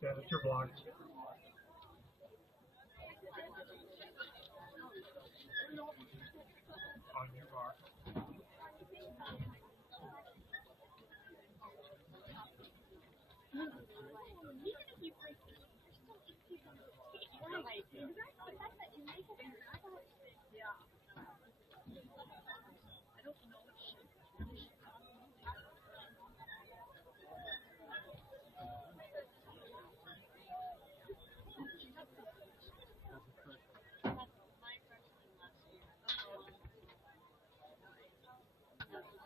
Yeah, that's your block. On your bar.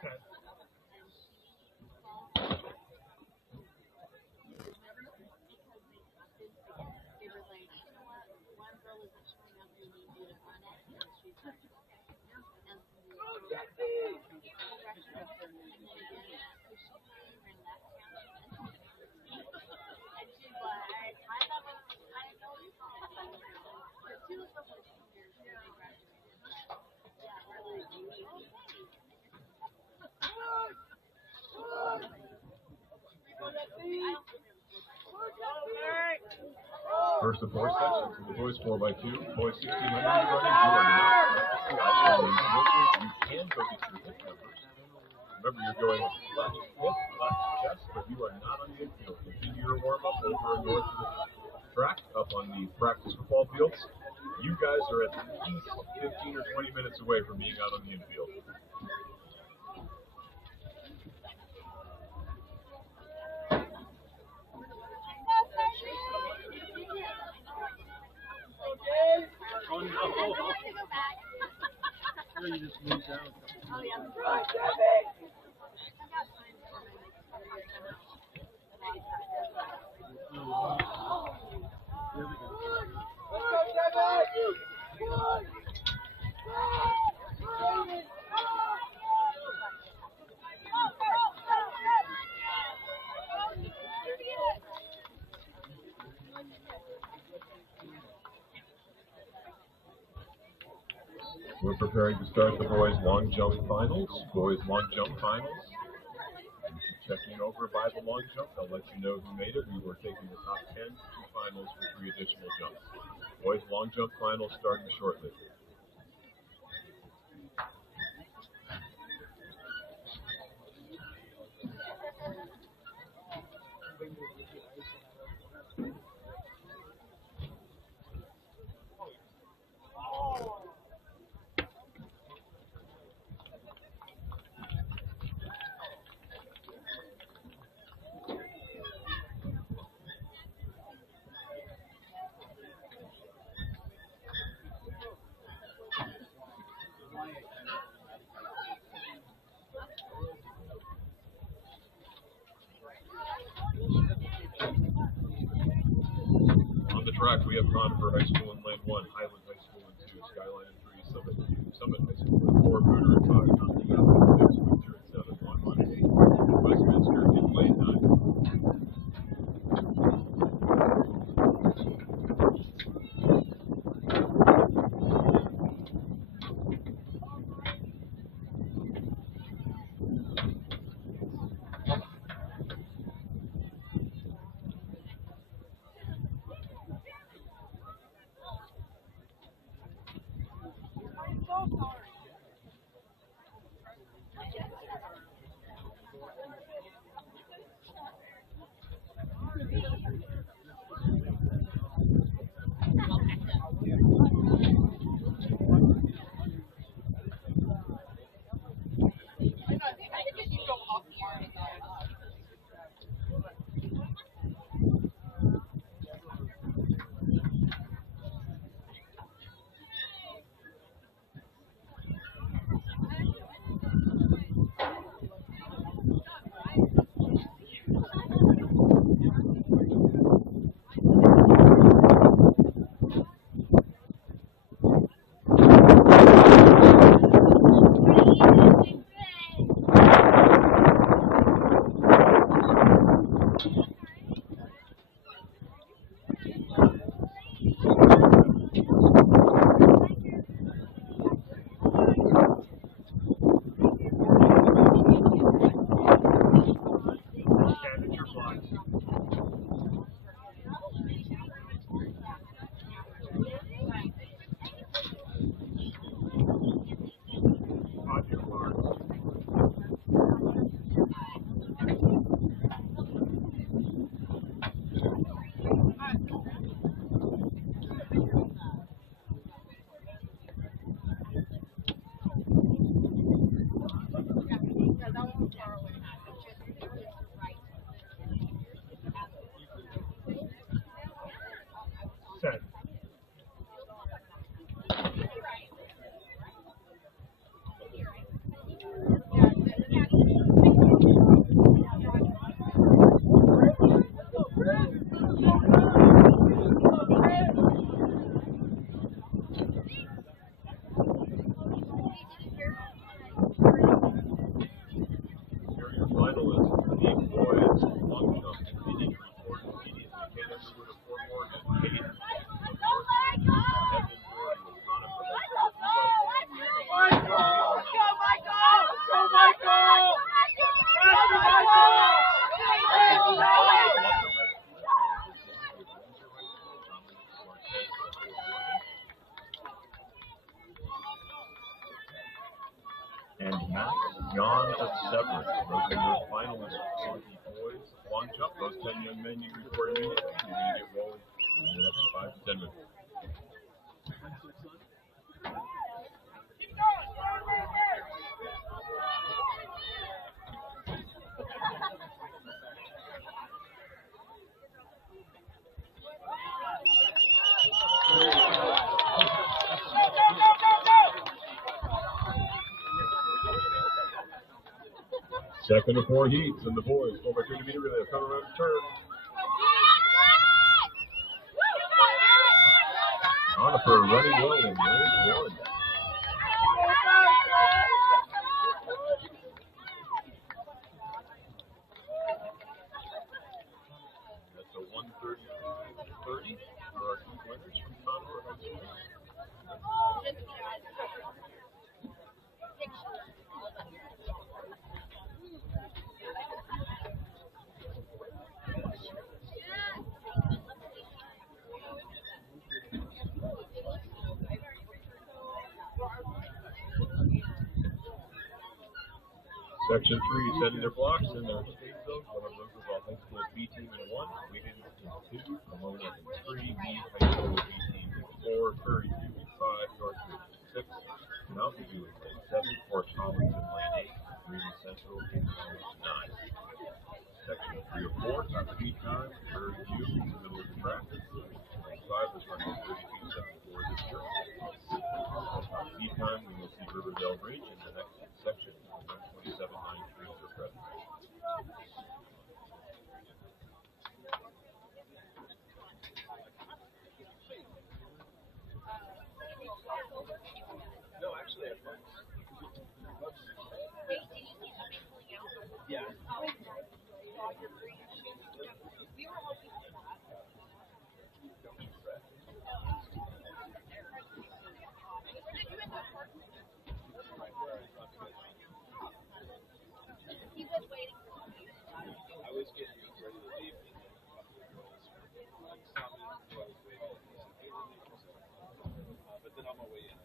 Okay. First of four sections. The boys 4x2, boys 1600 runners. You are not practicing out on the infield. You can go get your hip numbers. Remember, you're going left hip, left chest, but you are not on the infield. Continue your warm up over north of the track, up on the practice football fields. You guys are at least 15 or 20 minutes away from being out on the infield. Oh no! No, you just moved down. Oh yeah. We're preparing to start the boys long jump finals. Boys long jump finals. Checking over by the long jump. They'll let you know who made it. We were taking the top 10 to finals for 3 additional jumps. Boys long jump finals starting shortly. On the track, we have Conifer High School in lane 1, Highland High School in 2, Skyline in 3, Summit High School in 4, Booter and Toggenburg in 6, Windsor in 7, Longmont in 8, Westminster in lane 9. Those are your finalists for the boys long jump. Those 10 young men you report immediately. You're going to get rolling in the next 5 to 10 minutes. Second of 4 heats, and the boys 4x200 meter relay come around the turn. On for running well in lane 1. That's a 1:35.30 for our heat winners from Conroe High School. Section 3 sending their blocks in their state zones. One of those is all high school B team in 1, Wigan in 2, Pomona in 3, Meade High School B team in 4, Prairie View in 5, Northridge in 6, Mountain View in lane 7, Fort Collins in lane 8, Greeley Central in lane 9. Section 3 of 4, top speed time, Prairie View in the middle of the track. Lane 5 is running at 32.74 this year. Top speed time, we will see Riverdale Ridge in the next section, 127.93 for present. No, actually, yeah. I was getting ready to leave. But then on my way in,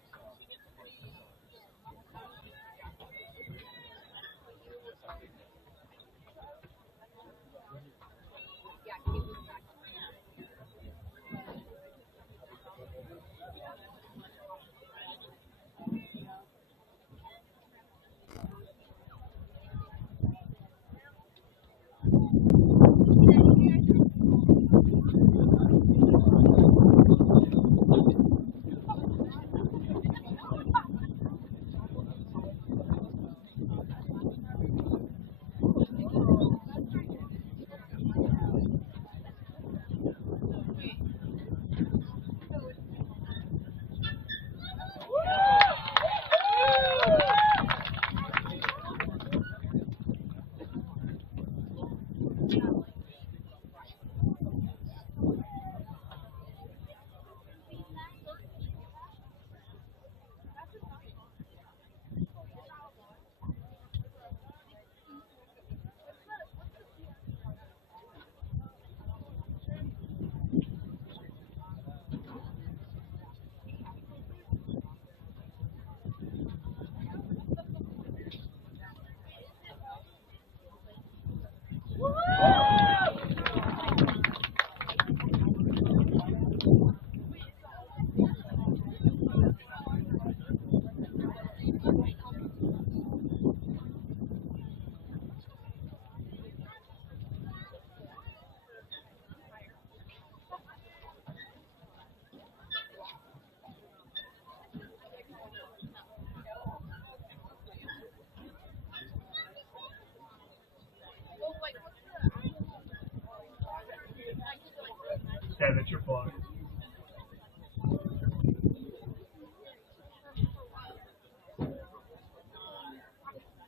Yeah, that's your block.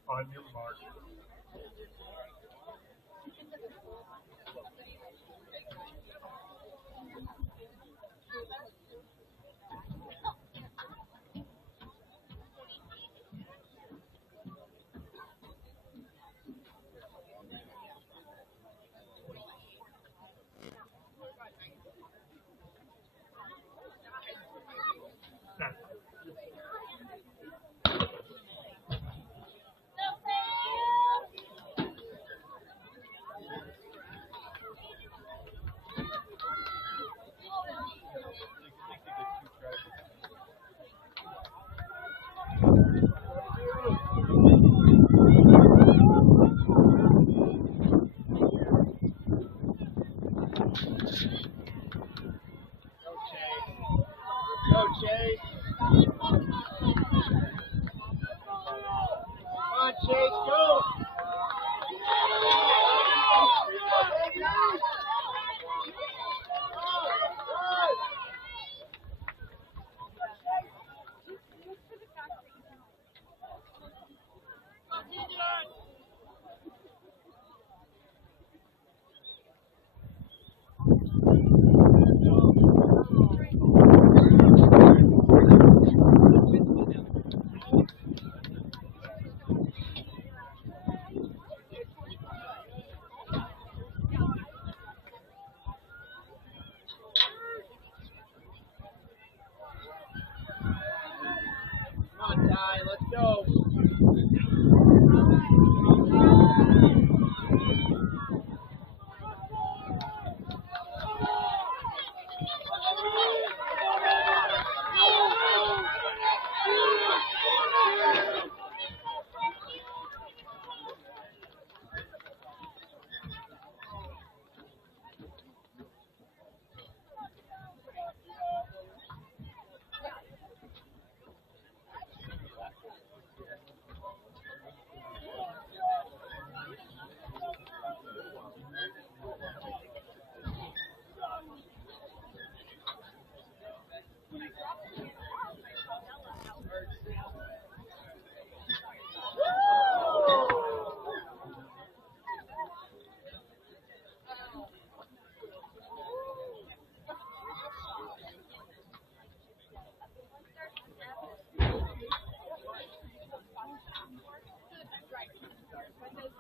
On your mark.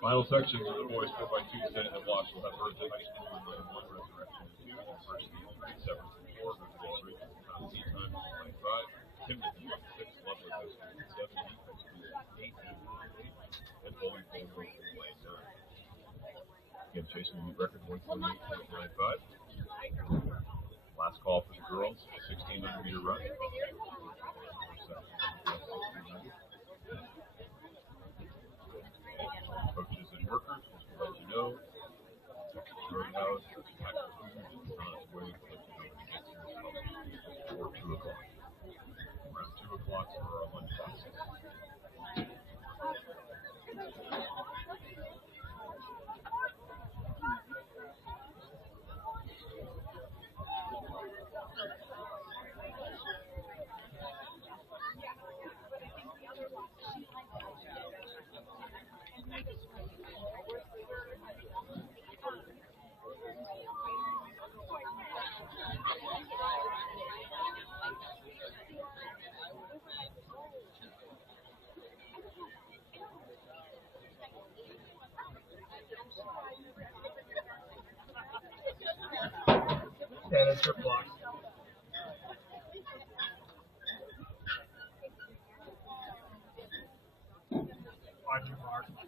Final sections of the boys 4x2 descending the blocks will have Birthday High School in lane 1, Resurrection in 2, University in 3, Severance in 4, Riverdale Ridge in Sea Time in 25, Timden in 6, Loveland High School in 7, Heath High School in 8, and Bowling Green in lane 9. Again, chasing the record 1:28.95. Last call for the girls, 1600 meter run. Coaches and workers, just to let you know, Roadhouse, Packers Food is on its way to let you know when it gets here before 2 o'clock. Around 2 o'clock for our lunch boxes. Yeah, that's your block. On your mark. Set.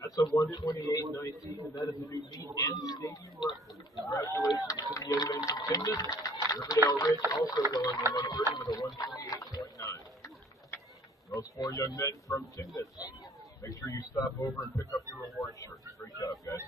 That's a 1:28.19, and that is a new meet and stadium record. Congratulations to the young men from Timden. Riverdale Ridge also going to 1:30 with a 1:28.9. Those 4 young men from Timden. Make sure you stop over and pick up your reward shirts. Great job, guys.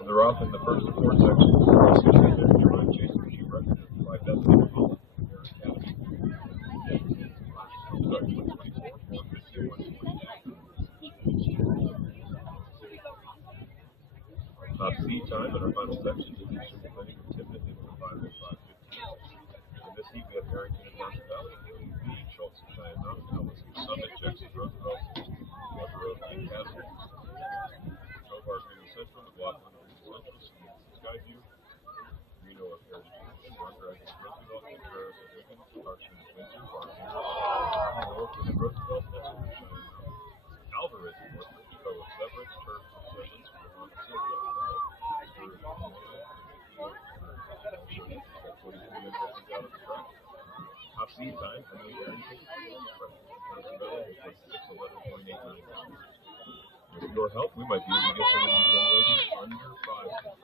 And they're off in the first of 4 sections. You run chase your shoe record of 5 decimals. Top C time in our final section is the super clinic of Tiffin into the 5:05:15. In this heat, we have Harrington and Johnson Valley, B, Schultz and Cheyenne Mountain, Ellis and Summit, Jackson, Roosevelt, Weber Road, and Castle, Tovar, Green Central, McLaughlin, Green Central, Skyview, Reno of Heritage, Rondragon, Roosevelt, Contreras, Lincoln, Clarkson, Windsor, Barnes, North of Roosevelt, Nestor, Cheyenne Mountain, Alvarez, North of Eco of Severance, Turf of Severance, Vermont, Silver, Top C time, Emily Harrington, with your help, we might be able to get some of these young ladies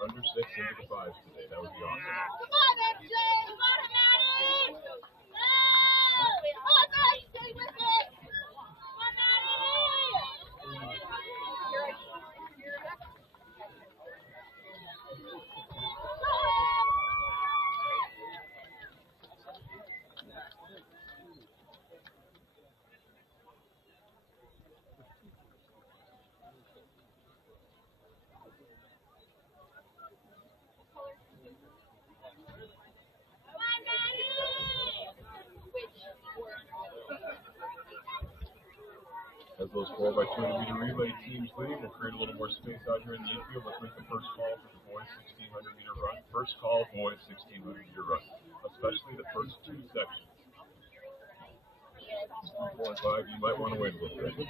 under 6 into the 5s today. That would be awesome. Come on, Maddie! Come on, Maddie! Oh, Maddie, stay with it! Come on, Maddie! As those 4x200 meter relay teams lead, we'll create a little more space out here in the infield. Let's make the first call for the boys 1600 meter run. First call, boys 1600 meter run, especially the first 2 sections. 4 and 5, you might want to wait a little bit.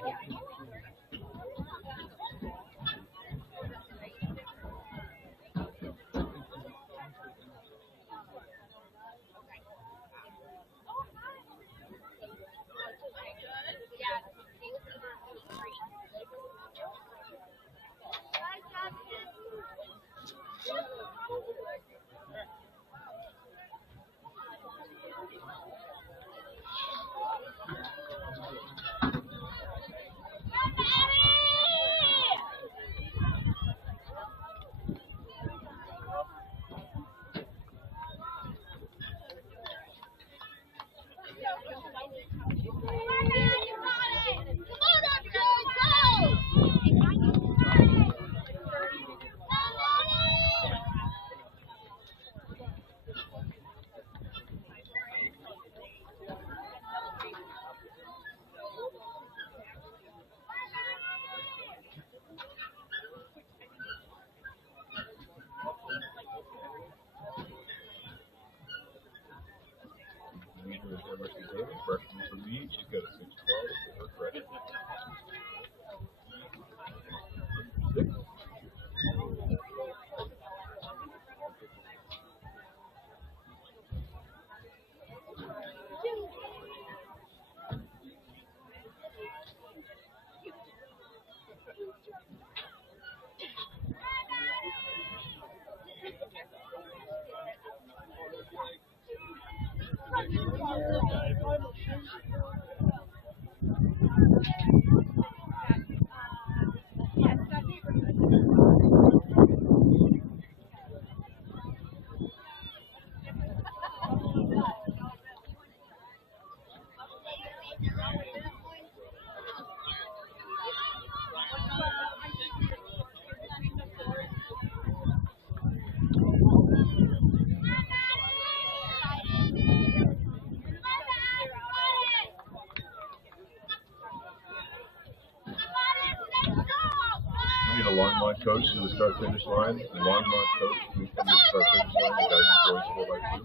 the Longmont coach to the start-finish line. The Longmont coach, please come to the start-finish line and guide the boys 4x2.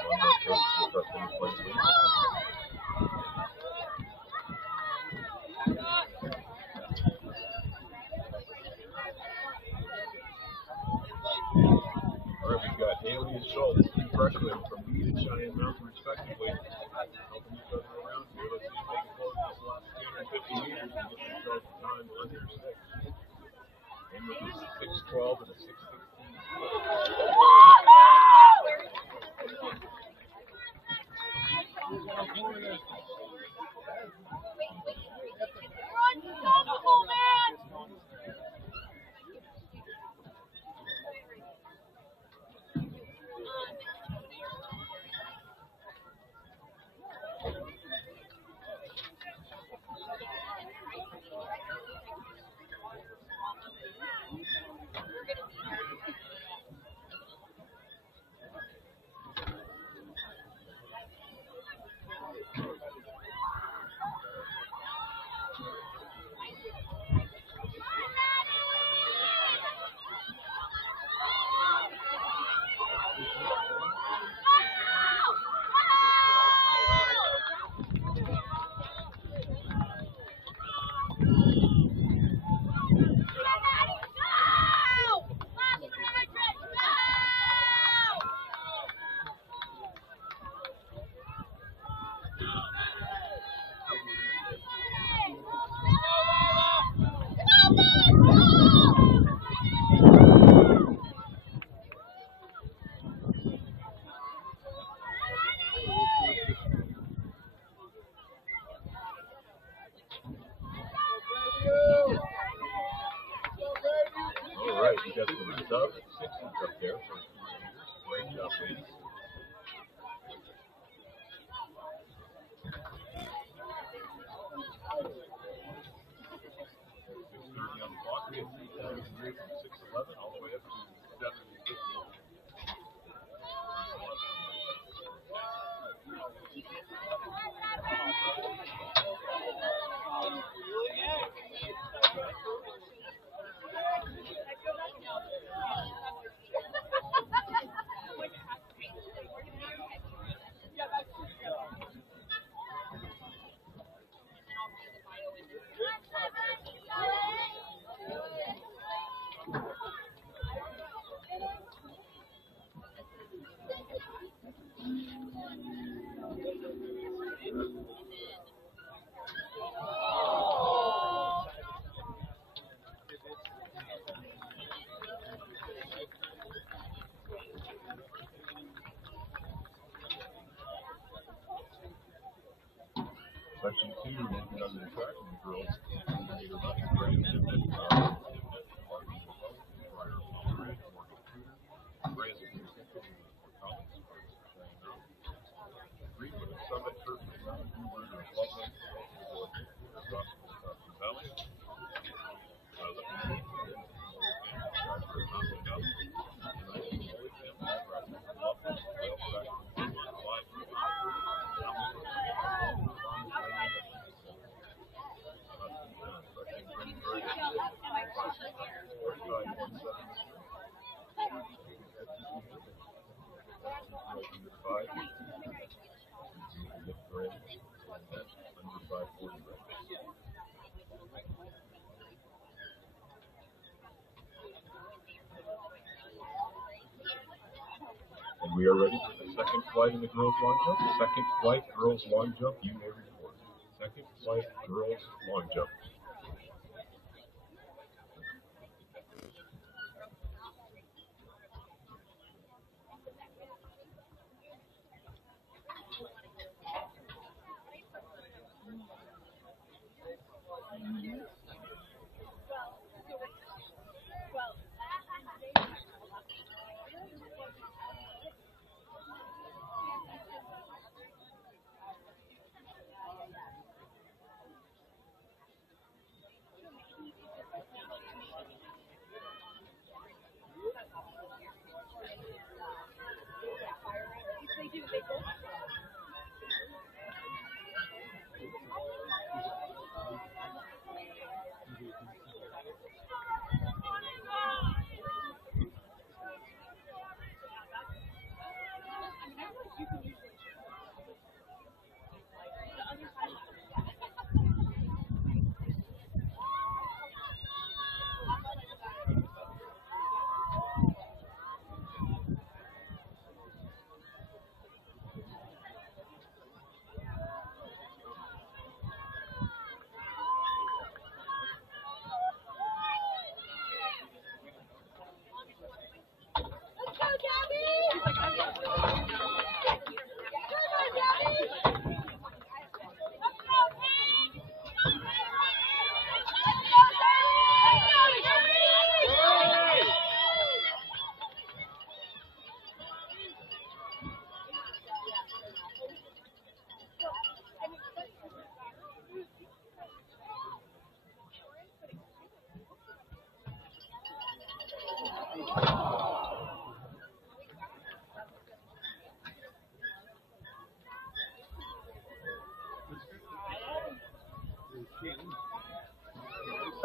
Longmont coach to the start-finish line, please. All right, we've got Haley and Schultz, two freshmen from Meade and Cheyenne Mountain, respectively, helping each other around here. Let's see if they can close this last 350 meters and get themselves a time under 6. And with a 6:12 and a 6:16. All right, we got some sub-60s up there for great job, ladies. On the clock, we have 3 times here from 6:11 all the way up to 7:50. Section 2, moving on to the track and the girls. Meter running, Brandon Tippett, Martin McCullough, Briar Pomeroy, Morgan Cooter, Brandon Tippett, Collins, Greenwood, Summit, Turk, Summit, Hoover, Loveland, across the valley. And we are ready for the second flight in the girls' long jump. Second flight, girls' long jump, you may report. Second flight, girls' long jump.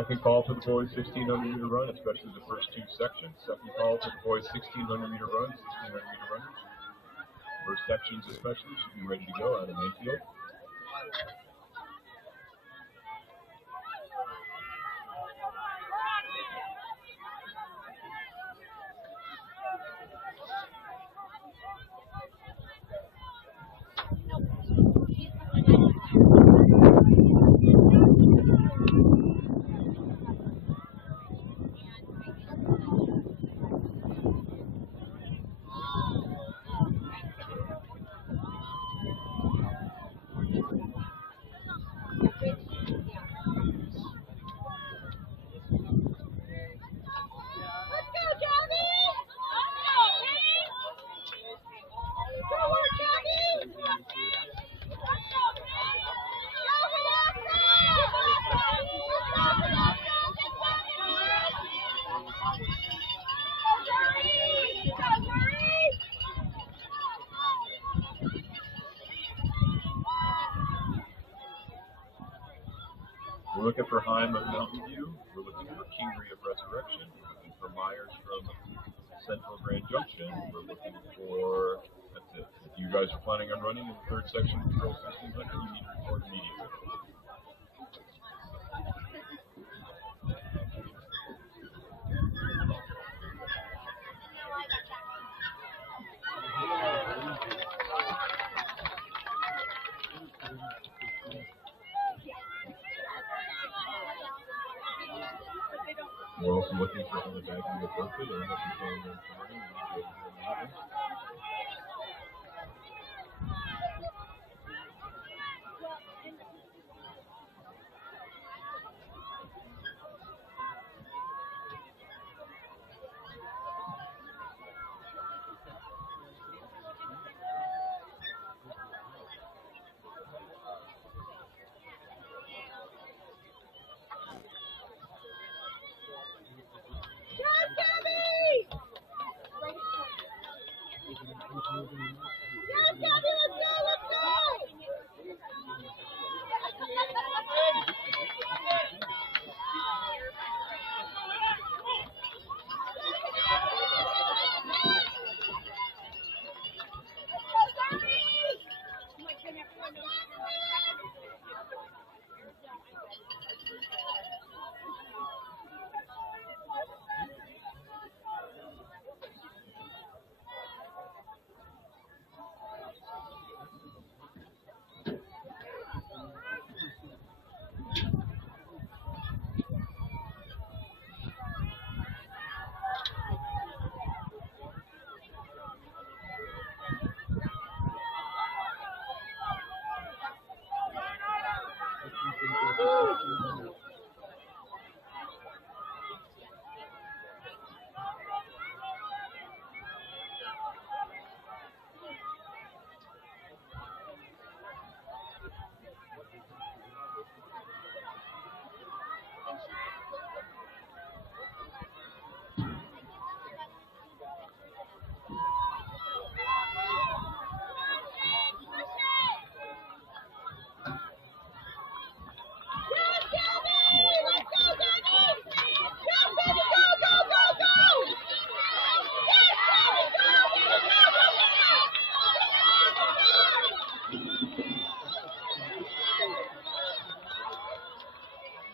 Second call for the boys 1,600 meter run, especially the first two sections. Second call for the boys 1,600 meter run, 1,600 meter runners. First sections especially should be ready to go out of Mayfield. We're looking for Heim of Mountain View. We're looking for Kingery of Resurrection. We're looking for Myers from Central Grand Junction. We're looking for, that's it. If you guys are planning on running in the third section of the girls 1,600, you need to report immediately. We're also looking for Emma Bagby of Berkeley. Or if you're planning on running, you need to go to her immediately.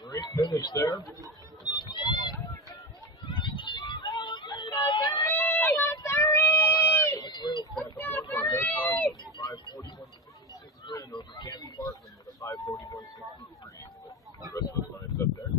Great finish there. Win over Candy Bartman with a 5:41.63. The rest of the times up there.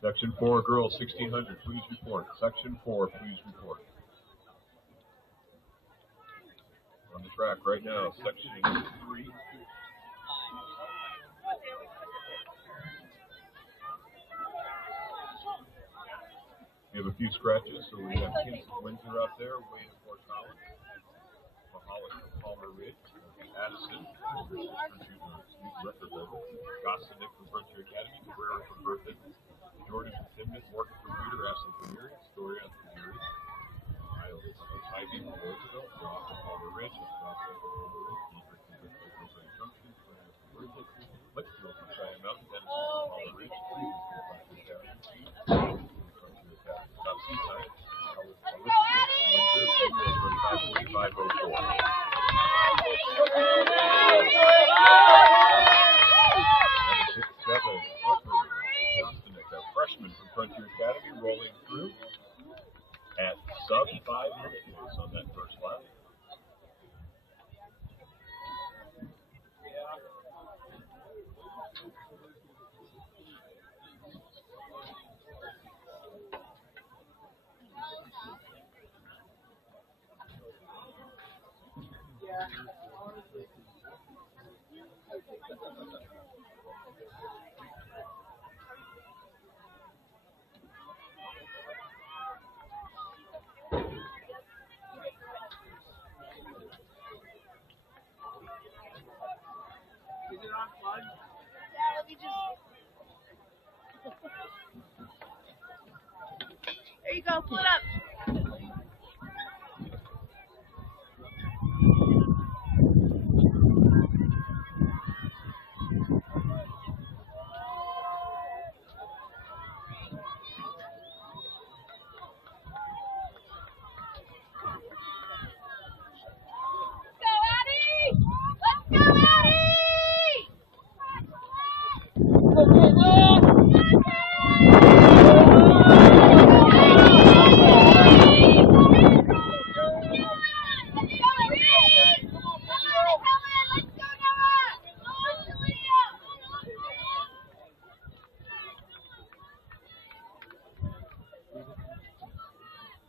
Section 4, girls, 1600, please report. Section 4, please report. On the track right now, section 3. We have a few scratches, so we have Kinston Windsor out there, Wayne Fort College, Mahalik Palmer Ridge, Addison, record level, Gossinick from Frontier Academy, Guerrero from Berthoud, Jordan from Timnett, Morgan from Reader, Ashley from Erie, Storia from Erie, Ivy from Roosevelt, Ross from Palmer Ridge, Ross from Palmer Ridge, Dietrich from Berthoud Junction, Fran from Berthoud, Litchfield from Cheyenne Mountain, Dennis from Palmer Ridge, Cleveland from Frontier Academy, Top Seaside, Elizabeth from Windsor, 7, Gossinick, a freshman from Frontier Academy, rolling through at sub 5 minutes on that first lap. There you go, pull it up.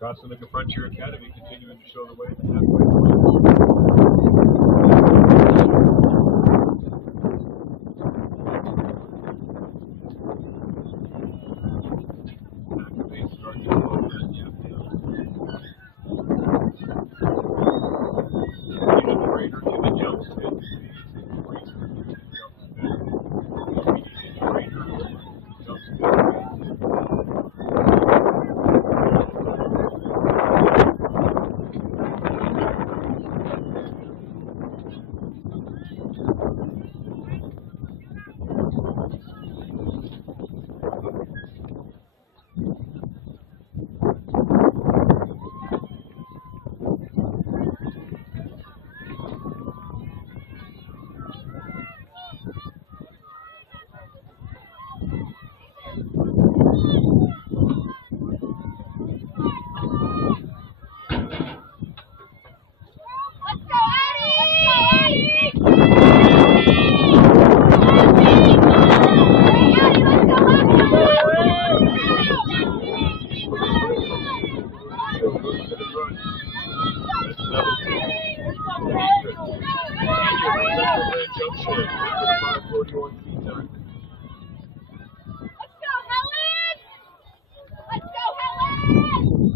Gossinick of Frontier Academy continuing to show the way at the halfway point. Activate starting to load that gap down. Even Raider to the jump spin. Raider jump spin.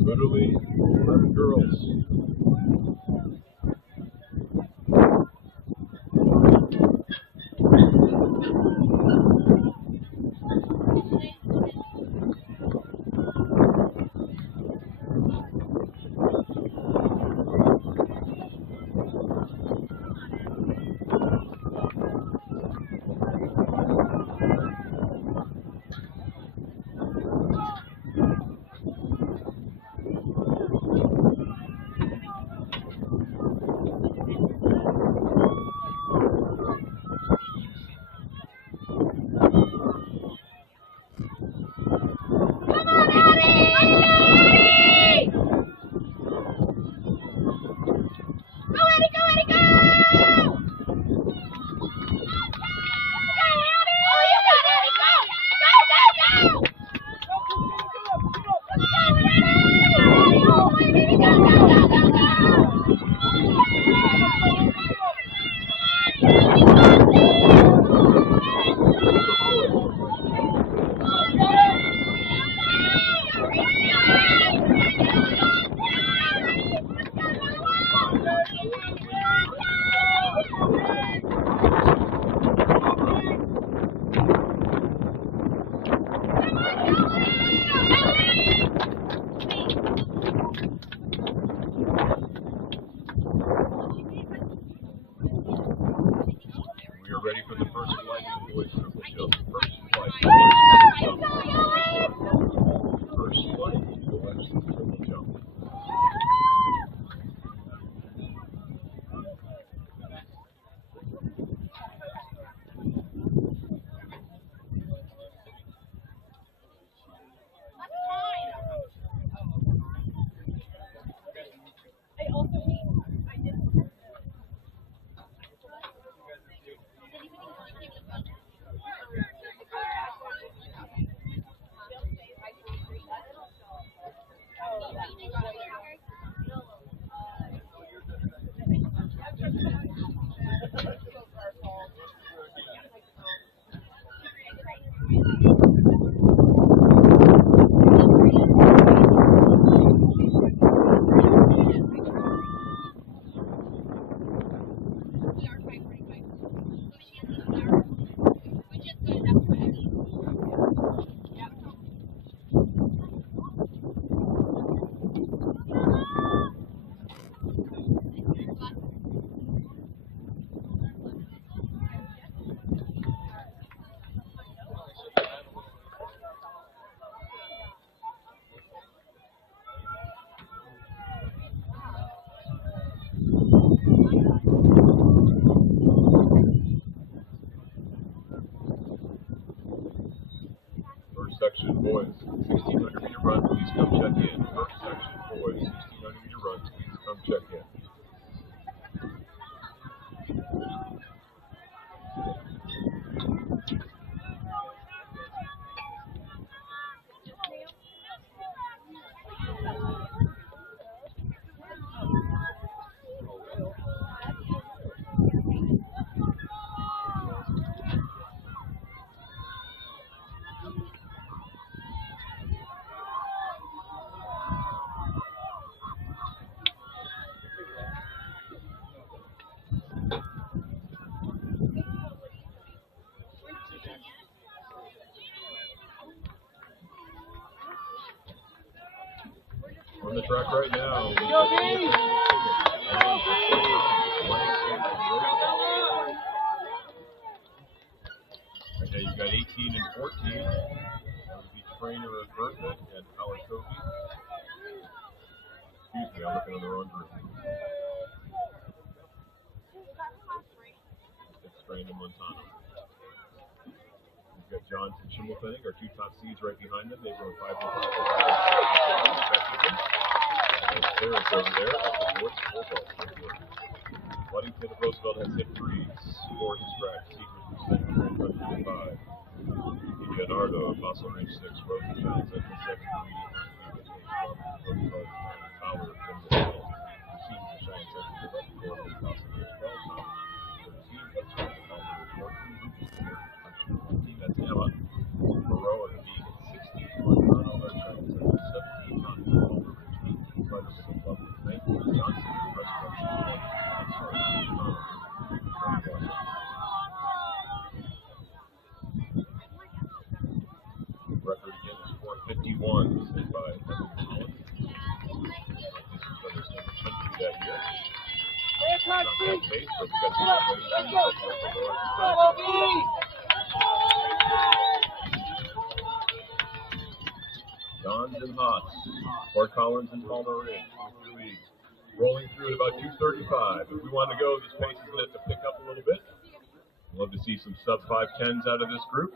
Literally 11 girls. check in. First section, boys, 1,600-meter runs. Please come check in. On the track right now. Okay, you've got 18 and 14. That would be Trainer Advertisement and Howard Kofi. Excuse me, I'm looking on the wrong group. It's Strain and Montano. We've got Johnson and Schimmelfennig, our two top seeds right behind them. They've run 5 respectively. And Sarah's over there at the fourth full ball. Ludington of Roosevelt has hit threes for his track. Secret is 5. Leonardo of Fossil Range 6. Rosenfeld at the 7th. Fowler from the Machines of Shine Center to left corner of Fossil Range 12. 13. That's from the Fowler with 14. That's Emma. Moreau at the 16. Montano at Shine Center 17. Fowler Range 18. Fighters at the club with 19. Johnson at the rest of record again is 4:51, set by Evan Collins. This is for this number 10 that year. Not that pace, but we've got to Johns and Hotz, Fort Collins and Palmer Ridge with the lead. Rolling through at about 2:35. If we want to go, this pace is going to have to pick up a little bit. I'd love to see some sub 5:10s out of this group.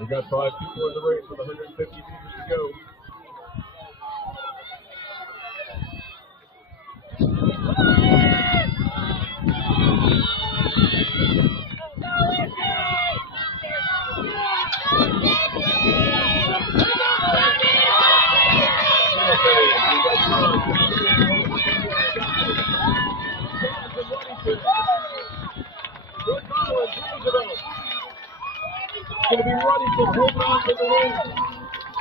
We've got 5 people in the race with 150 meters to go. Going to be Ludington holding on to the win.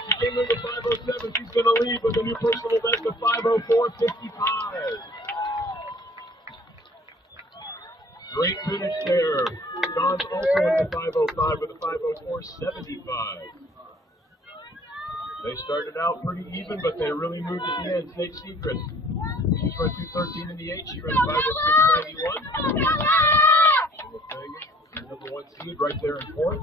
She came in with 5:07. She's going to lead with a new personal best of 5:04.55. Great finish there Don's also in the 505 with a 504.75. They started out pretty even, but they really moved at the end. State Secret. She's run 2:13 in the 8. She ran 5:06.91. Number 1 seed right there in fourth.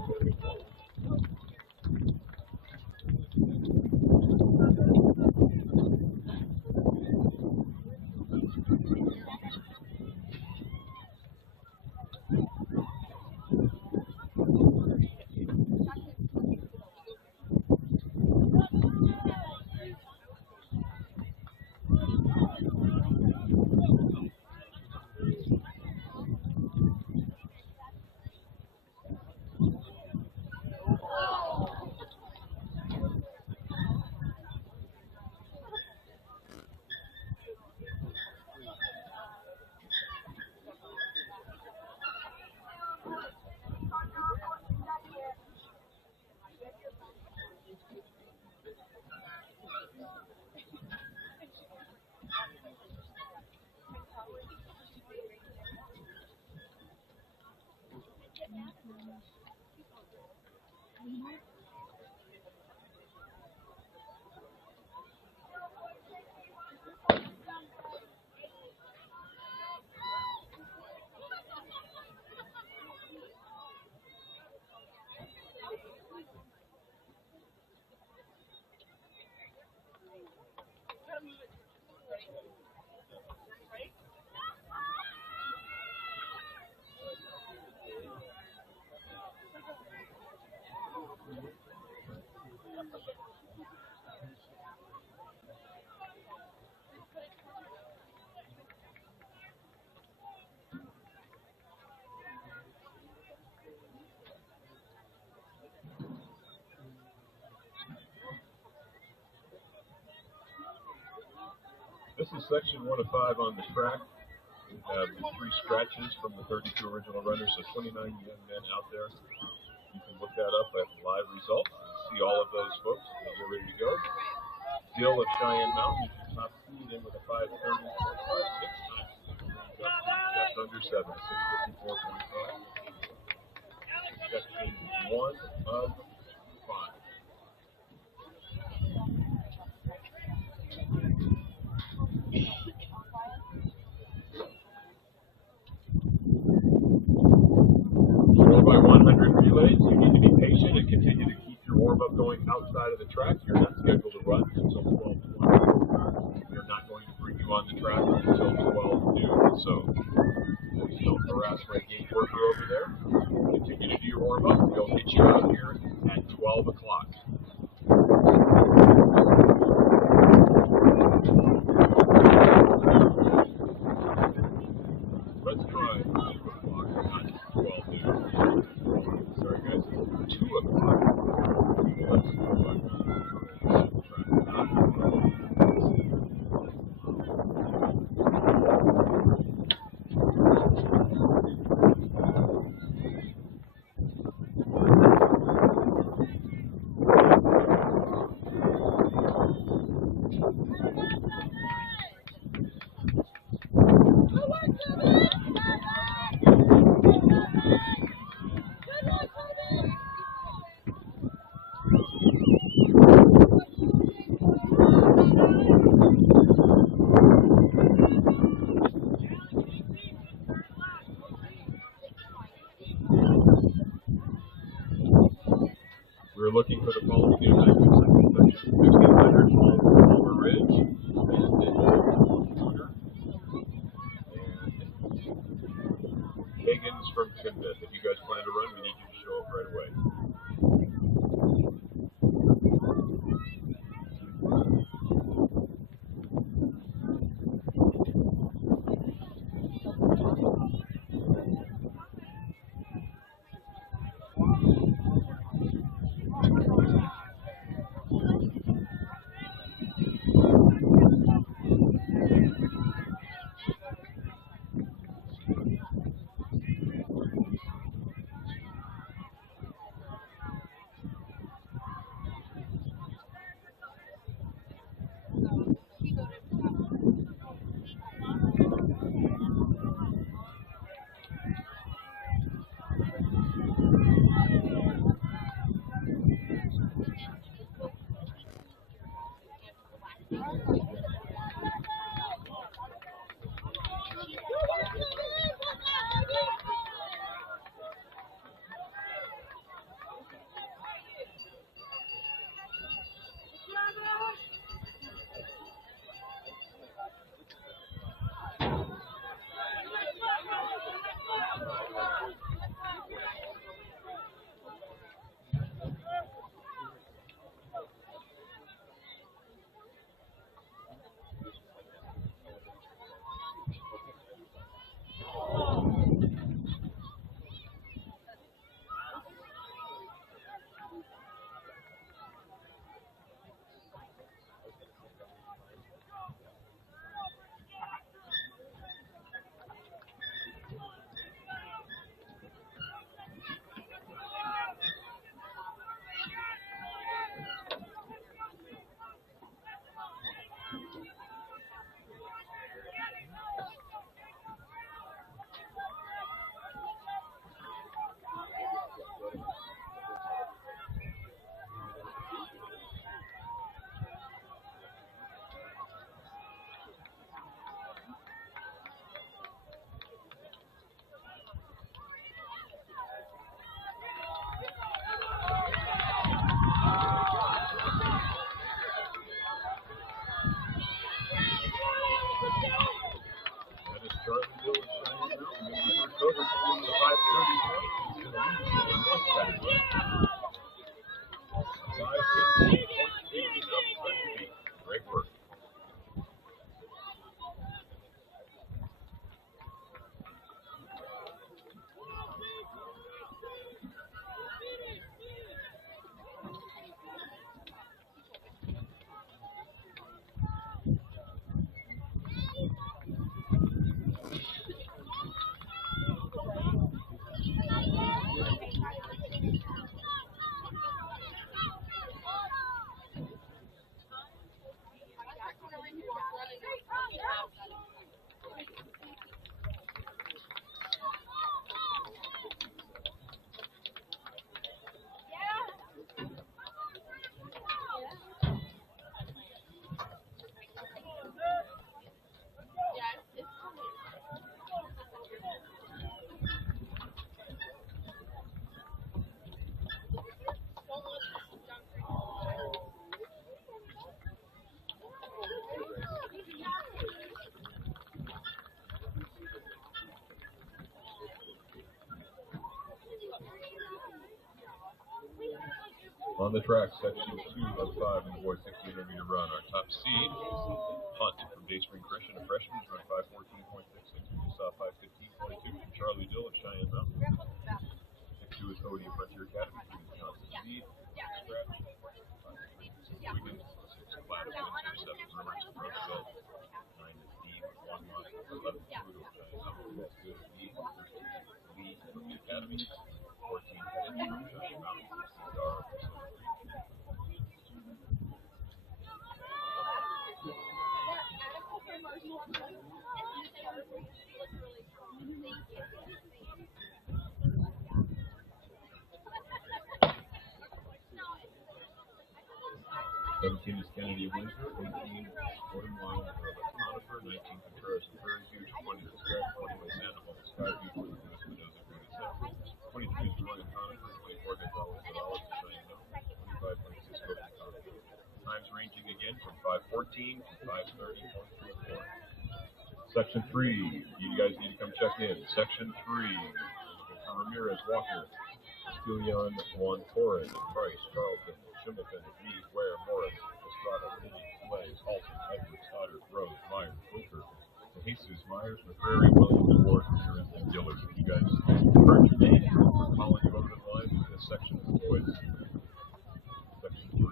This is section 1 of 5 on the track. We have the 3 scratches from the 32 original runners, so 29 young men out there. You can look that up at live results and see all of those folks. They're ready to go. Dill of Cheyenne Mountain is your top speed in with a 5:30.56 time. Just under 7, 6:54.45. Section 1 of 5. By 100 relays, you need to be patient and continue to keep your warm-up going outside of the track. You're not scheduled to run until 12:20. They're not going to bring you on the track until 12 noon, so please don't harass my gate worker over there. Continue to do your warm-up. They'll get you out here at 12 o'clock. Let's try 2 o'clock, not 12 noon. Sorry guys, it's 2 o'clock. We're looking for the following new section 1600 Palmer Ridge, and then Tudor, and Higgins from Timnett. If you guys plan to run, we need you to show up right away. On the track, section 2 of 5 in the boys 1600 meter run. Our top seed, Hunt from Day Spring Christian, a freshman, run 5:14.66. We saw 5:15.22 from Charlie Dill of Cheyenne Mountain. Next to is Odie Frontier Academy, Johnson Speed, Scratch, Wiggins, 6 flat of Windsor, 7 Rivers of Roosevelt, 9 is D with 1 mile, 11 Pluto of Cheyenne Mountain, 12 good of D, 13 Lee from the Academy, 14 Hess from Cheyenne Mountain, 16 Dara from Silver Creek. Is Kennedy of Windsor, 18 Gordon Wild of Conifer, 19 Contreras of Prairie View, 20 is Scratch, 20 is Sandoval of Skyview, 22 is Mendoza, 23 is Roy of Conifer, 24 Gonzalez of Alice of Cheyenne Mountain, 25 Francisco of Conifer. Times ranging again from 5:14 to 5:30.34. Section 3, you guys need to come check in. Section 3, Ramirez, Walker, Stilion, Juan Torres, Price, Carlton, Shimelton, Meade, Ware, Morris, Estrada, Liddy, Clay, Halton, Edwards, Stoddard, Rose, Myers, Wilker, Jesus, Myers, McCrary, Williams, Ward, and Dillard. You guys heard your name, calling you over to the line in this section of the boys. Section 3.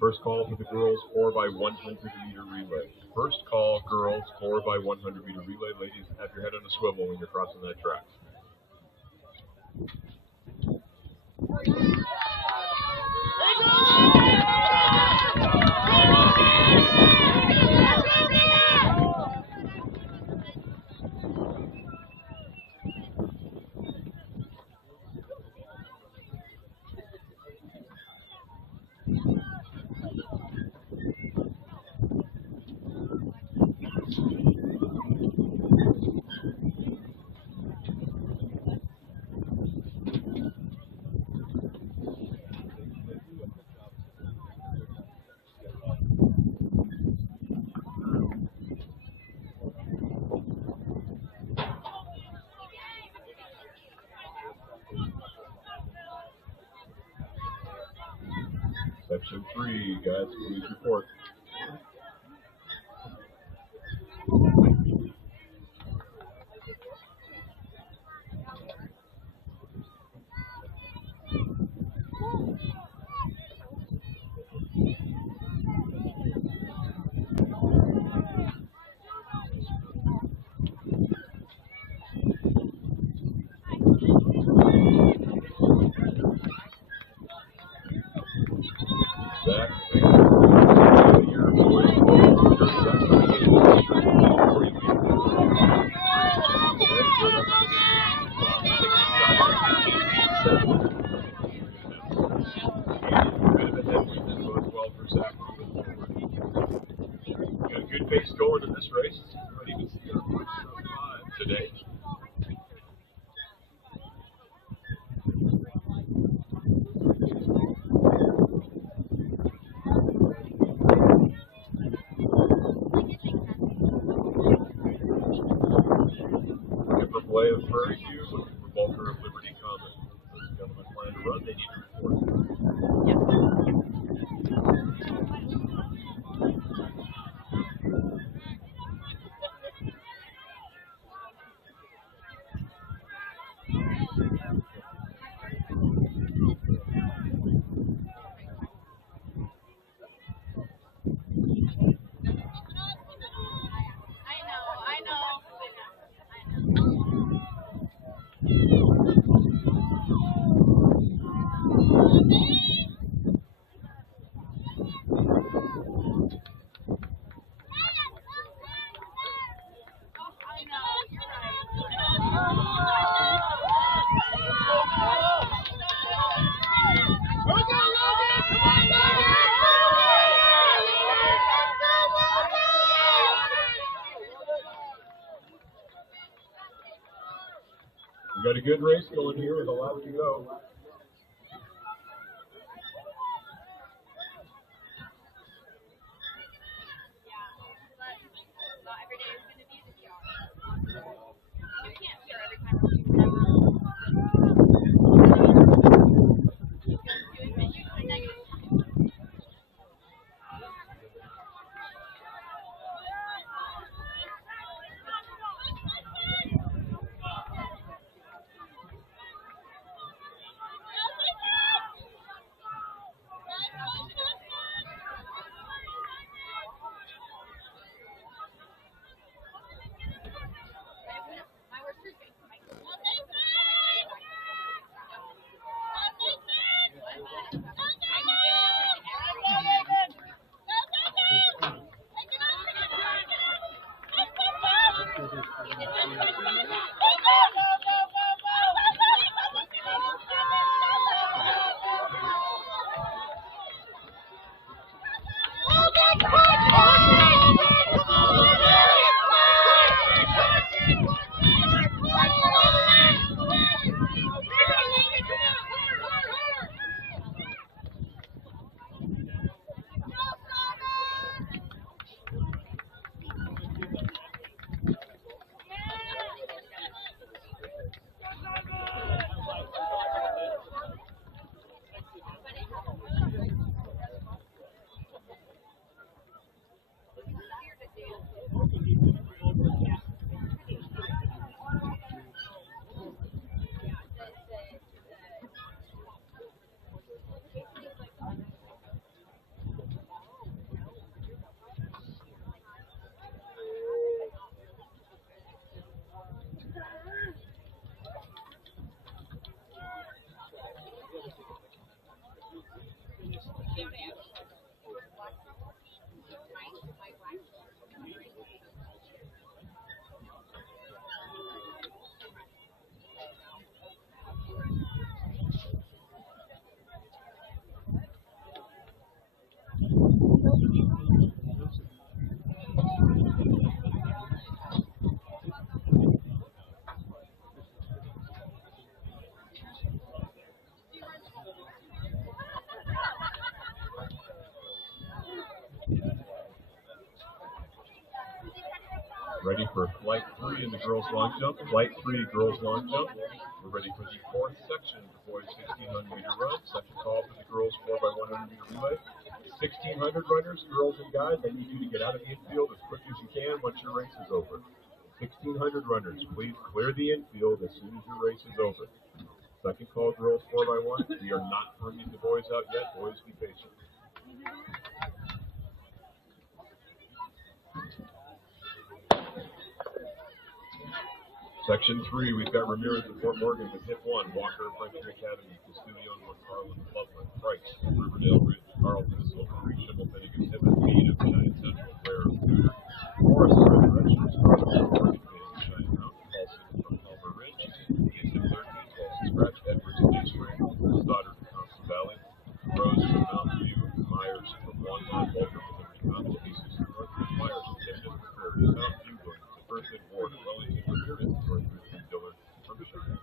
First call for the girls 4x100 meter relay. First call, girls 4x100 meter relay. Ladies, have your head on a swivel when you're crossing that track. Section 3, guys, please report. Going in this race, you might even see our first 5 today. Looking for play of Prairie View, looking for Bulker of Liberty Common. Those gentlemen plan to run, they need to report. We got a good race going here with a lot to go. Ready for flight 3 in the girls' long jump. Flight 3, girls' long jump. We're ready for the fourth section, the boys' 1,600-meter run. Second call for the girls' 4x100-meter relay. 1,600 runners, girls and guys, I need you to get out of the infield as quick as you can once your race is over. 1,600 runners, please clear the infield as soon as your race is over. Second call, girls 4x1. We are not bringing the boys out yet. Boys, be patient. Section 3, we've got Ramirez and Fort Morgan with hit 1, Walker, Frontier Academy, Custodian, McFarland, Loveland, Price, Riverdale, Ridge, Carlton, Silver Creek, Schimmelpenninck, Tippett, Meade, Giant Central, Ware, Tudor, Forest, Resurrection, Scarlet, Morgan, Giant Mountain, Paulson from Palmer Ridge, DSM 13, Paulson Scratch, Edwards, New Spring, Stoddard, Thompson Valley, Rose from Mountain View, Myers from Longmont, Walker from Liberty Mountain, Pieces from Northwood, Myers from Tipton, Prairie, Mountain View, going to First and Ward, Wellington, Ramirez, Northwood, and Dillard from Shire.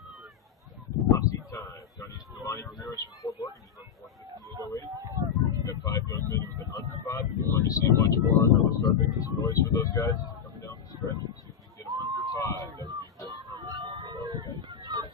Top seat time, Johnny Ramirez from Fort Morgan is running 4:58.08. We've got 5 young men who've been under 5. If you want to see much more under, let's start making some noise for those guys coming down the stretch and see if we can get them under 5. That would be a great accomplishment for all the guys in this race.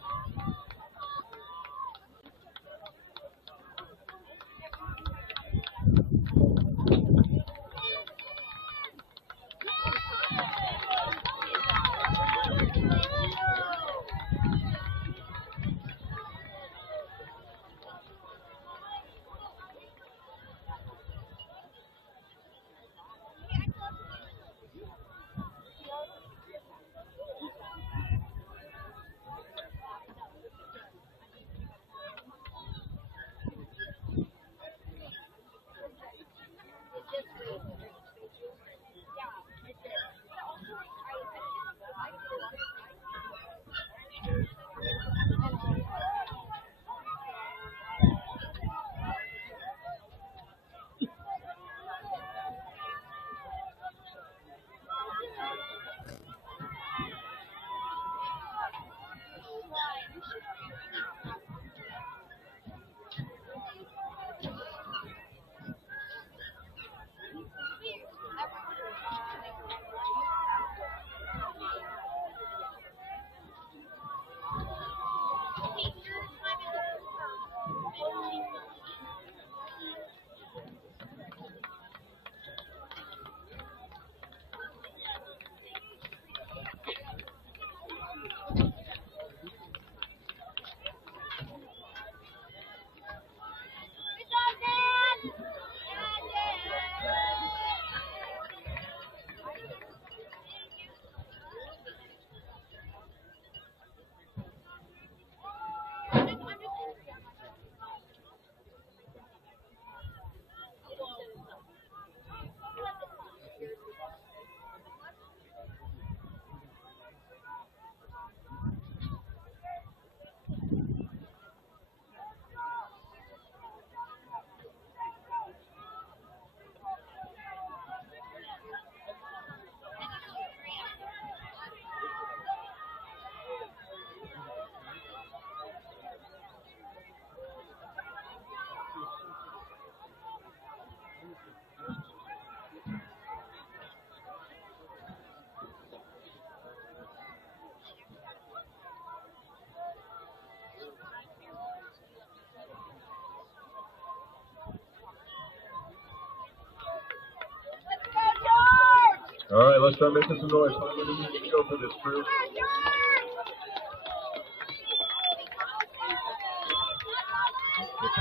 All right, let's start making some noise. 5 minutes to go for this crew. It's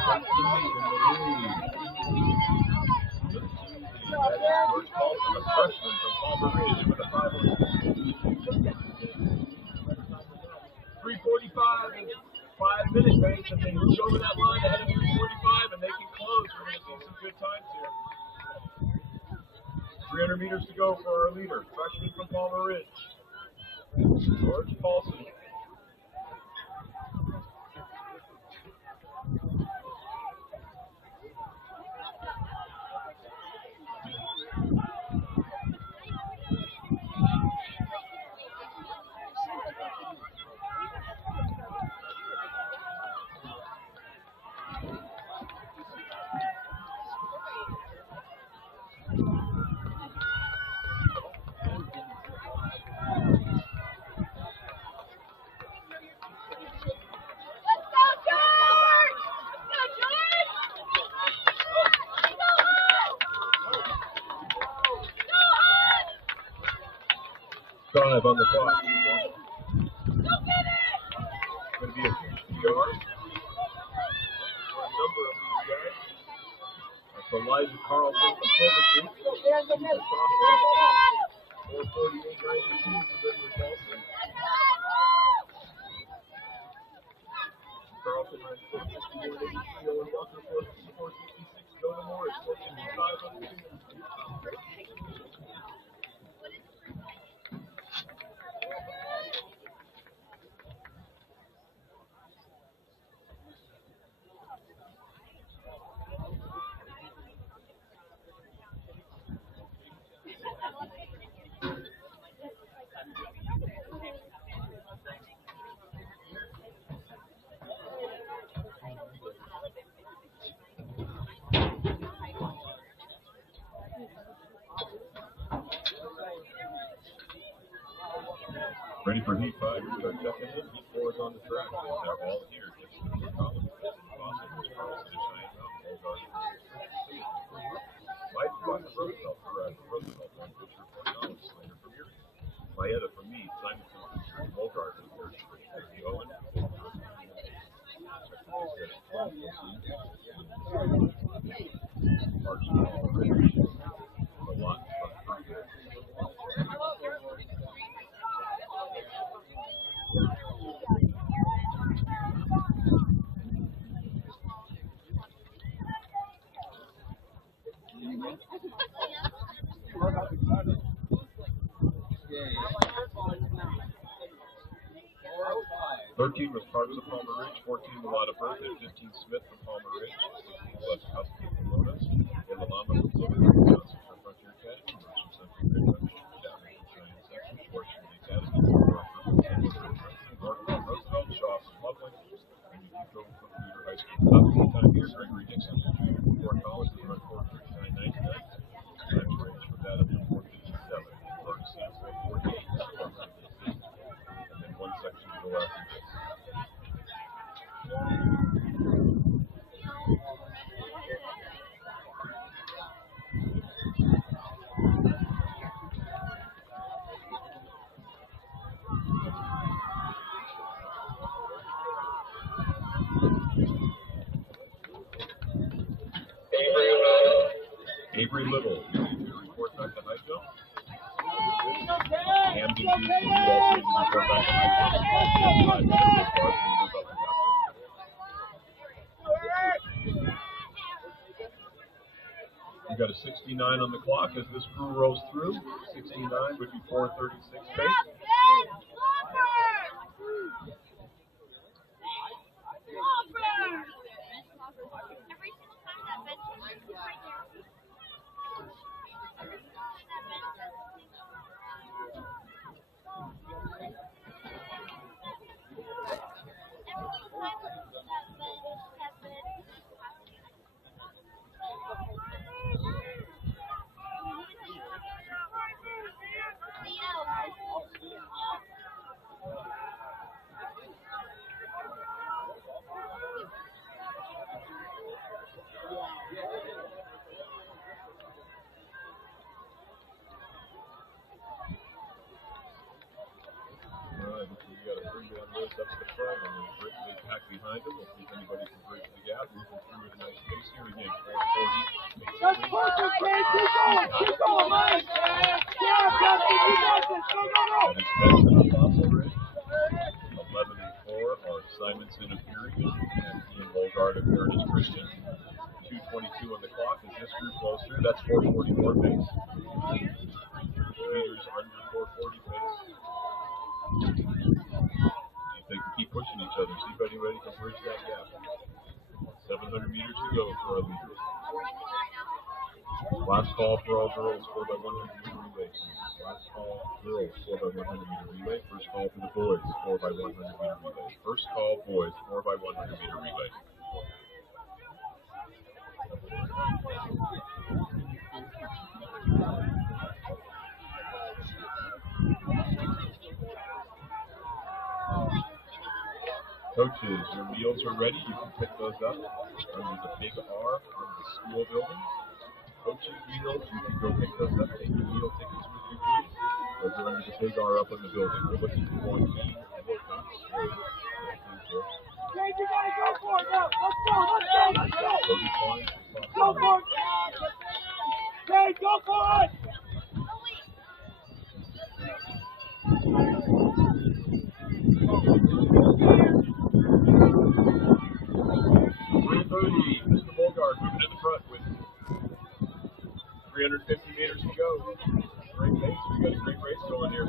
13 in the lead. 13. That is George Paulson, a freshman from Palmer Ridge with a 5-1. 3:45 and 5 minute pace, and they reach over that line ahead of 3:45, and they can close. We're going to see some good times here. 300 meters to go for our leader, freshman from Palmer Ridge, George Paulson. 2:55 on the clock. It's going to be a huge yard for a number of these guys. That's Elijah Carlson from Silver Creek. He's a sophomore. 4:48.92 is the regular Carlson. Carlson runs 4:51.83. Owen Walker 4:66. Jonah Morris 4:55 on the two. Ready for Heat 5. We start checking in. Heat 4 is on the track. They're all here. Just for Collins. Boston was Carlson and Cheyenne Mountain. Mike from Roosevelt one pitcher for Collins. Slater from Erie. Maeda from me. Simonson from Mulgard from third. Owen. A lot from third. Thirteen was Parks of Palmer Ridge, 14 Mulata Bertha, 15 Smith from Palmer Ridge, 16 Les Husky from Lotus, and Lalama from Silver Creek, Johnson from Frontier Academy, Merchant Central Grade Chapman from Cheyenne Section, Schwartz from the Academy, North from Roosevelt, Shaw from Loveland, and Yuko from Weaver High School. Top 10 time here, Gregory Dixon from Fort Collins, is run 4:39.99. Time range from that up to 4:57. Already seen 4:48. And then one section to go after this. Avery Little, report back to high jump. Hamden Beach, you also report back to high jump. You got a 69 on the clock as this crew rolls through. 69 would be 4:36 pace. Up to the front and then bridge they pack behind them. We'll see if anybody can bridge the gap. Moving through at a nice pace here again. 4:40. That's perfect, man. Keep going, man. Yeah, Captain, you got this. Go. That is Benson of Fossil Ridge. 11 and 4 are Simonson of Erie and Ian Volgard of Heritage Christian. 2:22 on the clock as this group goes through. That's 4:44 pace. Meters under 4:40 pace. They can keep pushing each other. See if anybody can bridge that gap. 700 meters to go for our leaders. Last call for all girls, 4x100 meter relay. Last call, girls, 4x100 meter relay. First call for the boys, 4x100 meter relay. First call, boys, 4x100 meter relay. Coaches, your meals are ready. You can pick those up under the big R on the school building. Coaches' meals, you can go pick those up. Take your meal tickets with you, please. Those are under the big R up in the building. We're looking for one. Okay, you gotta go for it now. Let's go. Go for it. Okay, go for it. 3:30. Mr. Bogart moving to the front with 350 meters to go. Great pace. We got a great race going here.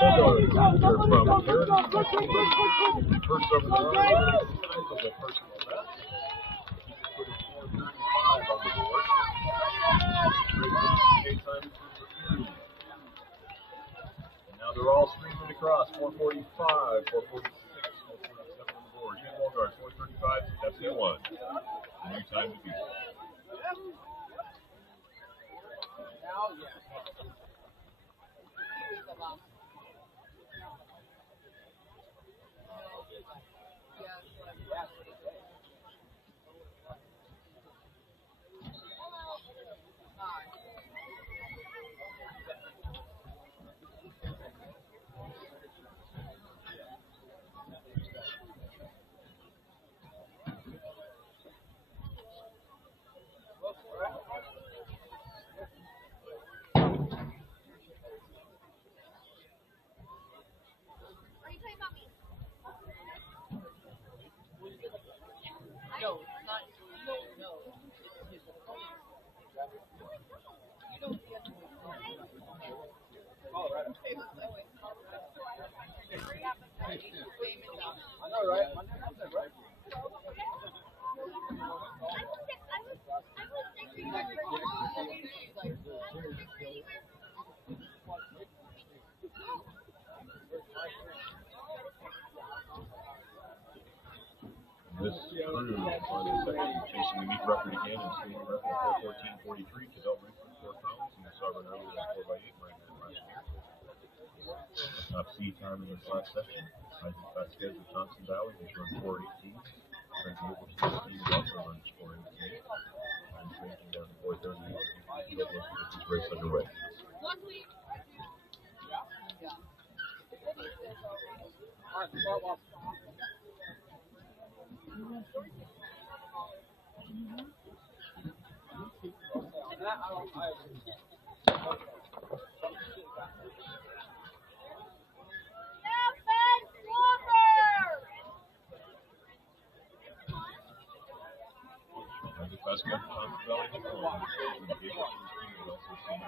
Bogart here from Heritage. First over the line. Size of the personal best. He just put his 4:35 on the board. Great pace time is refused. And now they're all streaming across. 4:45, 4:46, 4:47 on the board. Ian Bogart, 4:35. That's the one. The new time to beat. This crew on the second, chasing the meet record again and skating record 4:14.43. Cadell Rinford, 4 pounds, and Sovereign earlier than 4x8 right now last year. Top C time in this last section. Isaac Vasquez of Johnson Valley has run 4:18. Frank Wilkerson is also runs 4:18. And ranking down to 4:38. This race underway. Vasquez of Johnson Valley has won. Also seen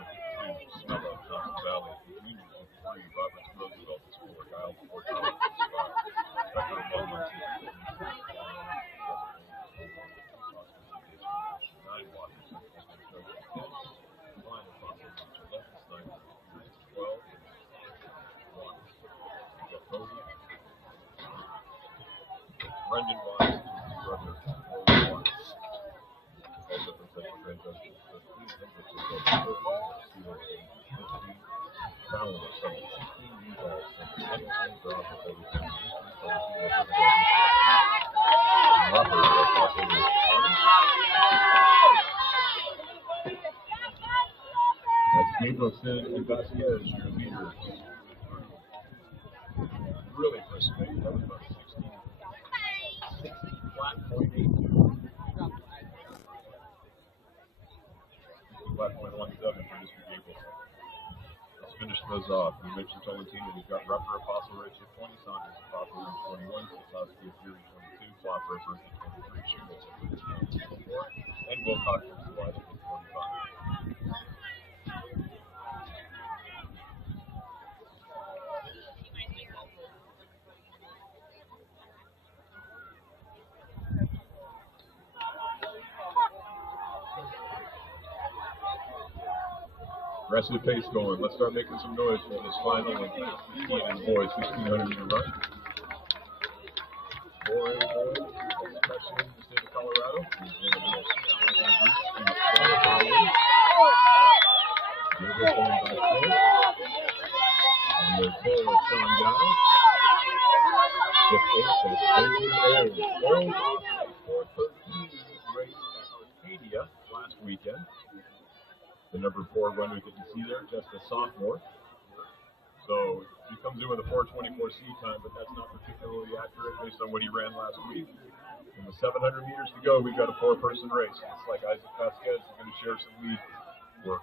Smell of Johnson Valley. Juniors with 3. Roberts Roosevelt is 4. Kyle 4. Thomas is 5. Becker Bowman 9. Walker 6. 12. Brendan Watts, brother Watts. Also from Central Transition. Fallon of 7. 16 U-Balls. 17 draws of 37. Robert of 20. That's Gabriel and Vasquez, your leaders. Really participating. That was about 60 flat, 0.82. Flat, 0.17 for Mr. Gabriel. Let's finish those off. We mentioned Tolentino. We've got Rupper Apostle Rich at 20, Saunders Apostle at 21, Sikorsky at Fury 22, Flopper at 23, Schubitz at 24, and Wilcox at 25. Aggressive pace going. Let's start making some noise for this final and fast 15 in the boys 1,600 meter run. 4A boys, especially in the state of Colorado, is one of the most challenging groups to qualify in. They're going by four. And their tail is Sean Giles. Fifth ace is Benjamin Old. Old off a 4:13 race at Arcadia last weekend. The number 4 runner that you see there, just a sophomore. So he comes in with a 4:24 seed time, but that's not particularly accurate based on what he ran last week. In the 700 meters to go, we've got a 4-person race. It's like Isaac Vasquez is going to share some lead work.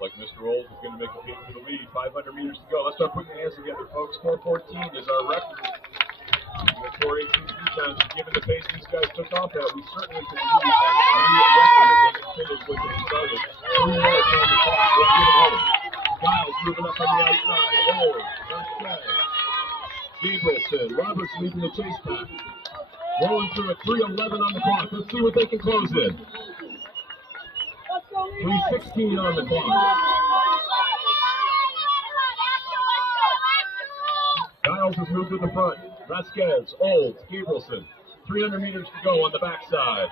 Like Mr. Olds is going to make a case for the lead. 500 meters to go. Let's start putting your hands together, folks. 4:14 is our record. With 4:18 speed times, given the pace these guys took off at, we certainly could see an immediate record if they could finish what they started. 3 minutes on the clock. Let's get them home. Giles moving up on the outside. Old, Vasquez, Gabrielson, Roberts leading the chase pack. Rolling through at 3:11 on the clock. Let's see what they can close in. 3:16 on the clock. Giles has moved to the front. Vasquez, Olds, Gabrielson. 300 meters to go on the backside.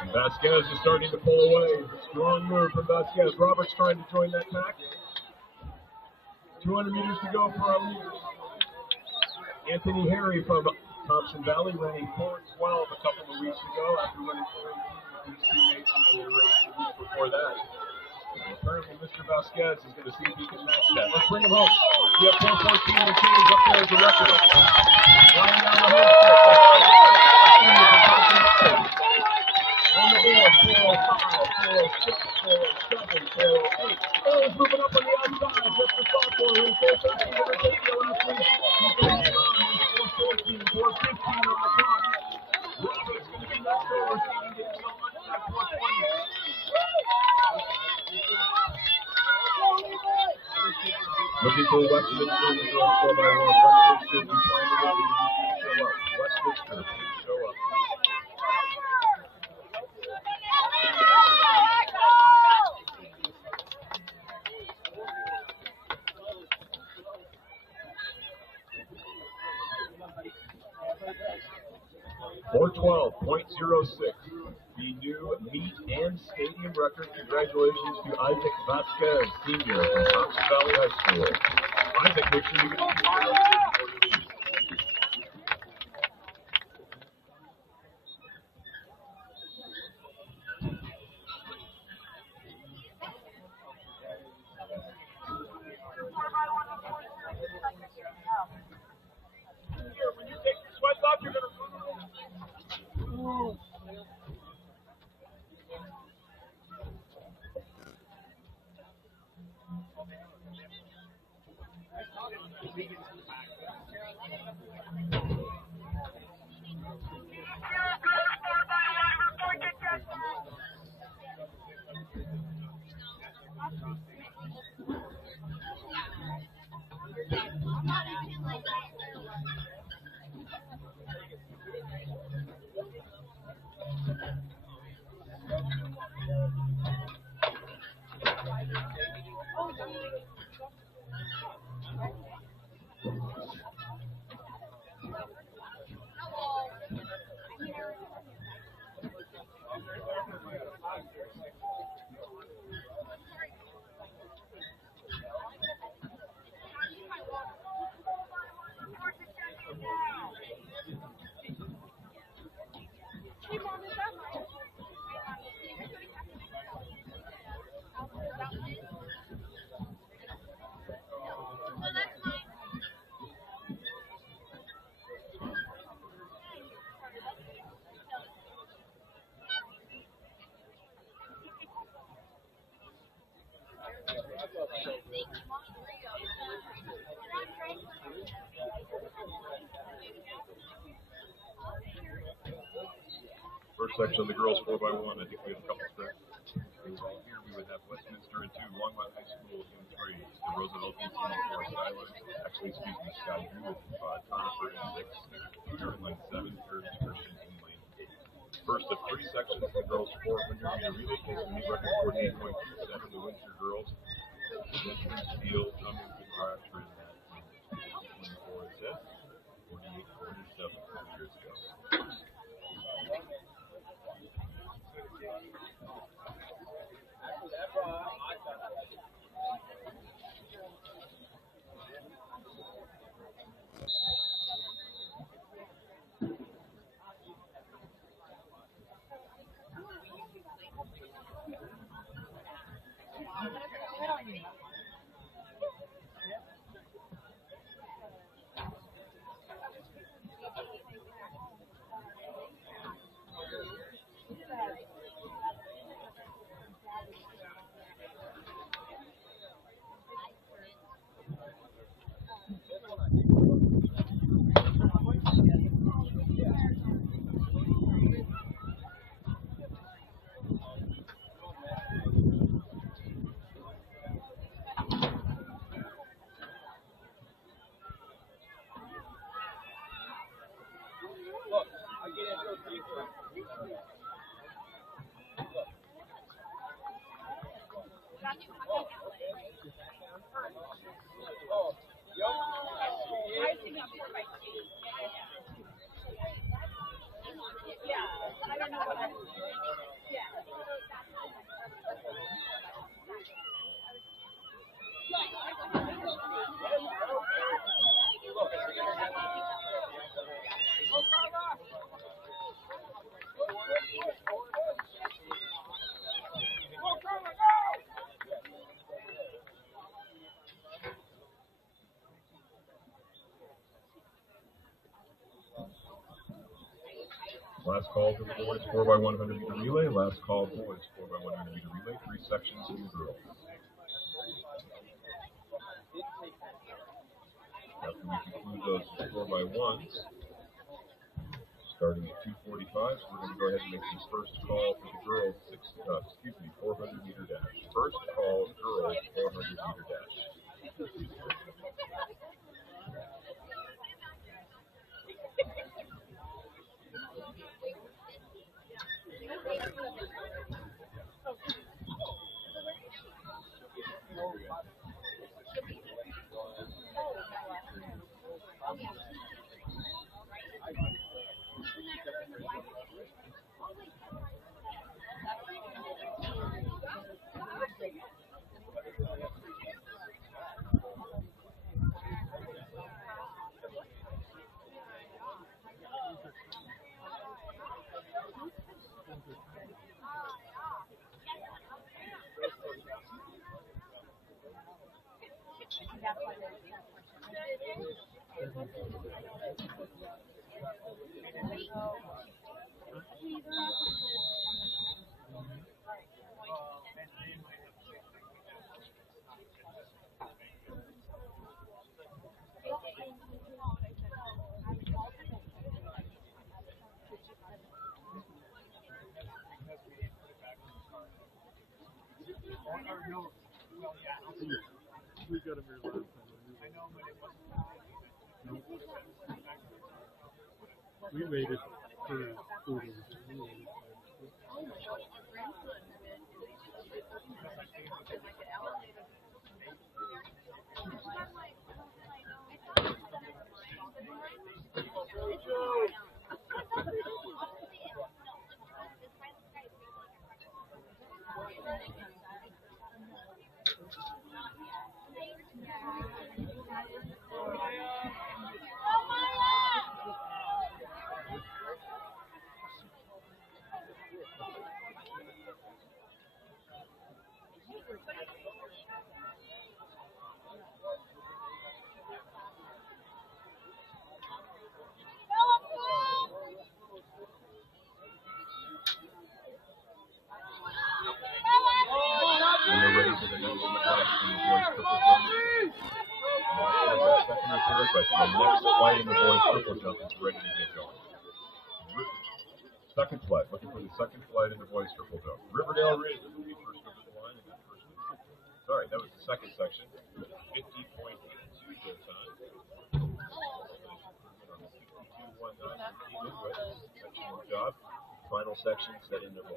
And Vasquez is starting to pull away. Strong move from Vasquez. Roberts trying to join that pack. 200 meters to go for our leaders. Anthony Harry from Thompson Valley running 4:12 a couple of weeks ago after running 4:18 with his teammates in their race the week before that. And apparently Mr. Vasquez is going to see if he can match that. Let's bring him home. We have 4:14 and change up there as a record. Flying down the home stretch. On the board, 4:05, 4:06, 4:07, 4:08. Oh, he's moving up on the outside. Just the sophomore who's 4:13 to the video last week. He's going to hang on. 4:14, 4:15 on the clock. Robert's going to be next over. See if he can get himself under that 4:20. Looking for Westminster in the girls 4x1. Westminster, we find a way to show up. Westminster, please show up. .06, the new meet and stadium record. Congratulations to Isaac Vasquez, senior from Thompson Valley High School. Isaac, make sure you get the before you leave. When you take the sweats off, you're going to First section of the girls 4x1. I think we have a couple strips. Here we would have Westminster in 2, Longmont High School in 3, the Roosevelt team in 4, Skyview in 5, Conifer in 6, Maryland 7, Heritage Christian in lane 8. First of 3 sections, the girls 400 meter relay, meet record 48.27, the Windsor girls. Benjamin Steele, Cummings, and Crabtree in that 24 is Hess, 48.47 years ago. Last call for the boys 4x100 meter relay. Last call boys 4x100 meter relay. 3 sections, 2 girls. After we conclude those 4x1s, starting at 2:45, so we're going to go ahead and make the first call for the girls 400 meter dash. First call girls 400 meter dash. We got him here last time. We waited for food. But the next flight in the boys triple jump is ready to get going. Second flight, looking for the second flight in the boys triple jump. Riverdale Ridge will be first over the line. And first. Sorry, that was the second section. 50.82 their time. Excellent job. Final section set in their ball.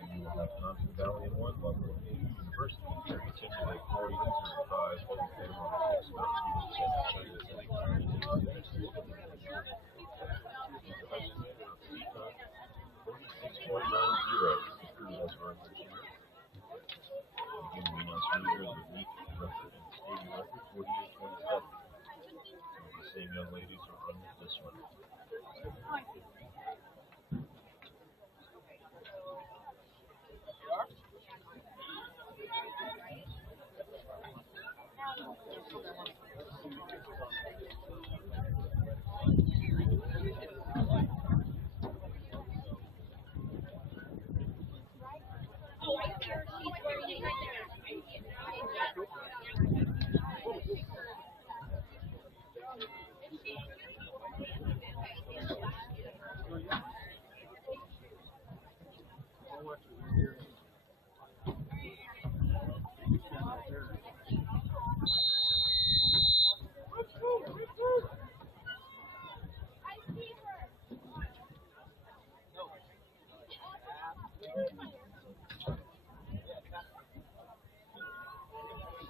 And you will have Thompson Valley in one, Buffalo University, Timberlake, 40, 5, Holy Family, 6, Mountain View, 7, China, 46.90. Crew has run this year. Again, we announced earlier the meet record and stadium record, 48.27. The same young ladies are running this one.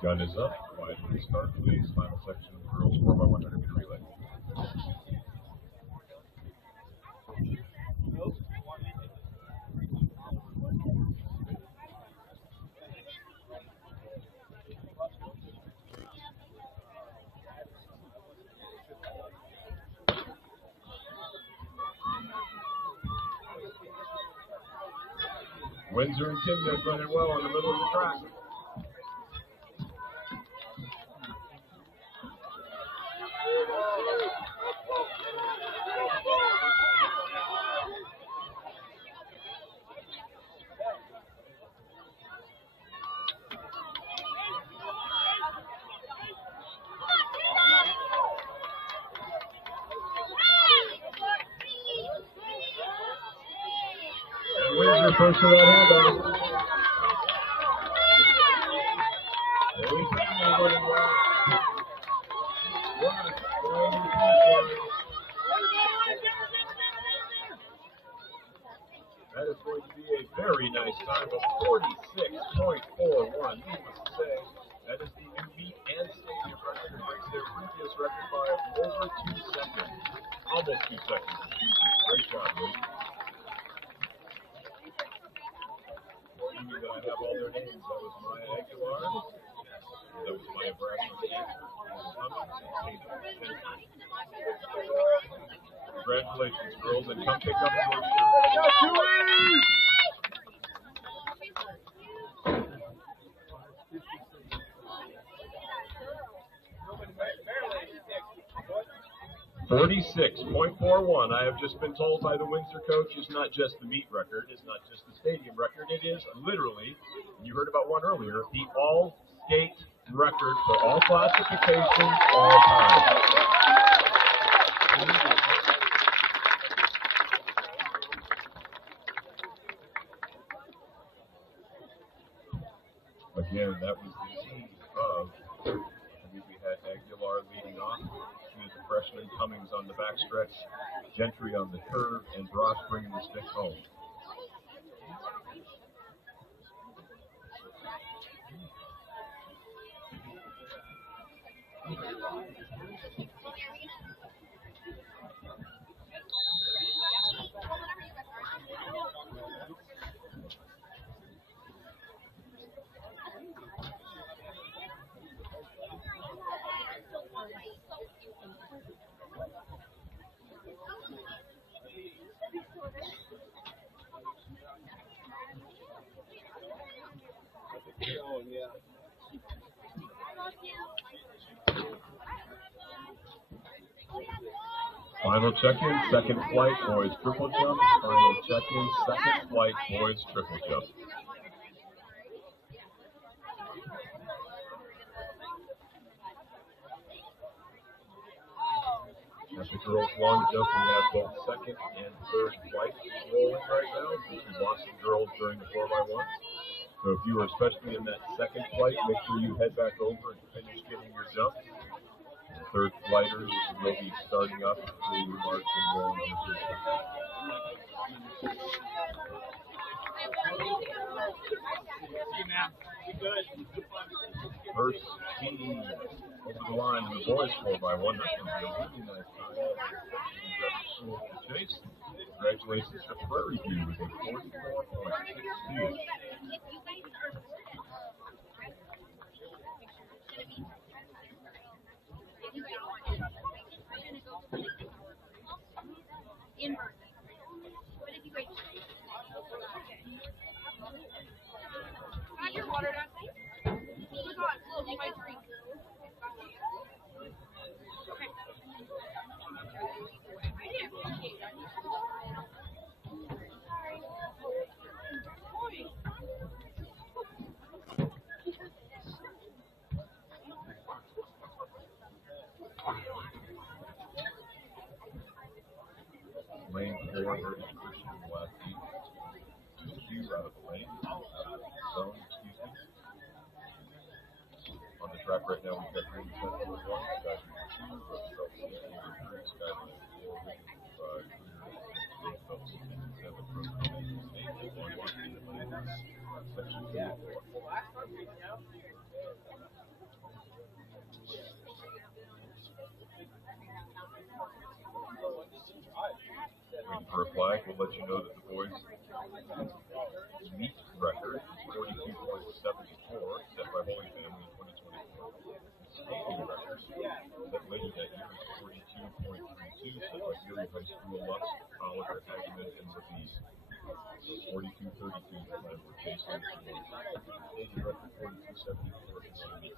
Gun is up. Wide restart, please. Final section of the girls 4x100 meter relay. Windsor and Timnick running well in the middle of the track. And Windsor first to that handoff. That is going to be a very nice time of 46.41. Needless to say, that is the new meet and stadium record and breaks their previous record by over 2 seconds. Almost 2 seconds. Great job, ladies. I have all their names. That was Maya Aguilar. That was Maya Brassman. Congratulations, girls, and come pick up your shirt. 46.41. I have just been told by the Windsor coach it's not just the meet record, it's not just the stadium record, it is literally, you heard about one earlier, the all-state record for all classifications, all time. Again, that was the seed of, I believe we had Aguilar leading off. She was a freshman. Cummings on the backstretch, Gentry on the curve, and Bross bringing the stick home. Oh, yeah. Final check-in, second flight, boys triple jump. Final check-in, second flight, boys triple jump. At the girls' long jump, we have both second and third flights rolling right now. We lost some girls during the 4x1. So if you are especially in that second flight, make sure you head back over and finish getting your jump. The third flighters will be starting up to march and roll in the distance. First team over the line in the boys 4x1. That's going to be a really nice time. Chase. Congratulations to Prairie View with a 44.62. Your water down. Look on, you might drink. Lane 4, Christian left. 2 out of the lane. Zone, excuse me. On the track right now, we've got Green Central 1, Skyline 2, Roosevelt 16, 3, Skyline 4, Wigan 5, Roosevelt 67, Roosevelt 8, 1, Section 2, 4. Waiting for a flag, we'll let you know that the boys meet record 42.74 set by Holy Family in 2024. Skating record set later that year is 42.32 set by Erie High School, Lutz, Oliver, Hageman, and Levine. 42.32 is the time we're chasing. Skating record 42.74 is on the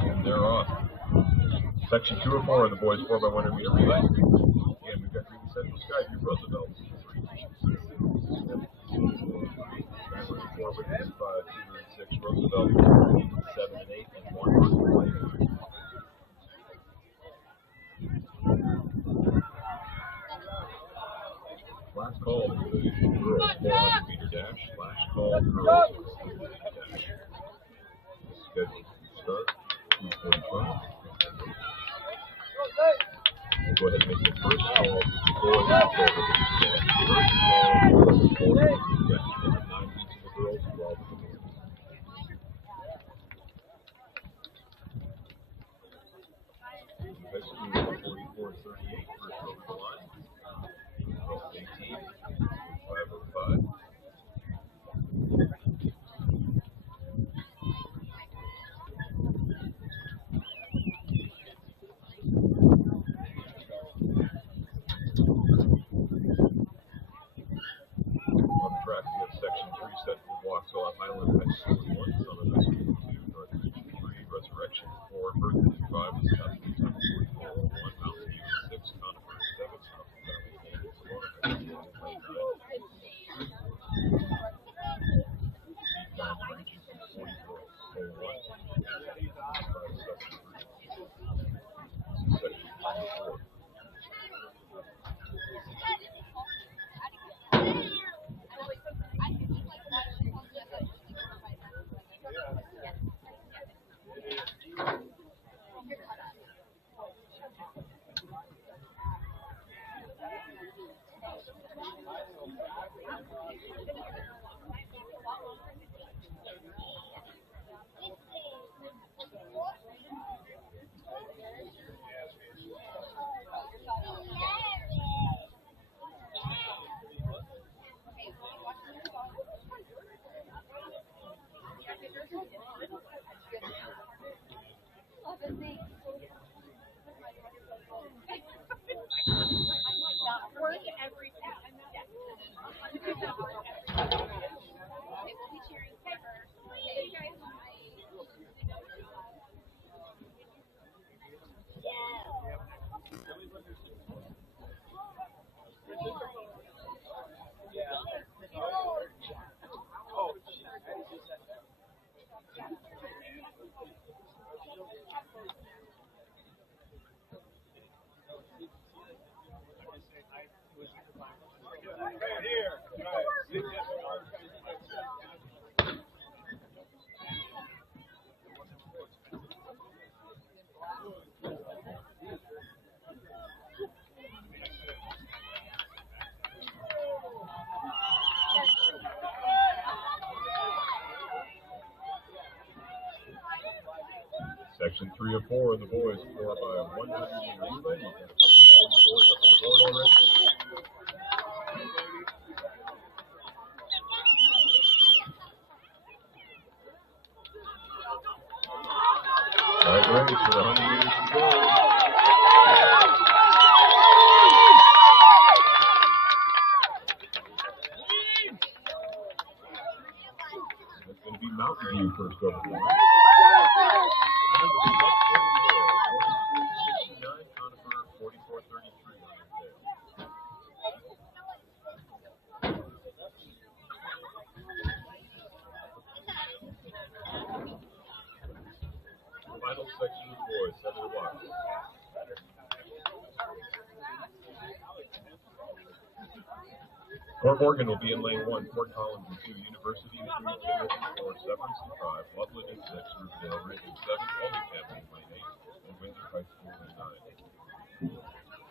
and they're off. Section 2 or 4 in the boys 4x100 meter relay. And we've got Green Central Skyview Roosevelt. 4 with 5, 2 and 6 Roosevelt, 7 and 8, and 1 Roosevelt. Last call for the girls 400 meter dash. Last call girls 400 meter dash. Scheduled to start 2:45. We'll go ahead and make the first call for the boys 400 meter dash. First call girls 400 meter dash. 9 each of the girls, 12 of the boys. High school 44.38 first over the line. Girls 18, 5:05. On the track, we have section 3 set for Waxhaw Highland High School 1, Summit High School 2, North Region 3, Resurrection 4, Berkeley 5, Wisconsin 10, 4401, Mountain View 6, Conifer 7, South Valley 8, Florida 9. Eastbound Region 4401, section 3 and 4. 3 of 4 in the boys, 4 by a 100-meter relay. We've got a couple of 44s up on the board already. Right race with 100 meters to go. That's going to be Mountain View first over the line. Final section of the boys, 7 to watch. Fort Morgan will be in lane 1, Fort Collins in 2, University in 3, Timothy 4, Severance in 5, Loveland in 6, Riverdale Ridge in 7, Holy Family in lane 8, and Windsor High School in 9.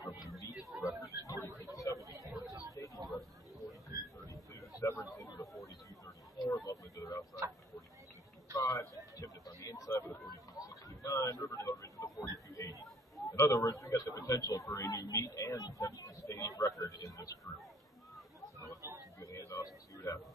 From the meet records, 42-74, Stadium records, 42-32, Severance into the 42-34, Loveland to their outside with the 42-65, Timothy on the inside with a 42-69, Riverdale Ridge with a 42-80. In other words, we got the potential for a new meet and potential stadium record in this group. So let's get some good handoffs and see what happens.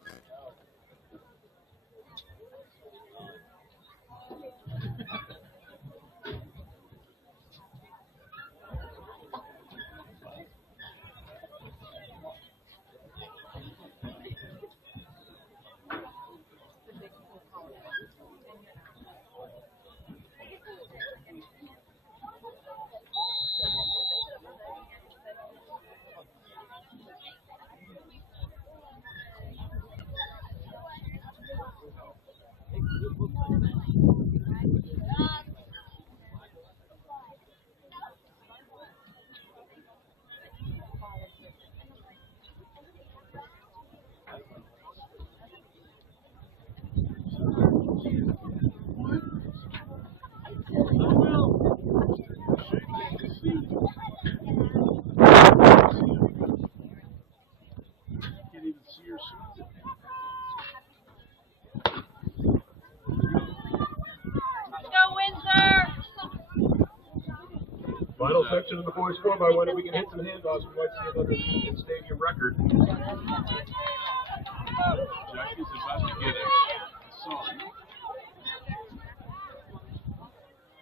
Final section of the boys 4x1. If we can hit some handoffs, we might see another meet and stadium record. Jackie's about to get it.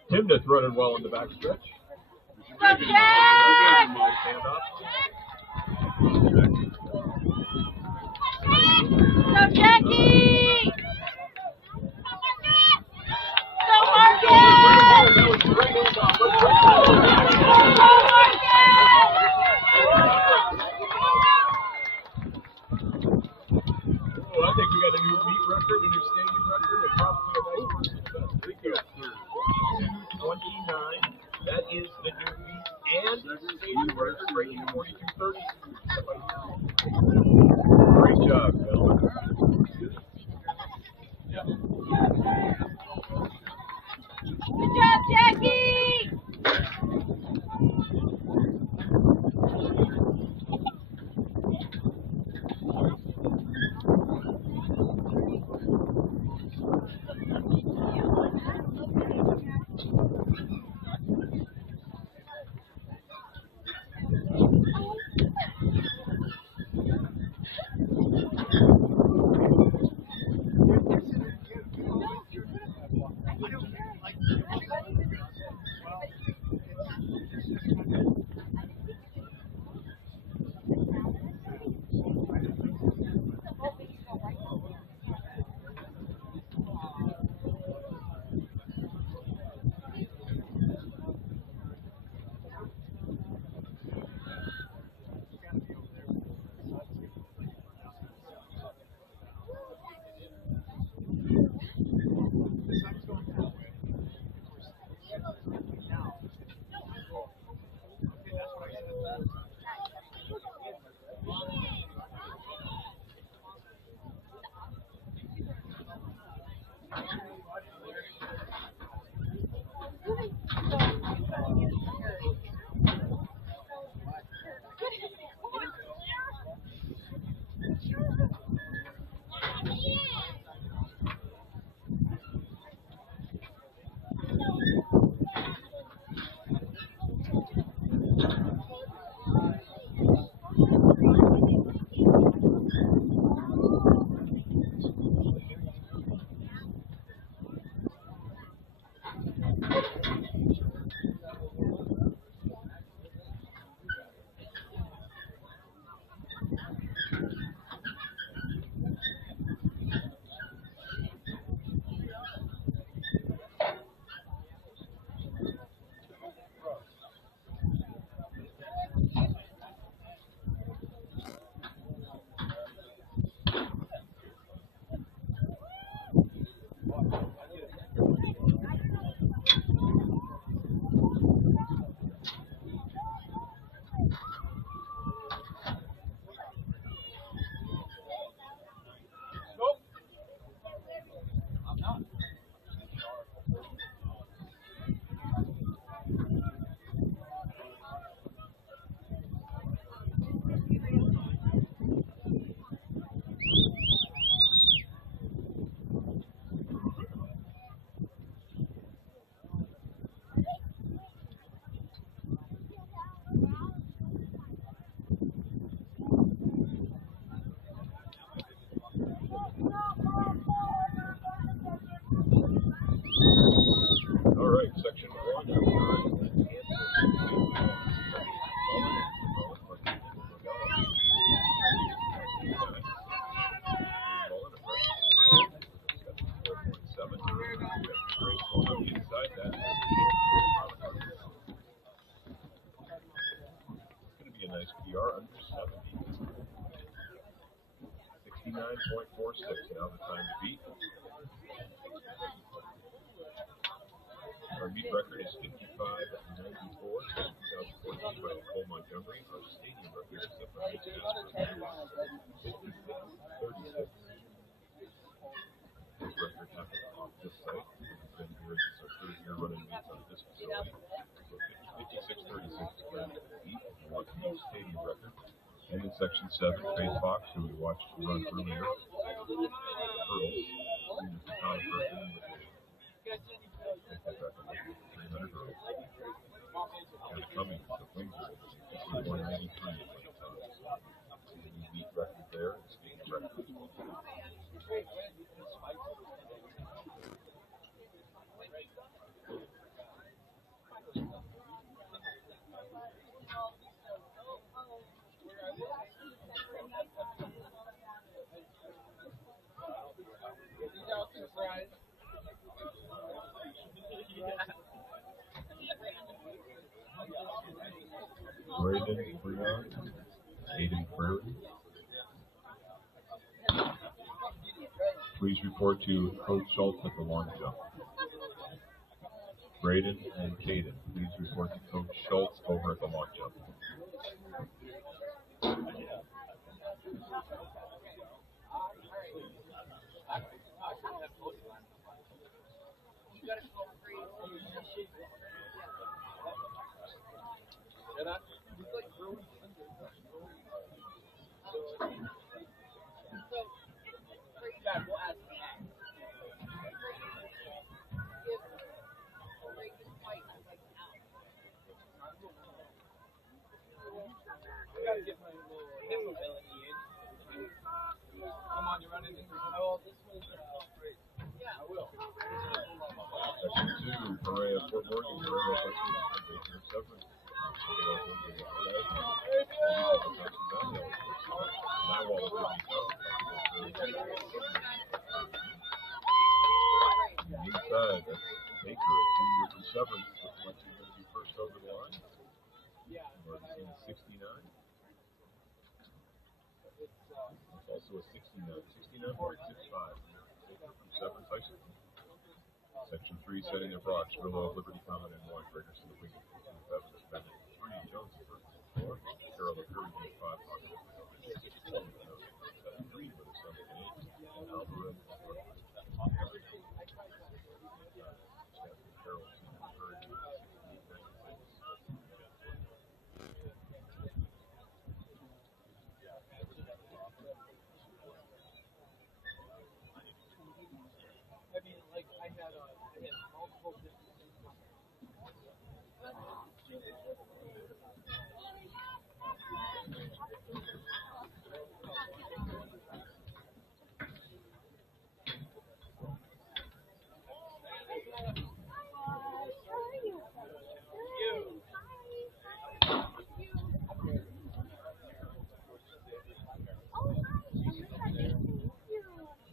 Timnath running well in the back stretch. Go, Jack! Handoff. Go, Jackie! Go, Marcus! That was a great handoff. Go, Marcus! Oh, I think we got a new meet record, a new stadium record, and probably a nice person best. I think we got 42-29. That is the new meet and stadium record, breaking 42-30. Great job, gentlemen. Good job, Jackie! nice PR, under 70. 69.46, now the time to beat. Our meet record is 55.94, 2014 by Nicole Montgomery. Our stadium record is set by Hess 56.36. This record happened off this site. We've been here since our third year running meets on this facility. So 56.36 is the beat. We want the new stadium record. And in section 7, Faith Fox, who we watched run earlier, hurdles. And the photographer with the 300 hurdles. And coming to the Windsor, 193. The new meet record there, and stadium record as well. Braden Freon, Aiden Prairie. Please report to Coach Schultz at the long jump. Braden and Caden, please report to Coach Schultz over at the long jump. Section 2, Perea, Fort Morgan, Baker, Severance. Inside, that's Baker, a junior from Severance, looking like he's going to be first over the line. Or in 69. It's also a 69.65. Baker from Severance High School. Section 3, setting their blocks, Rillo, Liberty Common, and White Breakers to the wing. Evans, Bennett, 3, Jones, 4, Carroll, Curry, 5, Hawkins, 6, 7, 3, with a 7, 8, Alvarez, Carroll, Curry, 6, 8, 9, 6.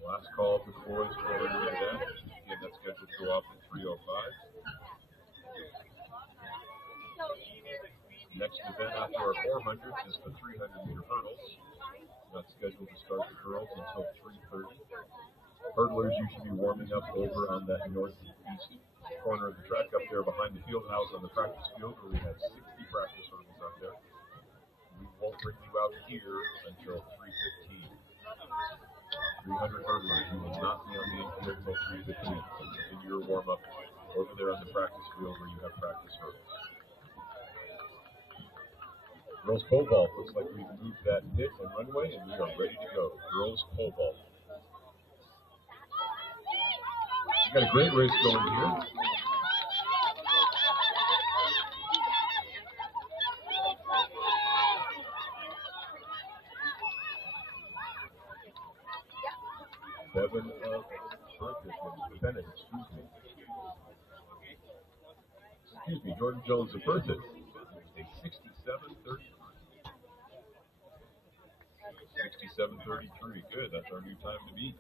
Last call for the boys for the event. Again, that's scheduled to go off at 3:05. Next event after our 400s is the 300-meter hurdles. That's scheduled to start the girls until 3:30. Hurdlers, you should be warming up over on that northeast corner of the track up there behind the field house on the practice field where we have 60 practice hurdles out there. We won't bring you out here until 3:15. 300 hurdlers, you will not be on the infield until 3:15. So continue your warm-up over there on the practice field where you have practice hurdles. Girls pole vault, looks like we've moved that pit and runway and we are ready to go. Girls pole vault. We've got a great race going here. Bennett, excuse me, Jordan Jones of Berthoud, a 67.33. 67.33, good, that's our new time to beat.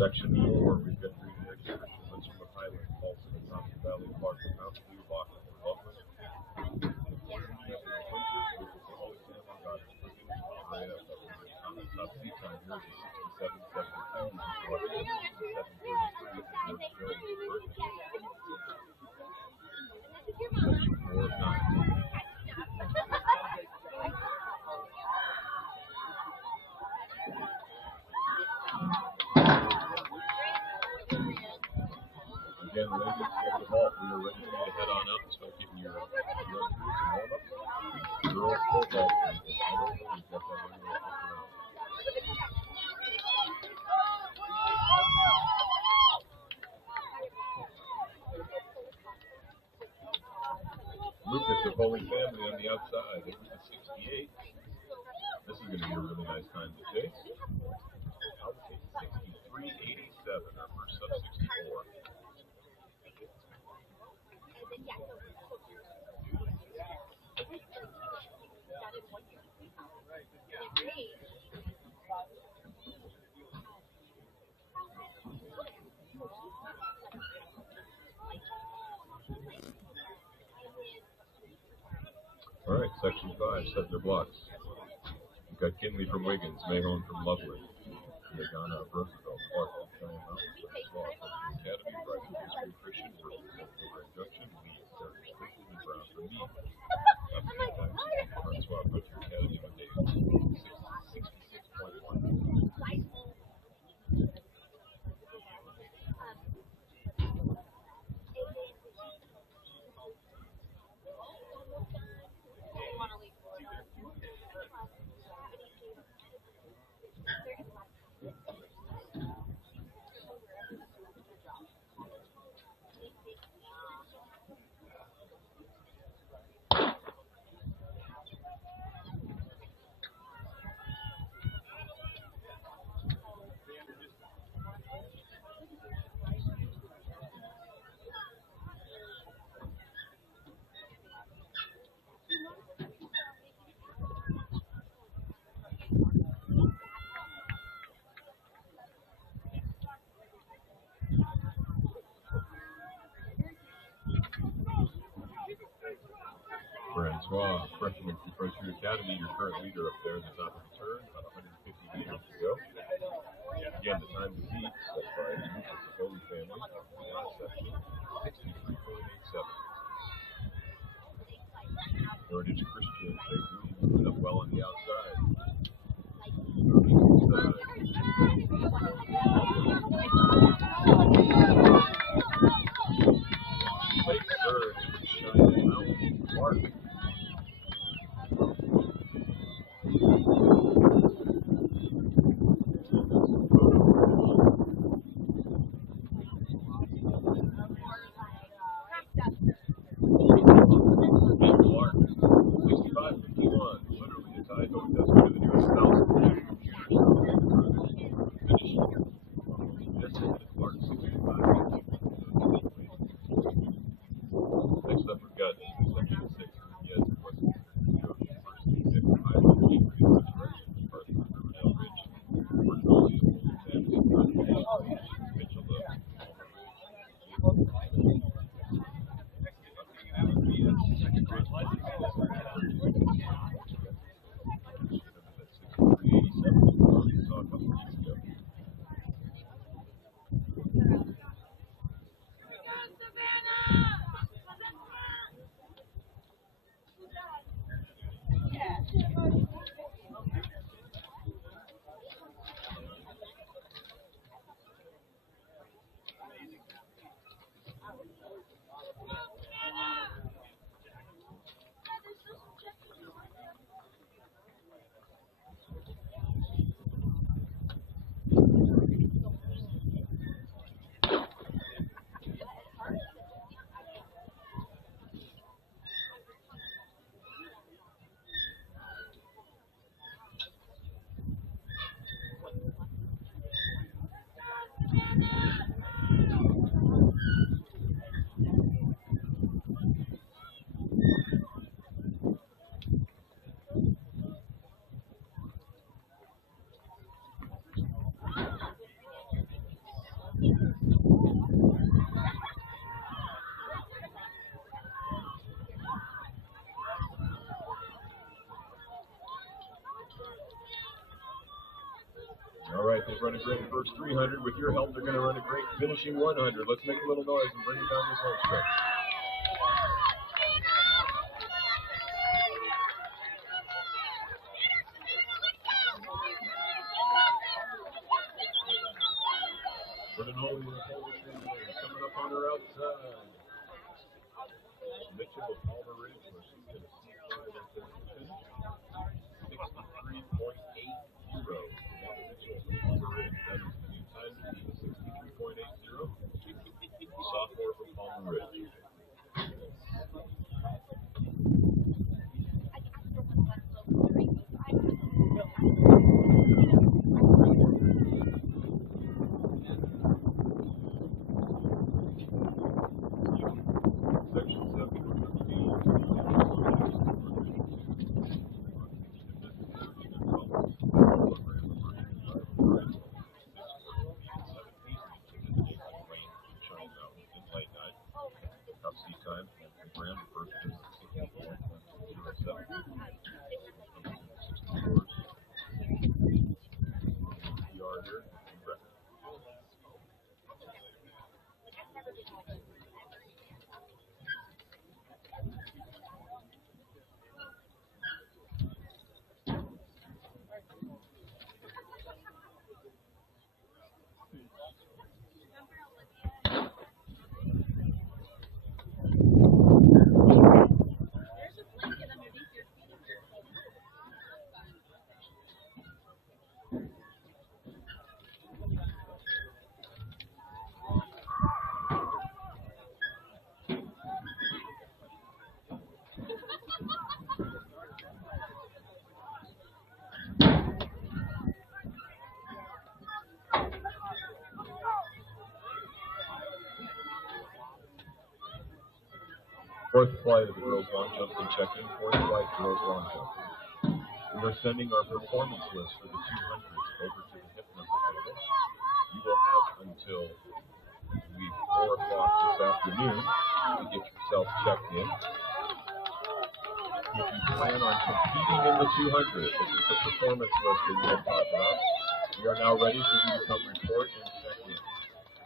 Section 4, we've got 3 next Christians from the Highland, Paulson, and Thompson Valley, Clark, and Mountain View, Lockwood, and Loveland. Top seat time here is 67.72. Section 4 of 9. Again, ladies, get the ball. We are ready for you to head on up and start getting your run throughs and warm up. Girls football team is head over. We've got that one around. Lucas of Holy Family on the outside. This is the 68. This is going to be a really nice time to chase. I would say 63.87, our first sub 64. All right, section 5, set their blocks. We've got Kinley from Wiggins, Mahone from Loveland, Nagana of Roosevelt, Clark from Cheyenne Mountain, Francois from the Academy, Brighton History Christian, River Junction, Lee, Derek Clinton, and Brown from me. Francois Frontier Academy, Monday, 66.1. Francois, freshman from Frontier Academy, your current leader up there in the top of the turn, about 150 meters to go. Again, the time to beat, set by Lucas of Holy Family, the last section, 63.87. Heritage Christian, they really moving up well on the outside. Late third, Cheyenne Mountain, Clark. Clark, 63.87. They've run a great first 300. With your help, they're going to run a great finishing 100. Let's make a little noise and bring it down this home stretch. Coming up on her outside. Mitchell of Palmer Ridge, where she's going to see 63.80. Mitchell of Palmer Ridge. That is the new time to be 63.80. Sophomore from Palmer Ridge. Fourth flight of the girls' long jump and check-in. Fourth flight girls' long jump. We are sending our performance list for the 200s over to the hip number table. You will have until 4 o'clock this afternoon to get yourself checked in. If you plan on competing in the 200, this is the performance list that we will talk about. We are now ready for you to come report and check in.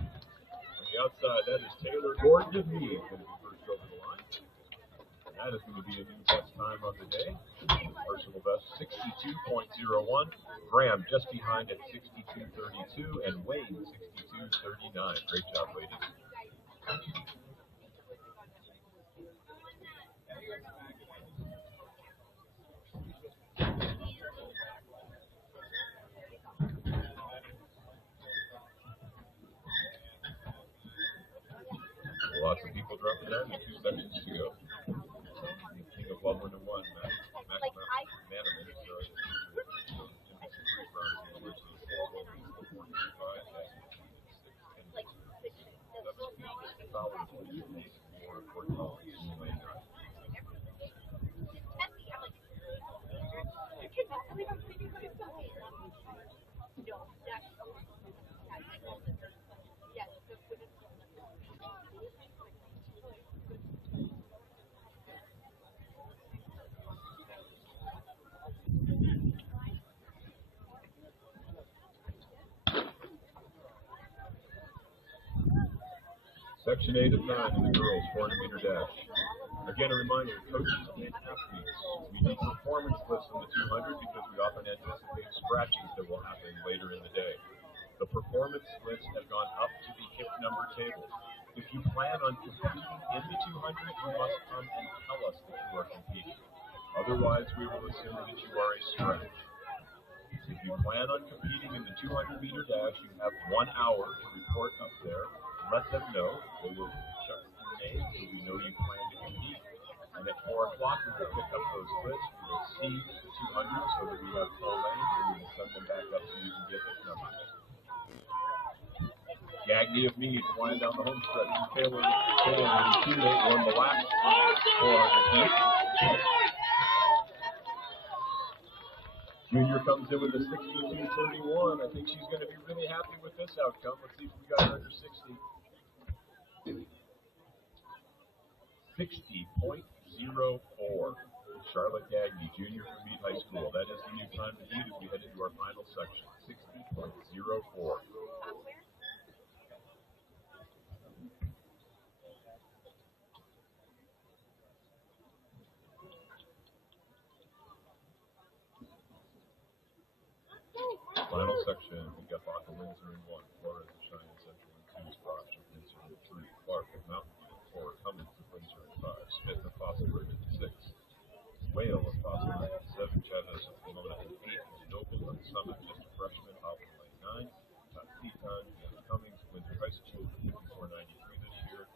On the outside, that is Taylor Gordon DeVee going to be first over the line. And that is going to be a new best time of the day. Personal best 62.01. Graham just behind at 62.32 and Wade 62.39. Great job, ladies. Lots of people dropping down in 2 seconds to go. King of Loveland and 1, Max Manaman. Section 8 of 9 in the girls 400-meter dash. Again, a reminder, coaches and athletes, we need performance lists in the 200 because we often anticipate scratchings that will happen later in the day. The performance lists have gone up to the hip number table. If you plan on competing in the 200, you must come and tell us that you are competing. Otherwise, we will assume that you are a scratch. If you plan on competing in the 200-meter dash, you have 1 hour to report up there. Let them know. They will check your name so we know you plan to compete. And at 4 o'clock, we will pick up those lists. We will see the 200 so that we have full lanes, and we will send them back up so you can get those numbers. Gagne of Meade flying down the home stretch. Taylor and his teammate won the last 400 feet. Junior comes in with a 62.31. I think she's going to be really happy with this outcome. Let's see if we got her under 60. 60.04. Charlotte Gagne, junior from Meade High School. That is the new time to beat as we head into our final section, 60.04. Final section, we got Baca Windsor in 1, Flores and Cheyenne Central in 2, Sprosh and Windsor in 3, Clark and Mountain View in 4, Cummins and Windsor in 5, Smith and Fossilburg in 6, Whale and Fossilburg in 7, Chavez and Pomona in 8, and Noble and Summit, just a freshman, Hoffman in 9, Top Seat Time, Cummings, Windsor High School, 54.93 this year.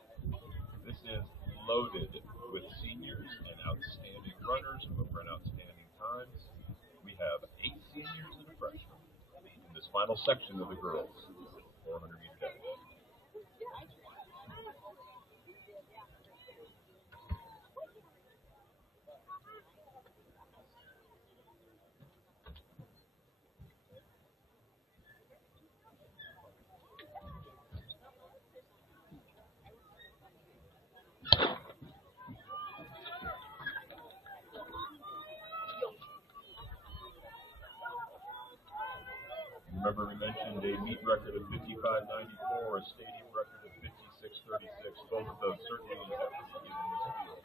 This is loaded with seniors and outstanding runners who have run outstanding times. We have 8 seniors and a freshman in this final section of the girls, 400 meter dash. Remember, we mentioned a meet record of 55.94, a stadium record of 56.36. Both of those certainly have to be given this field.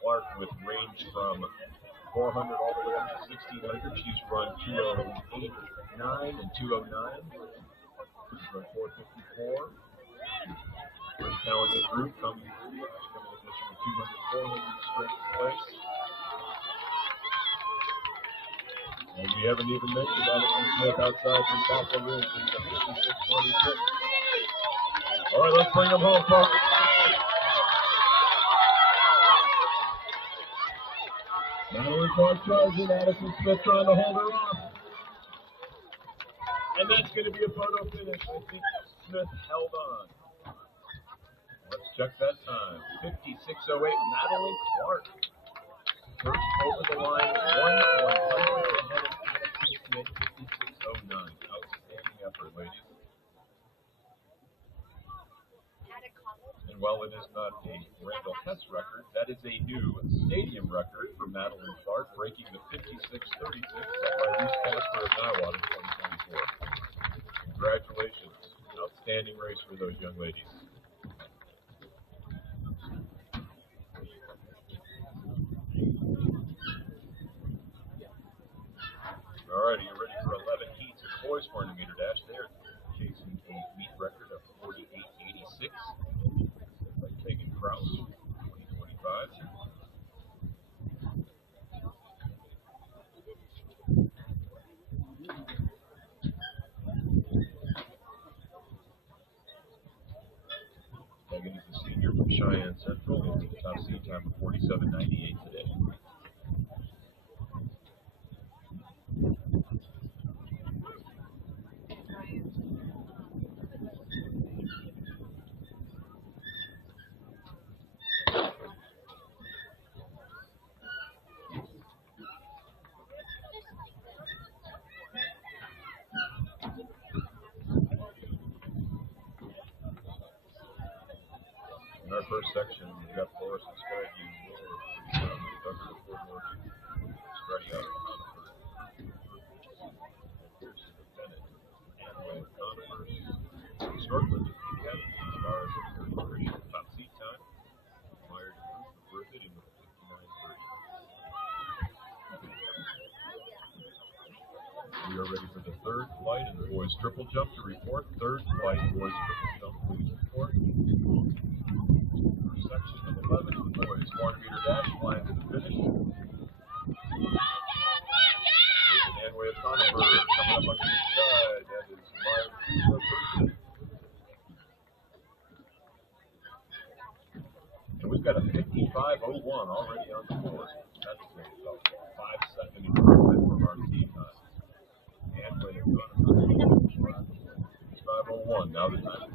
Clark with range from 400 all the way up to 1600. She's run 208.9 and 209. She's run 454. Pretty talented group coming in position with 200, 400 straight place. And we haven't even mentioned Addison Smith outside from Fossil Ridge in the 56.26. All right, let's bring them home, folks. Madeline Clark charging, Addison Smith trying to hold her off. And that's going to be a photo finish. I think Smith held on. Let's check that time. 56.08, Madeline Clark. First over the line, 1/100 ahead of Addison Smith, 56.09. Outstanding effort, ladies. And while it is not a Randall Hess record, that is a new stadium record for Madeline Clark, breaking the 56.36 set by Reese Casper of Niwot in 2024. Congratulations. Outstanding race for those young ladies. All right, are you ready for 11 heats in the boys 400 meter dash? They are chasing a meet record of 48.86 by Tegan Kraus, 2025. Tegan is a senior from Cheyenne Central, with a top seed time of 47.98 today. In our first section, we've got Forrest and Skyview, Douglas, Fort Spreading out of Conifer, Pearson of Bennett, Anway of Conifer, Stortland of Academy, Mars of Christian, top seat time, Myers and Ruth of Berthoud in the 59.30. We are ready for the third flight in the boys triple jump to report. Third flight, boys triple jump, please report. Section of 11 of the boys 400 meter dash, flying to the finish. There's an Anway of Conifer coming up on the inside. That is Myers of Berthoud. And we've got a 55.01 already on the board. That's a 5-second improvement from our team time. Anway of Conifer. 5.01. Now the time.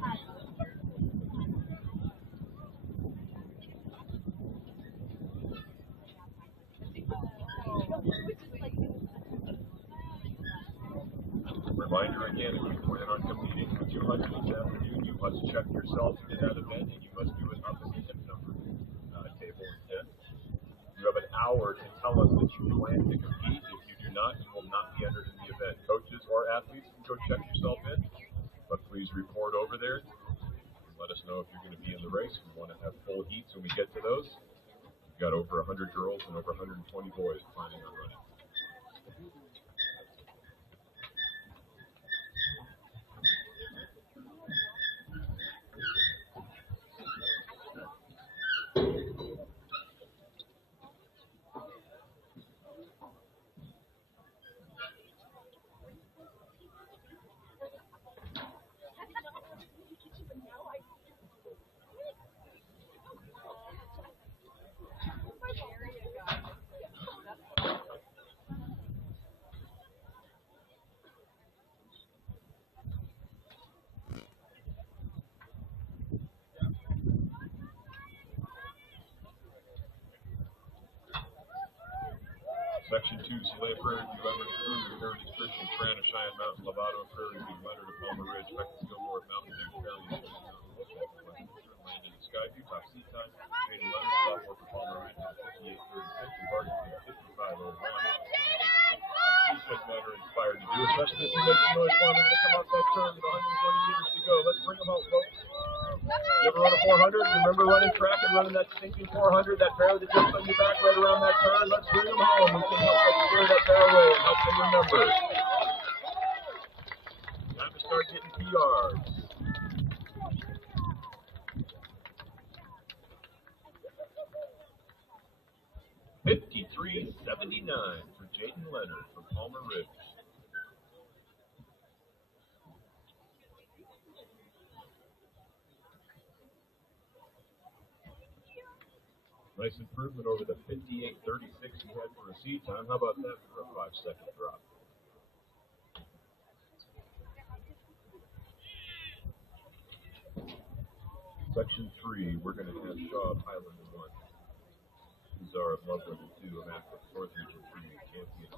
Reminder again, if you plan on competing for 200 this afternoon, you must check yourself into that event, and you must do it up at the hip number table and hour to tell us that you plan to compete. If you do not, you will not be entered in the event. Coaches or athletes can go check yourself in, but please report over there. Let us know if you're going to be in the race. We want to have full heats when we get to those. We've got over 100 girls and over 120 boys planning on running. Section 2, Soleil Prairie View, Leonard, Cruiser, Heritage Christian, Trana, Cheyenne Mountain, Lovato, Prairie View, Leonard, Palmer Ridge, Beckett, Gilmore, Mountain View, Fairview, Landon, Skyview, Top Seat Time, Jane Leonard, sophomore for Palmer Ridge, 58:36, and Barton, 55:01. Please just matter inspired to do, especially if you make some noise for me to come out that turn with 120 meters to go. Let's bring them home, folks. You ever run a 400? You remember running track and running that stinking 400, that barrel that jumps on your back right around that turn? Let's bring them home. We can help them clear that barrel away and help them remember. Time to start getting PRs. $53.79 for Jayden Leonard from Palmer Ridge. Nice improvement over the 58:36 you had for a seat time. How about that for a 5-second drop? Section 3, we're going to have Shaw of Highland 1. Czar of Loveland 2, Immaculate North Region 3, Champion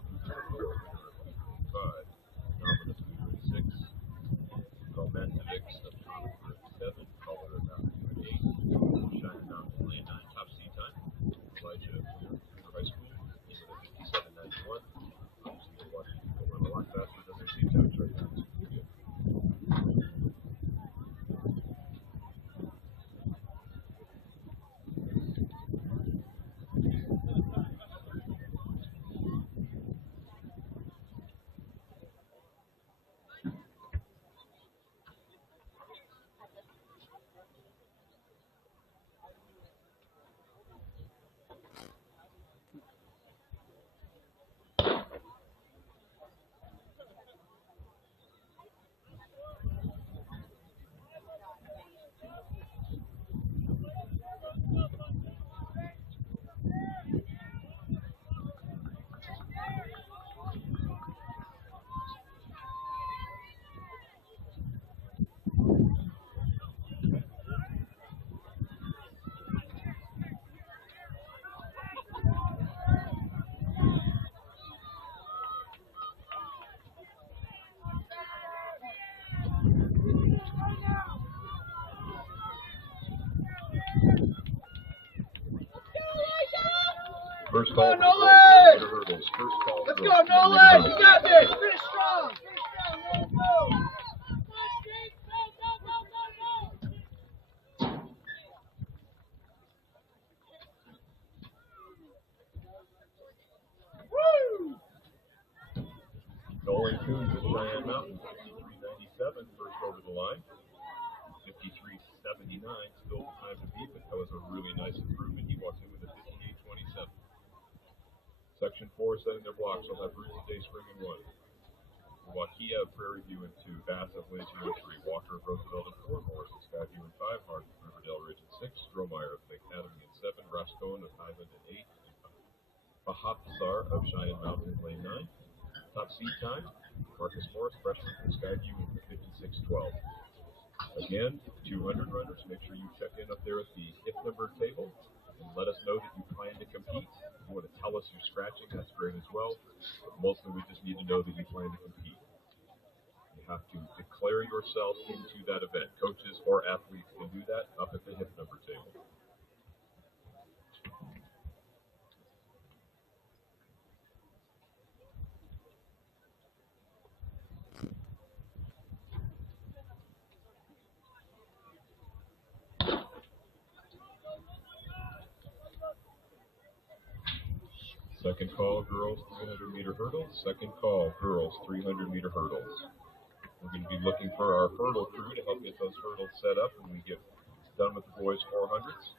5, Nominus 6, Romantivics of Concord 7, Colorado Mountain 8, Cheyenne Mountain Lane 9, top seat time. Elijah High School, with a 57.91. Obviously, they're watching people run a lot faster than their seat times right now. First call, no legs! First call. Let's go, no legs! You got this! Finish strong! Finish strong, let's go! Woo! Nolan Coons at Cheyenne Mountain, 53.97, first over the line. 53.79, still the time to beat, but that was a really nice improvement. He walks in with a 58.27. Section 4 setting their blocks. They'll have Roots of Day Spring in 1. Waukeia of Prairie View in 2. Bass of Lansing in 3. Walker of Roosevelt in 4. Morris of Skyview in 5. Hart of Riverdale Ridge in 6. Strohmeyer of McAdamy in 7. Rascone of Highland in 8. Bahapsar of Cheyenne Mountain in Lane 9. Top seat time, Marcus Morris, freshman from Skyview in 56.12. Again, 200 runners, make sure you check in up there at the hip number table and let us know that you plan to compete. If you want to tell us you're scratching, that's great as well. But mostly we just need to know that you plan to compete. You have to declare yourself into that event. Coaches or athletes can do that up at the hip number table. Second call, girls 300-meter hurdles. Second call, girls 300-meter hurdles. We're going to be looking for our hurdle crew to help get those hurdles set up when we get done with the boys 400s.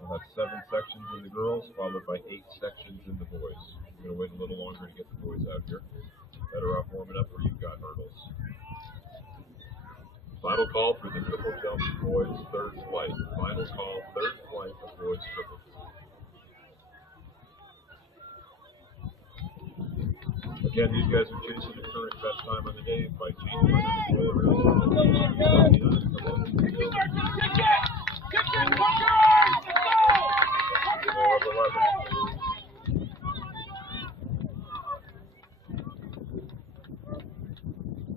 We'll have 7 sections in the girls, followed by 8 sections in the boys. We're going to wait a little longer to get the boys out here. Better off warming up where you've got hurdles. Final call for the triple jump boys third flight. Final call, third flight of boys triple. Again, these guys are chasing the current best time on the day by changing the oil around.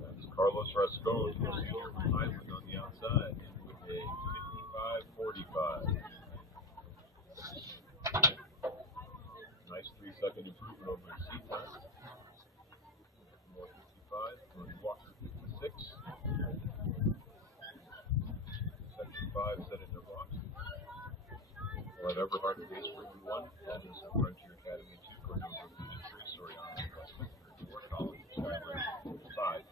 That's Carlos Rascon, senior from Highland on the outside with a 55-45. Nice 3-second improvement over the seat time. More 55, Tony Walker 56. Section 5 set into rocks. We'll have Everhart and Day Spring in 1, Aldous and Frontier Academy in 2, Cordova Beach and 3, Soriano and Westminster in 4, College, Skyway 5.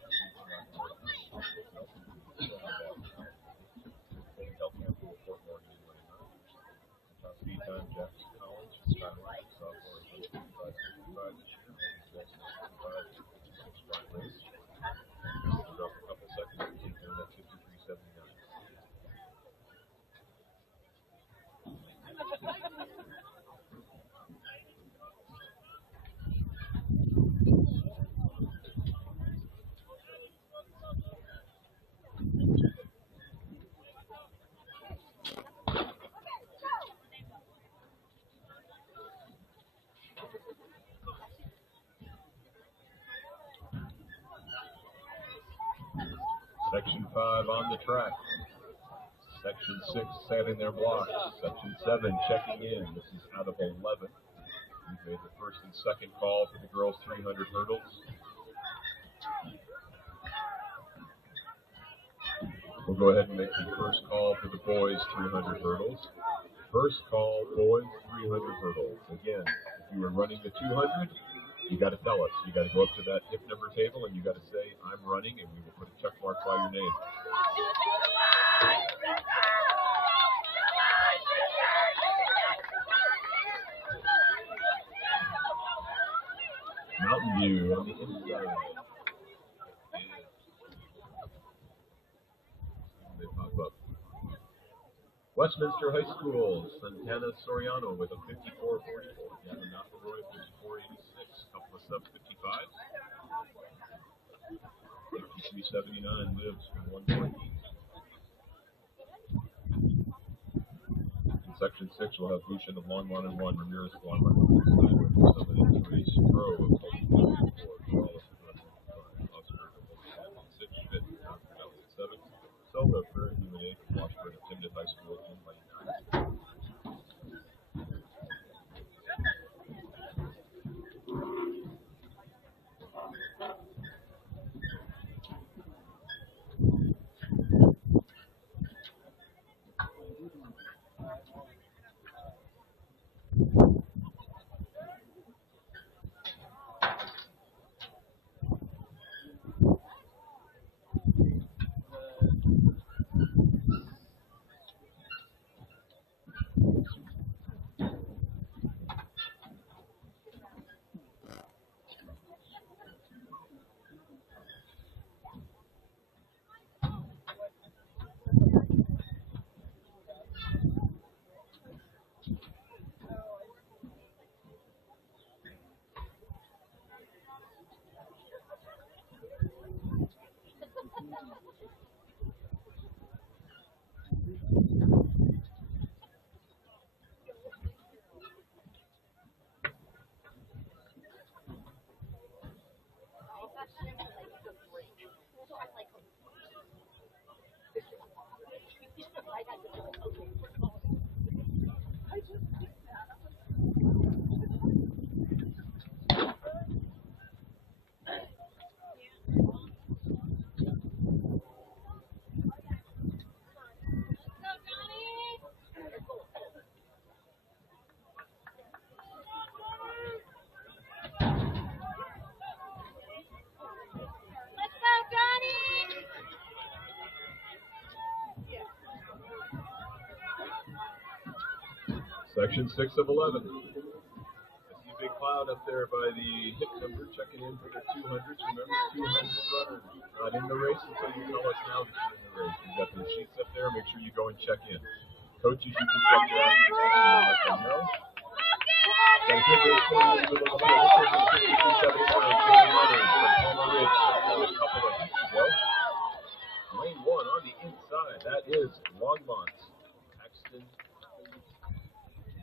Del Campo, Fort Morgan in 29. Top speed time, Jackson Collins, Skyway, sophomore 55-55 this year. Jackson 55-56 flat race. Drop a couple seconds and take down that 53.79. Section 5 on the track. Section 6 setting their blocks. Section 7 checking in. This is out of 11. We've made the first and second call for the girls 300 hurdles. We'll go ahead and make the first call for the boys 300 hurdles. First call, boys 300 hurdles. Again, if you were running the 200, you got to tell us. You got to go up to that hip number table and you got to say, I'm running, and we will put a check mark by your name. Mountain View on the inside. They pop up. Westminster High School, Santana Soriano with a 54-44. Gavin McElroy, 54-86. Couple of sub-55s. 53-79 lives for 1 more heat. In Section 6, we'll have Bushin of Longmont and 1, Ramirez of Longmont and 1, Summit and 3, Pro of Colton 4, Wallace of 5, Oscar of 6, Schmidt of 7, Selva currently with 8, Washburn of Timden High School at 1 by 9. Section 6 of 11. I see Big Cloud up there by the hit number, checking in for the 200s. Remember, 200 runners not in the race until you tell us now that you're in the race. We've got the sheets up there. Make sure you go and check in. Coaches, you can check your actions and let them know. Got a good race for you in the middle of the field. This is 52-79, Jane Leonard from Palmer Ridge. A couple of weeks ago. Lane 1 on the inside. That is Longmont. Paxton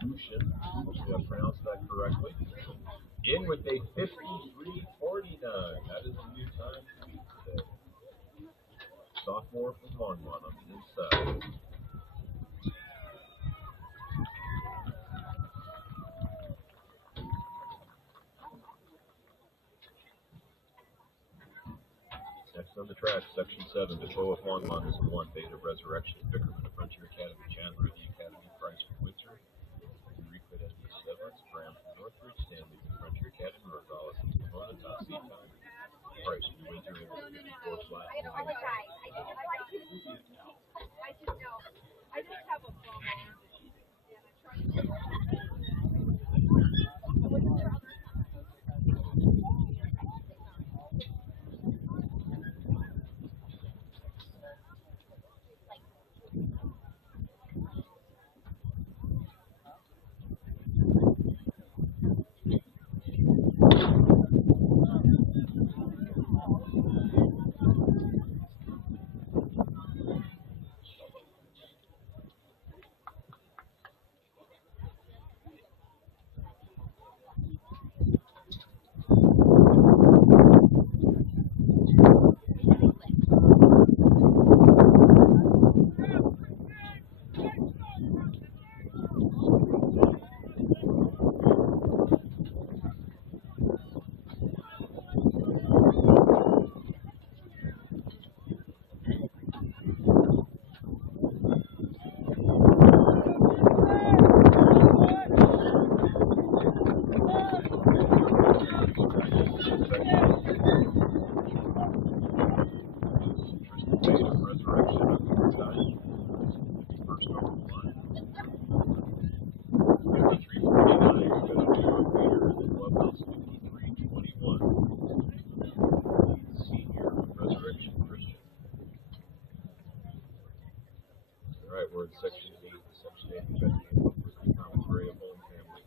Bushin. Hopefully I pronounced that correctly. In with a 53.49. That is a new time to beat today. Sophomore from Longmont on the inside. Next on the track, Section 7, Defoe of Longmont is 1, Beta Resurrection, Bickerman of Frontier Academy, Chandler of the Academy, Price from Windsor, Enrique of Severance, Graham from Northridge, Stanley from Frontier Academy, Rosales from Pomona, top seat time, Price from Windsor in the 54 flat. I just have a phone. Section 8, Section 8, Thomas Gray of Holm family.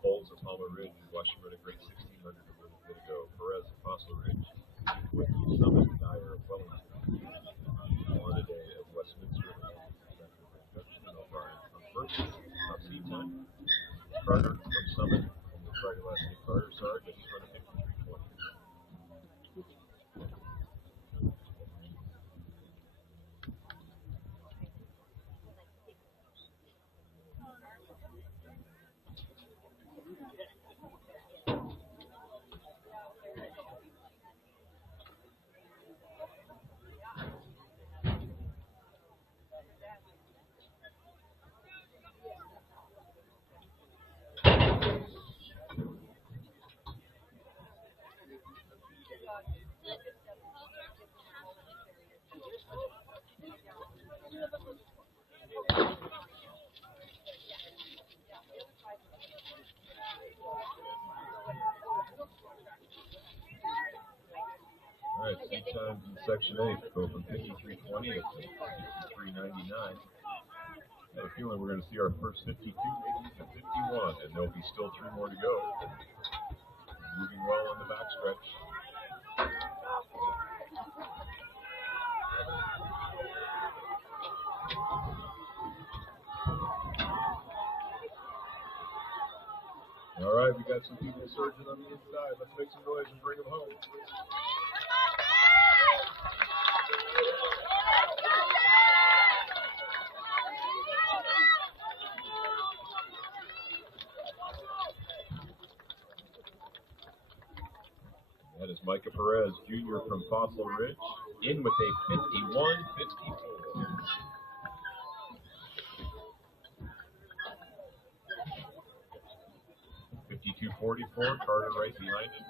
Bowles of Palmer Ridge, watched him run a great 1600 a little bit ago. Perez of Fossil Ridge, with Summit Dyer of Wellington. Holiday of Westminster, Junction of O'Brien from first, top seat time. Carter from Summit, Friday last name Carter, sorry, but he's running 53.20. All right, seat times in Section 8 go from 53.20 up to 53.99. I have a feeling we're going to see our first 52, maybe even 51, and there'll be still 3 more to go. Moving well on the backstretch. All right, we got some people surging on the inside. Let's make some noise and bring them home. That is Micah Perez, Jr. from Fossil Ridge, in with a 51.54. 52.44, Carter right behind him.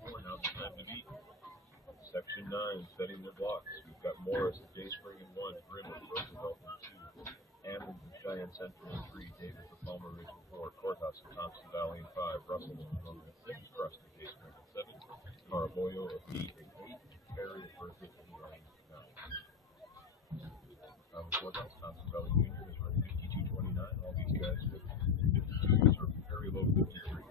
51.54, now it's time to beat. Section 9, setting their blocks. We've got Morris, Dayspring in 1, Grimm, Roosevelt in 2, Hammond in Cheyenne Central in 3, Davis of Palmer Ridge in 4, Courthouse of Thompson Valley in 5, Russell of Logan in 6, Croston Case in 7, Maraboyo of Lee in 8, Perry of Berthoud in 9. Courthouse, Thompson Valley Junior is running 52.29. All these guys with 52s or very low 53s.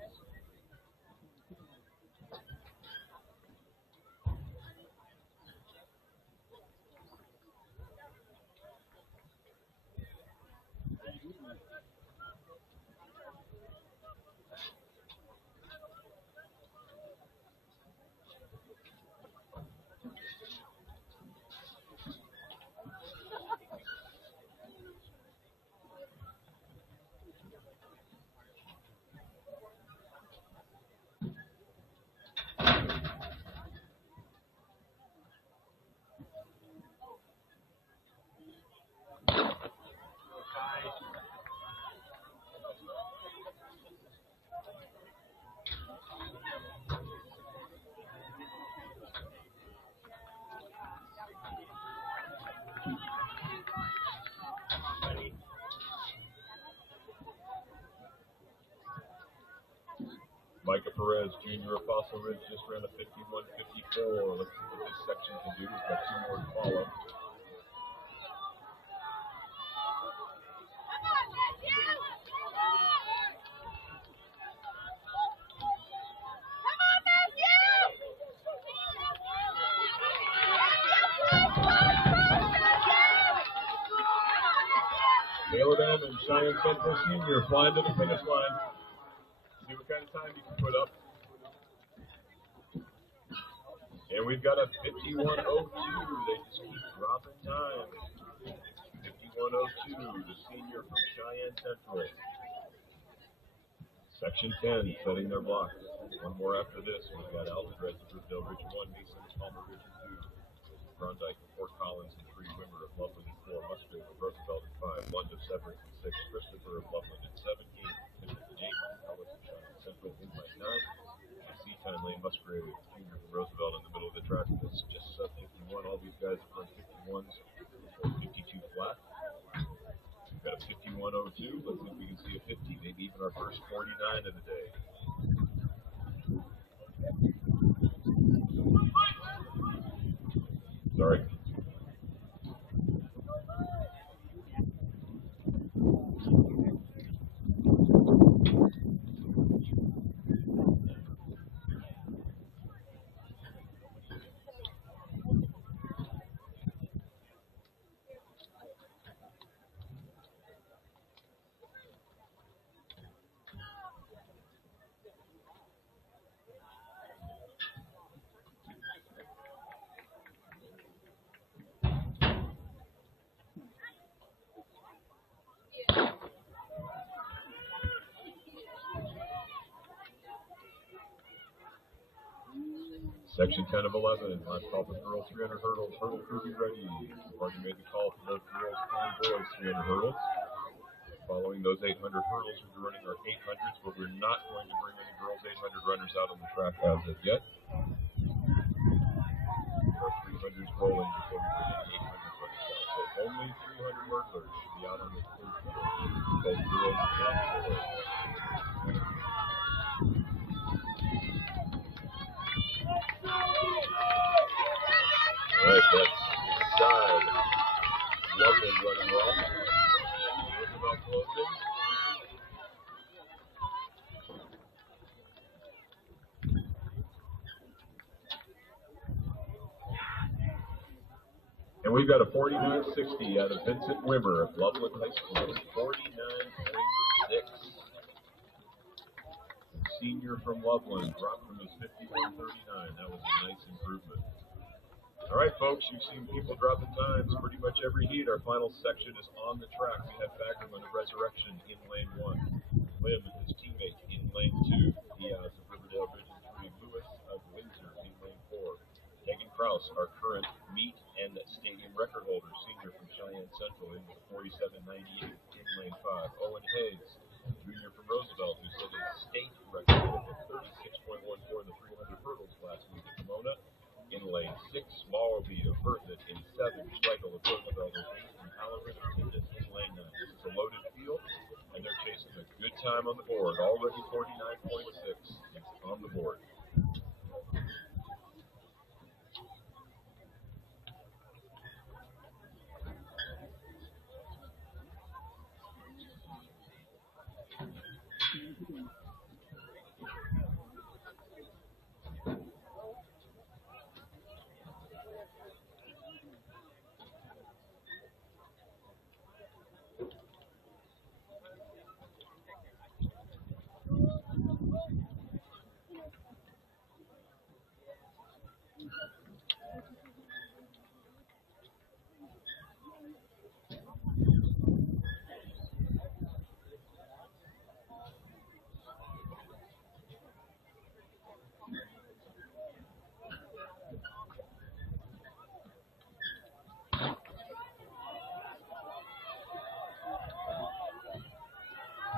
Micah Perez, Junior of Fossil Ridge, just ran a 51.54. Let's see what this section can do. We've got 2 more to follow. Caleb and Cheyenne Central Senior flying to the finish line. See what kind of time you can put up. And we've got a 51.02. They just keep dropping time. 51.02, the senior from Cheyenne Central. Section 10 setting their block. One more after this. We've got Alfred of Brazil Ridge 1, Mason Palmer Ridge 2, Klondike of Fort Collins in 3, Wimmer of Loveland in 4, Musgrave of Roosevelt in 5, Lund of Severance in 6, Christopher of Loveland in 7, Timothy James, Ellis of Cheyenne Central in line 9, Seatown Lane Musgrave Junior from Roosevelt in the middle of the track. That's just sub 51. All these guys have run 51s, 52 flat. We've got a 51.02. Let's see if we can see a 50, maybe even our first 49 of the day. Sorry. Section 10 of 11, last call for girls 300 hurdles. Hurdle crew be ready. We've already made the call for both girls and boys 300 hurdles. Following those 800 hurdles, we'll be running our 800s, but we're not going to bring any girls 800 runners out on the track as of yet. Our 300s rolling before we bring any 800 runners out. So only 300 hurdlers should be out on the field, both girls and boys. All right, that's inside. Loveland running well. Roosevelt closing. And we've got a 49.60 out of Vincent Wimmer of Loveland High School. 49.6. Senior from Loveland dropped from his 51.39. That was a nice improvement. All right, folks, you've seen people dropping times pretty much every heat. Our final section is on the track. We have Baggerman of Resurrection in lane 1. Lim and his teammate in lane 2. Diaz of Riverdale Ridge in 3. Lewis of Windsor in lane 4. Tegan Kraus, our current meet and stadium record holder, senior from Cheyenne Central, in 47.98 in lane 5. Owen Hayes, junior from Roosevelt, who set a state record of 36.14 in the 300 hurdles last week at Pomona. In lane 6, Smallby of Berthoud in 7. Schlegel of Roosevelt in 8. And Halloran of Tinden in lane 9. This is a loaded time on the board. Already 49.6 on the board.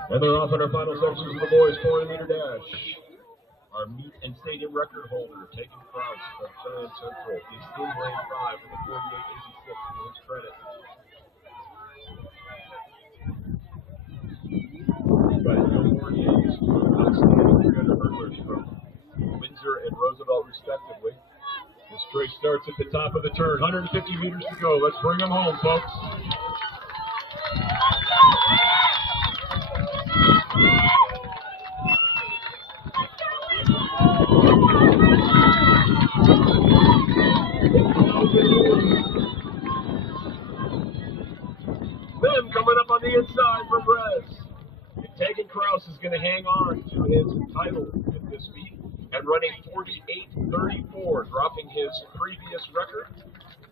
And they're off in our final sections of the boys' 400-meter dash. Our meet and stadium record holder, Taken Kraus of Cheyenne Central, is in lane 5 with a 48.86 to his credit. But Gilmore is two outstanding 300 hurdlers from Windsor and Roosevelt, respectively. This race starts at the top of the turn. 150 meters to go. Let's bring them home, folks. Then coming up on the inside for Brez. Taken Kraus is going to hang on to his title at this meet and running 48.34, dropping his previous record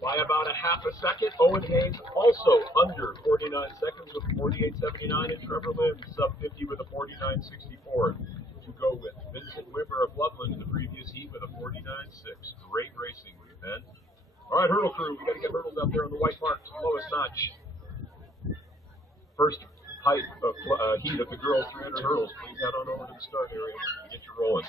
by about a half a second. Owen Hayes also under 49 seconds with 48.79, and Trevor Lim sub 50 with a 49.64 to go with Vincent Wibber of Loveland in the previous heat with a 49.6. Great racing, men. All right, hurdle crew, we got to get hurdles out there on the white marks, lowest notch. First height of heat of the girls 300 hurdles. Please head on over to the start area and get you rolling.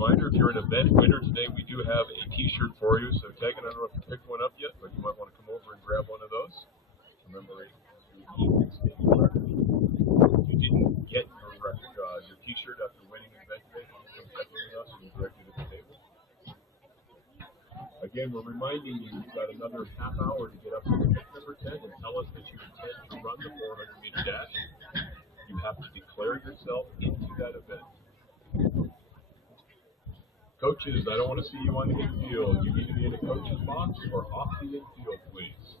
Reminder, if you're an event winner today, we do have a t-shirt for you. So Tegan, I don't know if you picked one up yet, but you might want to come over and grab one of those. Remember, if you didn't get your t-shirt after winning an event today, come check with us and we'll direct you to the table. Again, we're reminding you you've got another half hour to get up to pick number 10 and tell us that you intend to run the 400-meter dash. You have to declare yourself into that event. Coaches, I don't want to see you on the infield. You need to be in a coach's box or off the infield, please.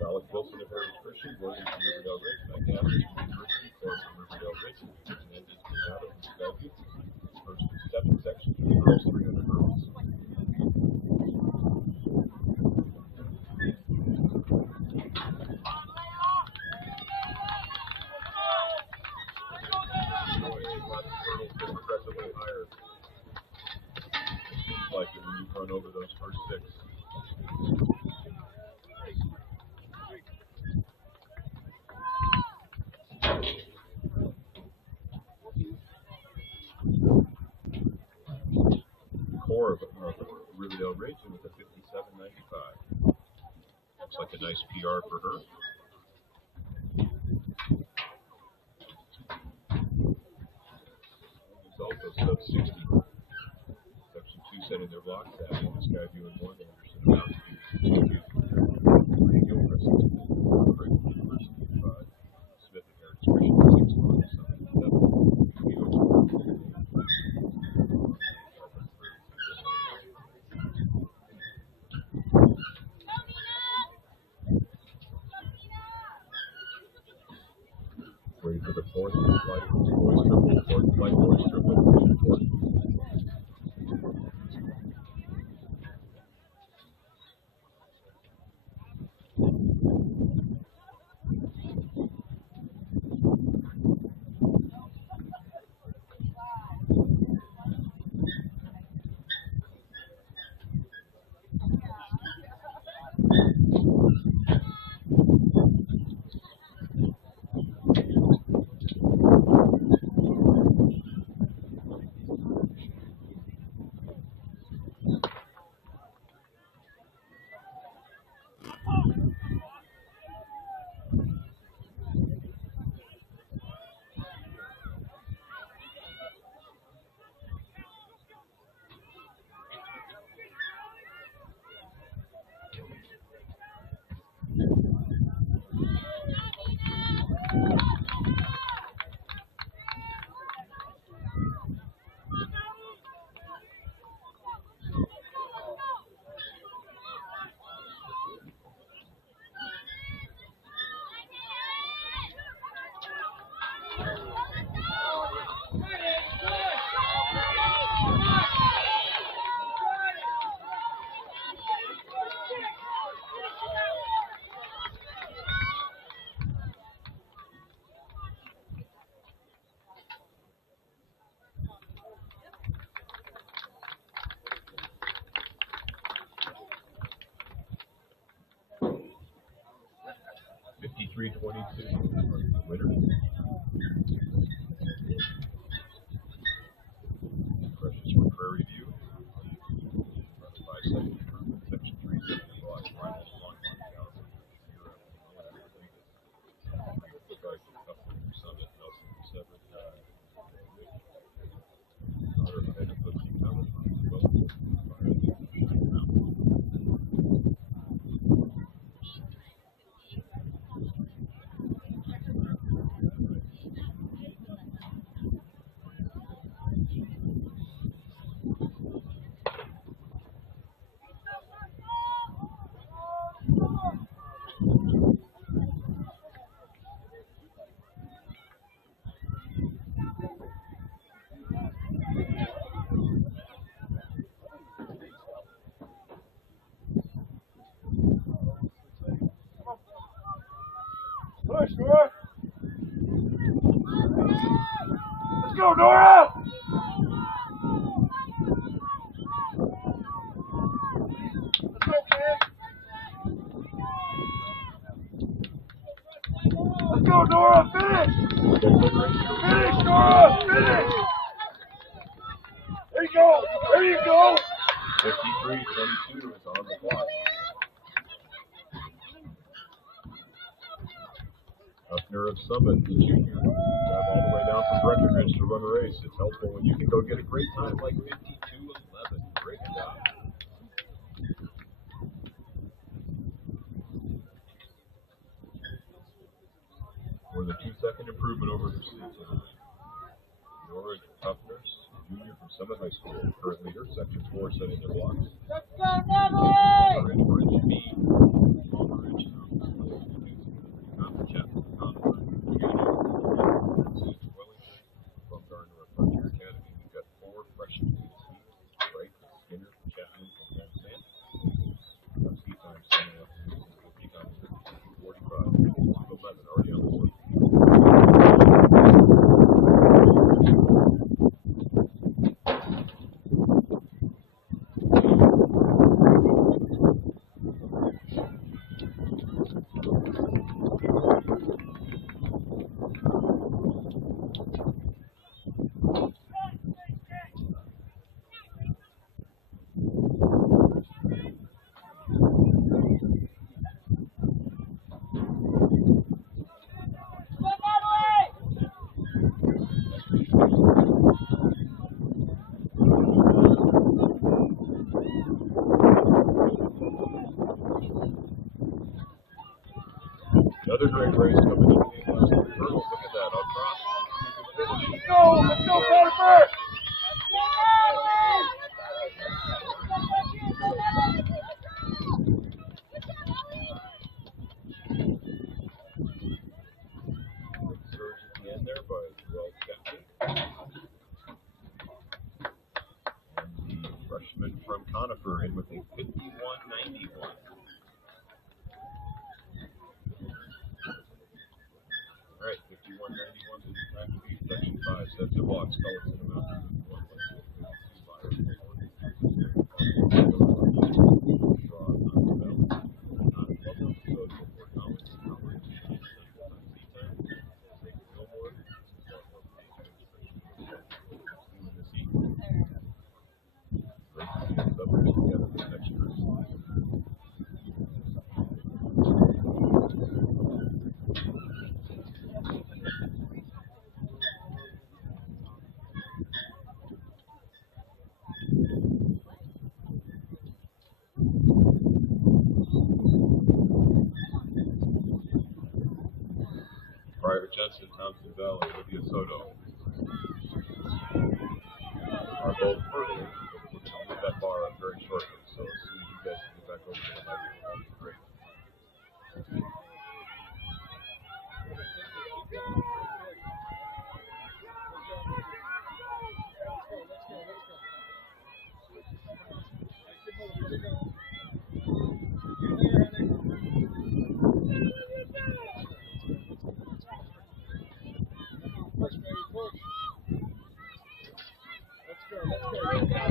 Alec Wilson of Heritage Christian, Williams from Riverdale Ridge, McAdams from University, Corey from Riverdale Ridge, and Andy Pinado from Skyview. First and second section for the girls, 300 hurdles. Hurdles get progressively higher. It seems like it when you run over those first 6. Core of Riverdale Ridge with a 57.95. Looks like a nice PR for her. He's also sub 60. Section 2 setting their blocks at Skyview and 1 Anderson. Mountain View 2. Gilchrist University 5. Smith and Heritage Christian 6 months. 7. Ready for the fourth flight boys triple, fourth flight boys triple, fourth. $53.22 winner. Precious from Prairie View. 5 second improvement, section 3, second block, finals, long count. Europe, Strike, Couple, Summit, Nelson, 7. Otter, Head, and Lipsy, Common, 12, 5, Mountain. Push, Nora! Let's go, Nora! Let's go, kid! Let's go, Nora! Finish! Finish, Nora! Finish! There you go! There you go! 53-22 is on the clock. Upner of Summit, the junior, drive all the way down from Breckenridge to run a race. It's helpful when you can go get a great time like 52-11. Great George Tuffners, junior from Summit High School, current leader, section 4, setting their blocks. Let's go, Natalie! Palmer Ridge B. Palmer Ridge Copper Chapel, Conifer, Siege Wellington, from Gardner Frontier Academy. We've got 4 freshmen in the seat. Wright, Skinner, Chapman, and Van Sant. Ski time coming up. 50 times 45. 11 already on the board. Another great race coming in the last 3 hurdles. Look at that, up front. Let's go, Pettiford! Surge at the end there by Joel Chapman. And the freshman from Conifer in with a 51.91. All right, 51.91 is the time to beat section 5. Sets the blocks. Colors in the mountain. Private Jensen, Thompson Bell, and Olivia Soto are both hurdling. We're going to move that bar up very shortly, so as soon as you guys can get back over to the library, that'll be great.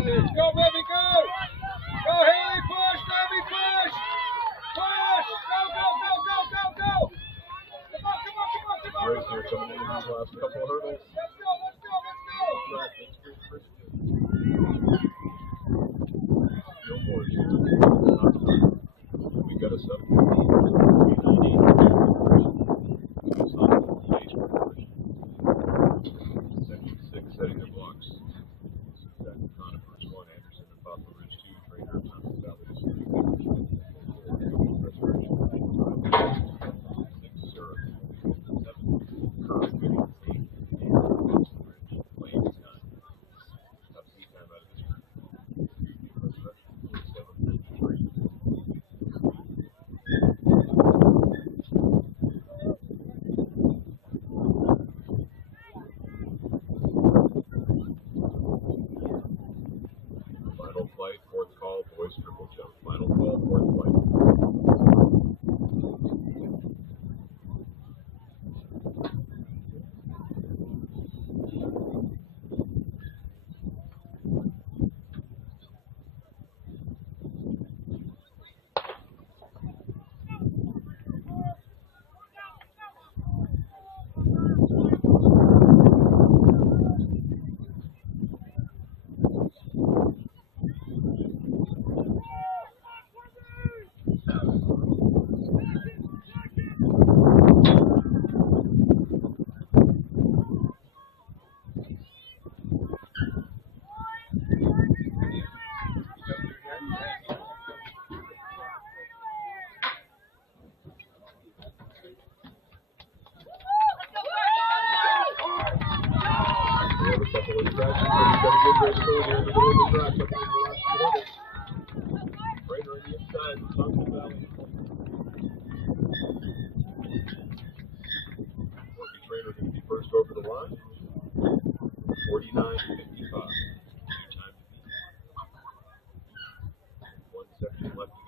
Let's go, baby, go!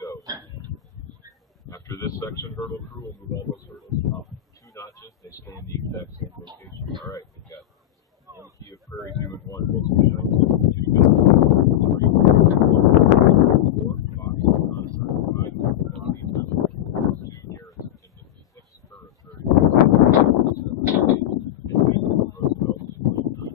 go. After this section, hurdle crew will move all those hurdles up 2 notches. They stay in the exact same location. All right, we got Yankee of Prairie View in 1, Wilson 19, 2 to go. 3, 4, Fox, Connor, 5, 2, Garrett, and 6, Burr, 30, 7, 8, and 8, Roosevelt, 29.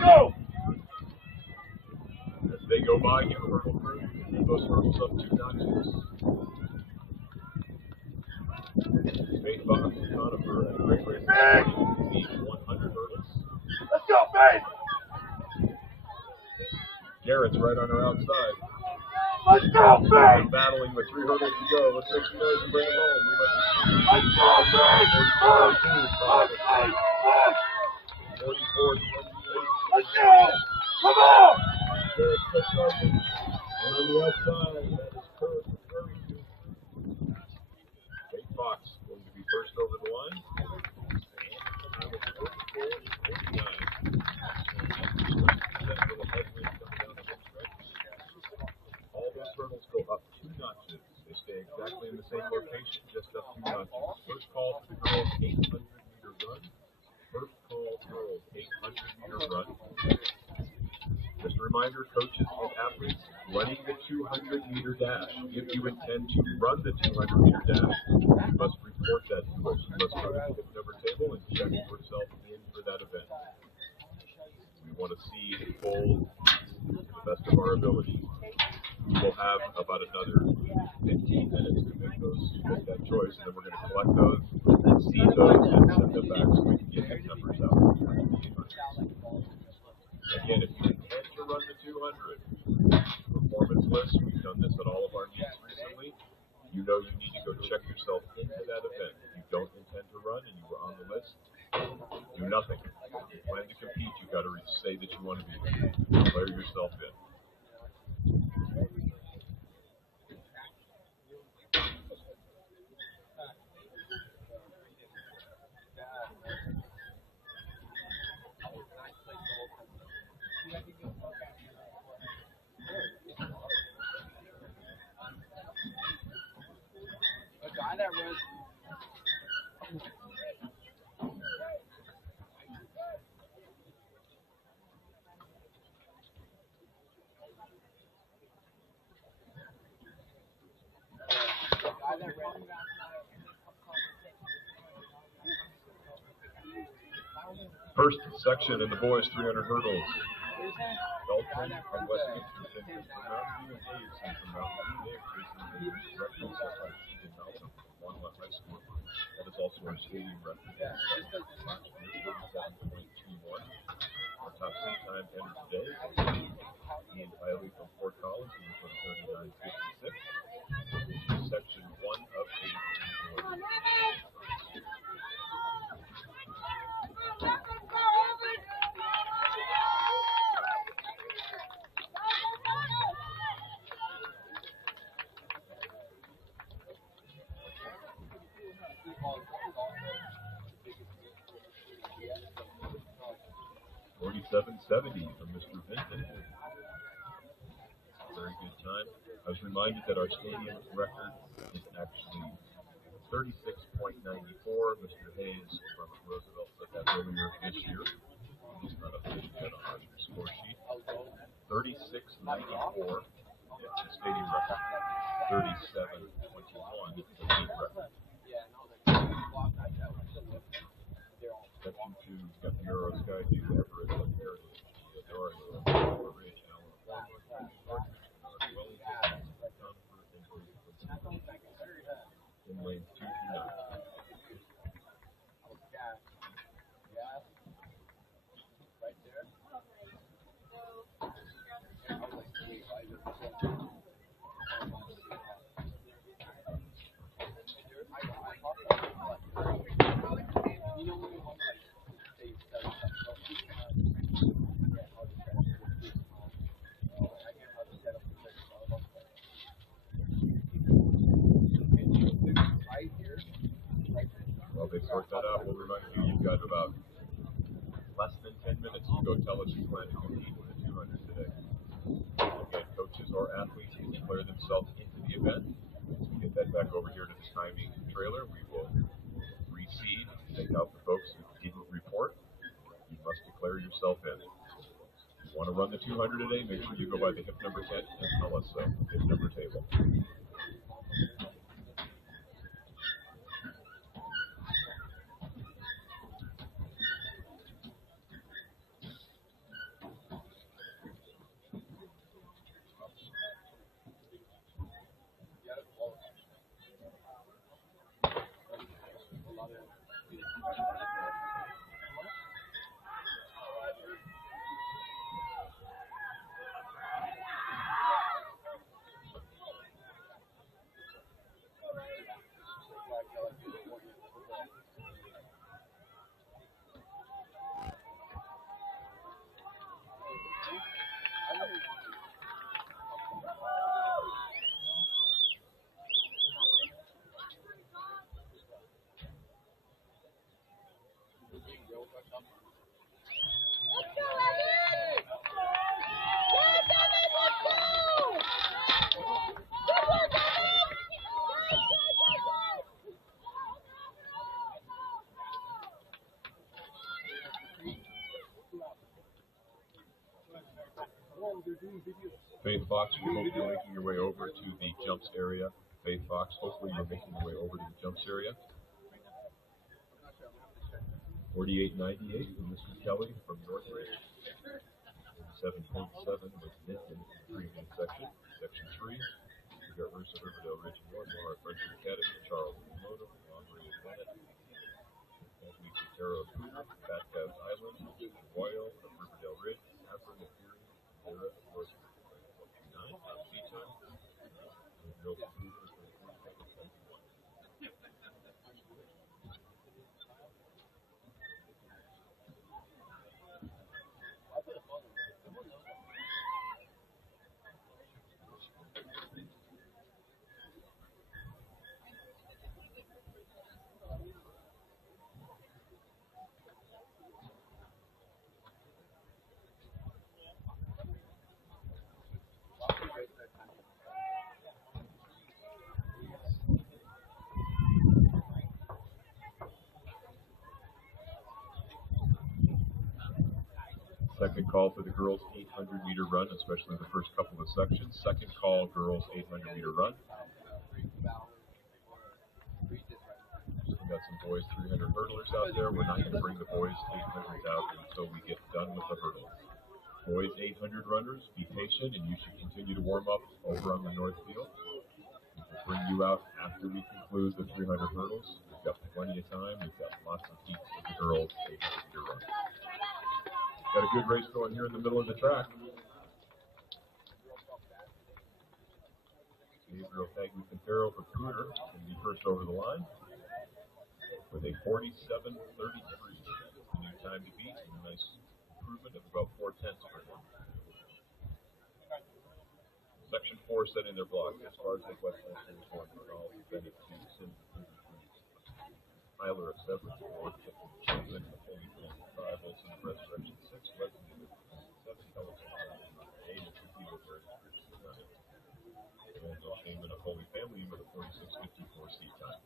Go! As they go by you, hurdle crew, those hurdles up 2 notches. Big Fox, Conifer, and Great Race lead 100 hurdles. Let's go, babe! Garrett's right on our outside. Let's go, babe! Battling with 3 hurdles to go. Let's make some noise and bring them home. Let's go, babe! Let's go! 44, 28. Let's go! Come on! Garrett's just starting. And on the outside, that is Kurt from Prairie View. Big Fox going to be first over the line. And with 44, 49. That little headwind coming down the home stretch. All those hurdles go up 2 notches. They stay exactly in the same location, just up 2 notches. First call for the girls' 800-meter run. First call girls' 800-meter run. Just a reminder, coaches and athletes, running the 200-meter dash. If you intend to run the 200-meter dash, you must report that to us. You must go to the hip number table and check yourself in for that event. We want to see a full to the best of our ability. We will have about another 15 minutes to make that choice, and then we're going to collect those, see those, and send them back so we can get the numbers out. Again, if you intend to run the 200 performance list, we've done this at all of our meets recently. You know you need to go check yourself into that event. If you don't intend to run and you were on the list, do nothing. If you plan to compete, you've got to say that you want to be there. Declare yourself in. First section in the boys' 300 hurdles. Beltran from Westminster, Central from Mountain View, and Hayes from Mountain View. They are facing the reference set by Keegan Malcolm from Longmont High School. That is also our stadium record. Last year, 37.21. Our top seed time entered today. Ian Tiley from Fort Collins, who was from 39.56. Section 1 of 8. $47.70 from Mr. Vinton. Very good time. I was reminded that our stadium record is actually 36.94. Mr. Hayes from Roosevelt said that earlier this year. He's not officially on our score sheet. 36.94 is the stadium record. 37.21 is the league record. Section 2, you've got the Euro Sky View, Everett, Heritage, Theodora, Ridge, Allen, Wellington, Comfort, and Cleveland. In lanes 2 through 9. about less than 10 minutes to go tell us who's going to compete in the 200 today. Again, coaches or athletes can declare themselves into the event. We get that back over here to the timing trailer. We will reseed, take out the folks who didn't report. You must declare yourself in. If you want to run the 200 today, make sure you go by the hip number 10 and tell us so. Hip number table. Faith Fox, we hope you're making your way over to the jumps area. Faith Fox, hopefully you're making your way over to the jumps area. 48.98 from Mr. Kelly from Northridge. 7.7 was Minton in the previous section. Section 3, we got Russo, Riverdale Ridge, and Northmore, French Academy, Charles Moto, Aubrey and Bennett, Anthony Quintero of Cooper, Fat Cavs Island, Royal of Riverdale Ridge, Afro of Fury, Vera of Northridge. 9 seat time. And no Cooper for the 21. Second call for the girls' 800-meter run, especially the first couple of sections. Second call, girls' 800-meter run. We got some boys 300 hurdlers out there. We're not going to bring the boys 800s out until we get done with the hurdles. Boys 800 runners, be patient, and you should continue to warm up over on the north field. We'll bring you out after we conclude the 300 hurdles. We've got plenty of time. We've got lots of heats of the girls' 800-meter run. Got a good race going here in the middle of the track. Gabriel Quintero for Cooter can be first over the line with a 47.33. A new time to beat and a nice improvement of about 0.4 per one. Section 4 setting their block. As far as the Westminster is one, all Bennett to Sim Tyler of Severance, Chapman, Holy 5, Wilson, Resurrection 6, Leslie 7, Telephone 8, and Tequila 39. And the payment of Holy Family with a 46.54 seat time.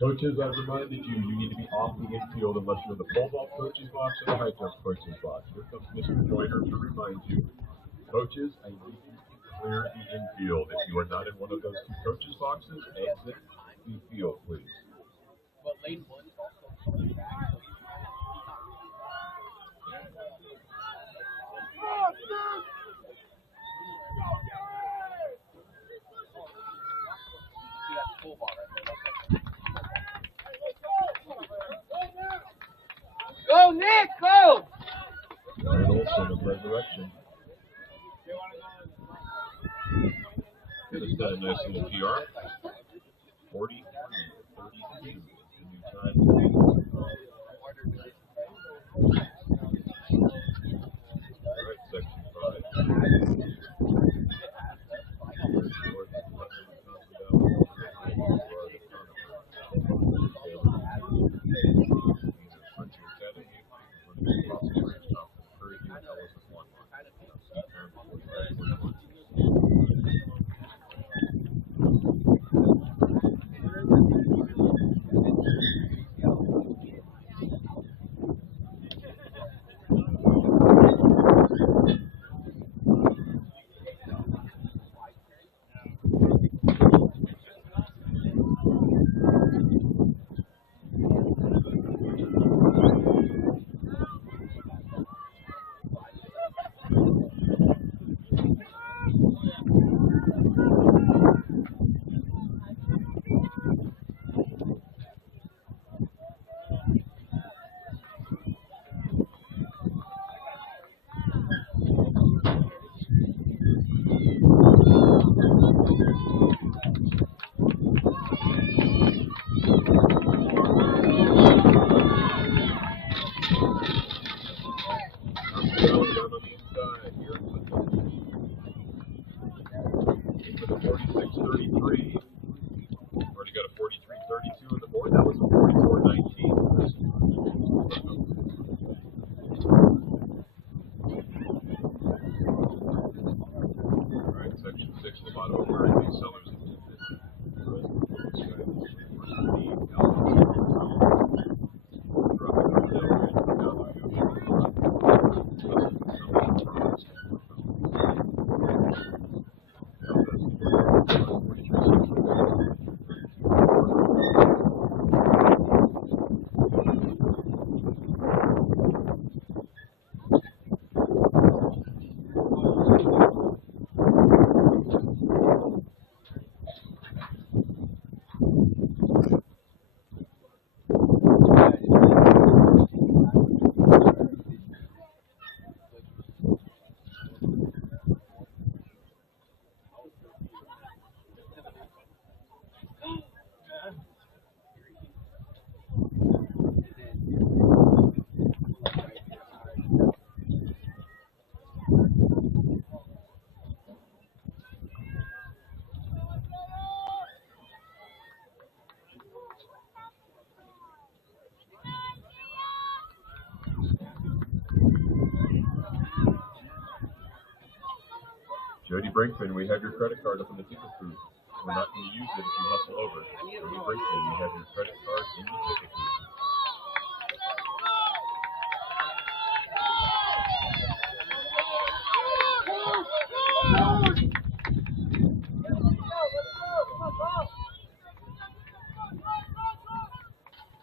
Coaches, I've reminded you, you need to be off the infield unless you're in the pole vault coach's box or the high jump coach's box. Here comes Mr. Joyner to remind you. Coaches, I need you to clear the infield. If you are not in one of those two coaches' boxes, exit the field, please. Well, lane 1 is also Go, Nick! Go! Ryan Olson of Resurrection. Just done a nice little PR. 43:32 is the new time. All right, section 5. Into the 46:33. Already got a 43:32 on the board. That was a 44:19. All right, section 6, Lovato American Sellers. Jody Brinkman, we have your credit card up in the ticket booth. We're not going to use it if you hustle over. Jody Brinkman, we have your credit card in the ticket booth.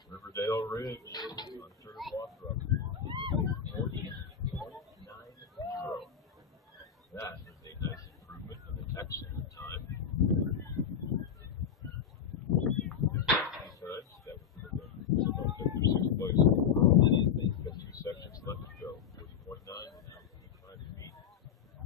Riverdale Ridge on third Lothrop. 40.90. That is a nice improvement and an excellent time. That would put them about 5th or 6th place overall. We've got 2 sections left to go. 40.9 and now 55 to meet.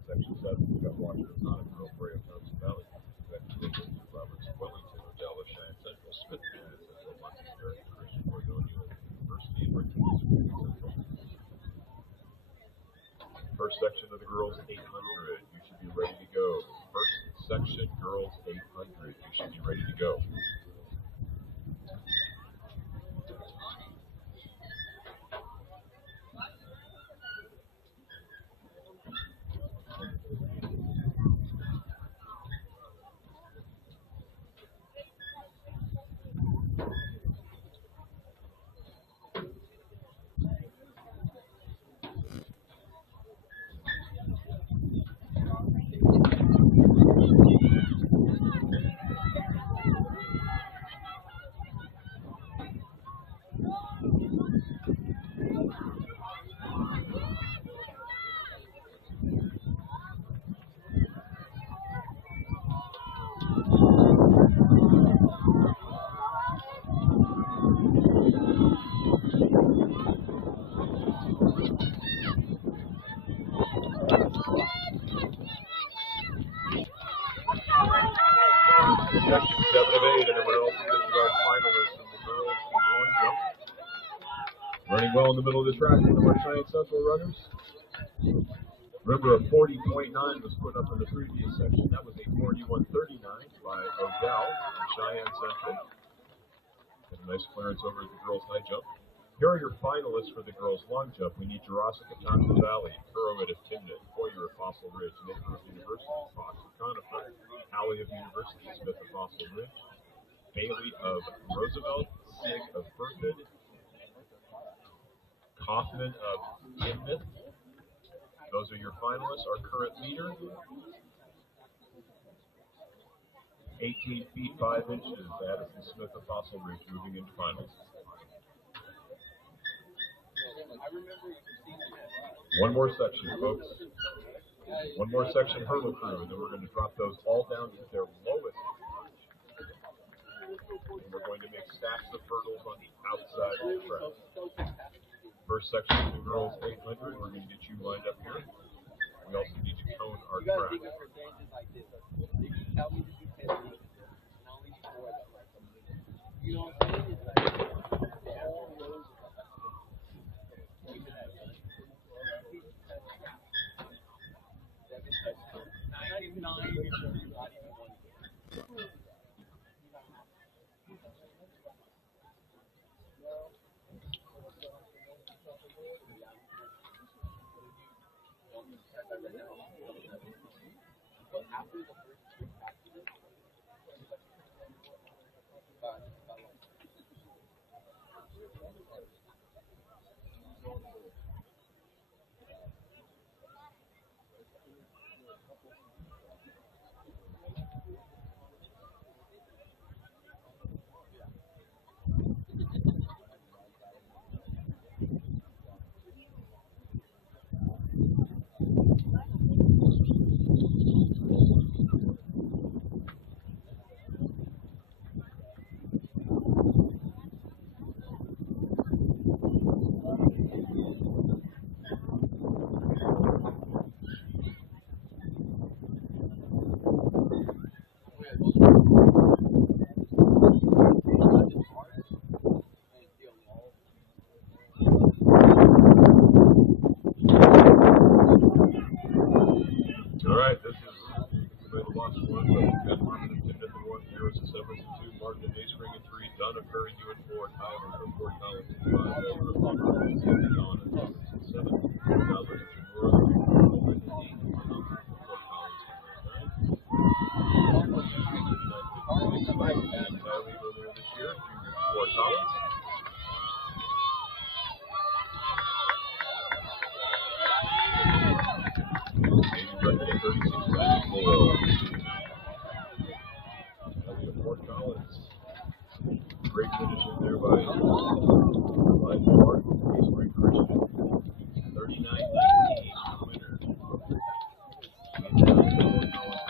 Section 7, we've got Washington, Tonic, Earl Brea, Thompson Valley. We've got Cleveland, Roberts, Wellington, Odella, Cheyenne Central, Smithfield, Central, Montgomery, Christian, Cordonia, University, and Richmond Central. First section of the girls 800. You should be ready to go. First section girls 800. You should be ready to go. section 7 of 8, and everyone else is our finalists in the girls long jump. Running well in the middle of the track for our Cheyenne Central runners. Remember, a 40.9 was put up in the previous section. That was a 41.39 by Odell from Cheyenne Central. And a nice clearance over at the girls' high jump. Here are your finalists for the girls' long jump. We need Jurassic at Tonka Valley, Turowit at Timnit, Foyer at Fossil Ridge, Maker of University, Fox at Conifer, Alley of University, Smith of Fossil Ridge, Bailey of Roosevelt, Sig of Berthoud, Kaufman of Timnit. Those are your finalists. Our current leader, 18 feet 5 inches, Addison Smith of Fossil Ridge, moving into finals. One more section, folks. One more section hurdle crew, and then we're going to drop those all down to their lowest. And we're going to make stacks of hurdles on the outside of the track. First section of the girls 800, we're going to get you lined up here. We also need to cone our track. All right, this is the last one, but we've got Marvin and Tim at the 1, Heroes and Severs at 2, Martin and Dayspring at 3, Donna Perry, you at 4, Tyler at 4, Collins at 5, Oliver at 5, Don at 7, Albert at 4, Open at 8, and Collins at 9. And Tyler earlier this year, Junior at 4, Collins. Record at 36.94. Fort Collins. Great finish in there by Martin. He's great Christian. 39.98 winner. And Fort Collins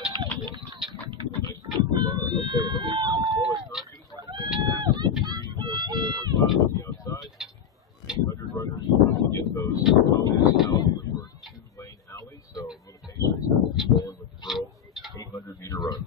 nice okay, looking for the lowest notches. We're going to make that 3 or 4 or 5 on the outside. 800 runners to get those cones out for your 2-lane alley. So a little patience as we go in with the girls' 800-meter run.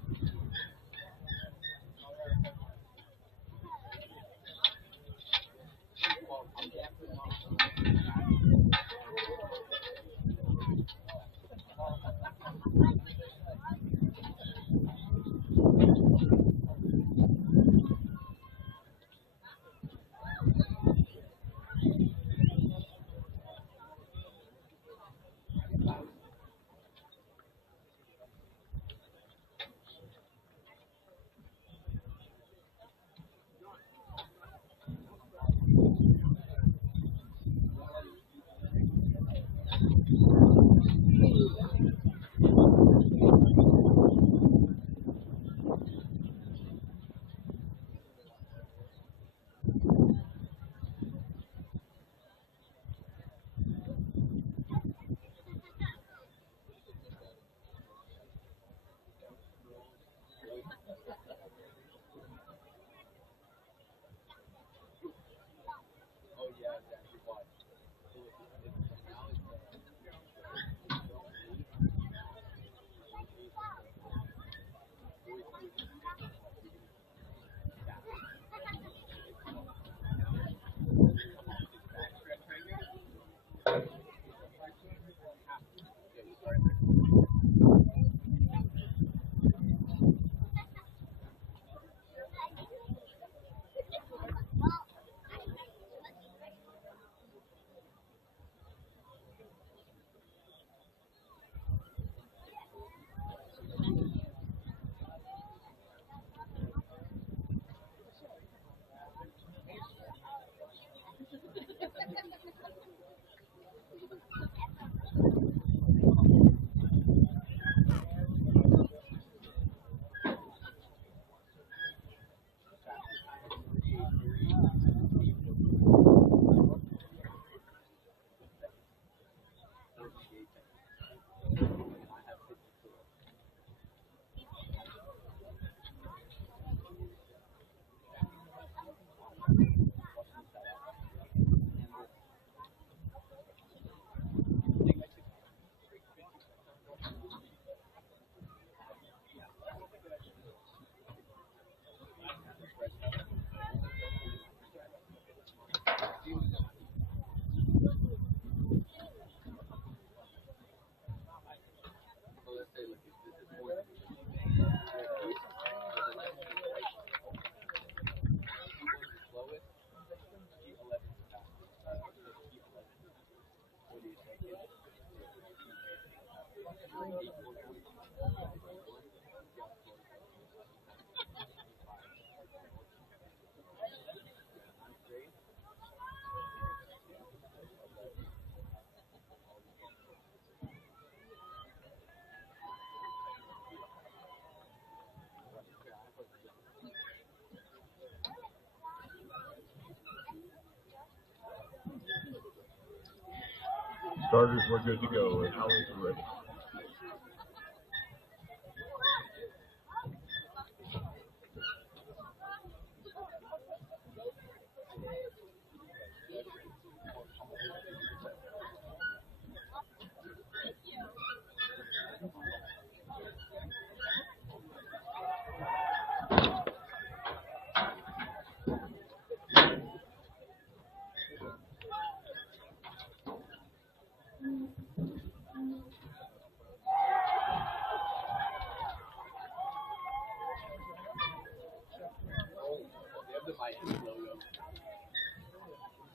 Starters were good to go, and Owls are ready.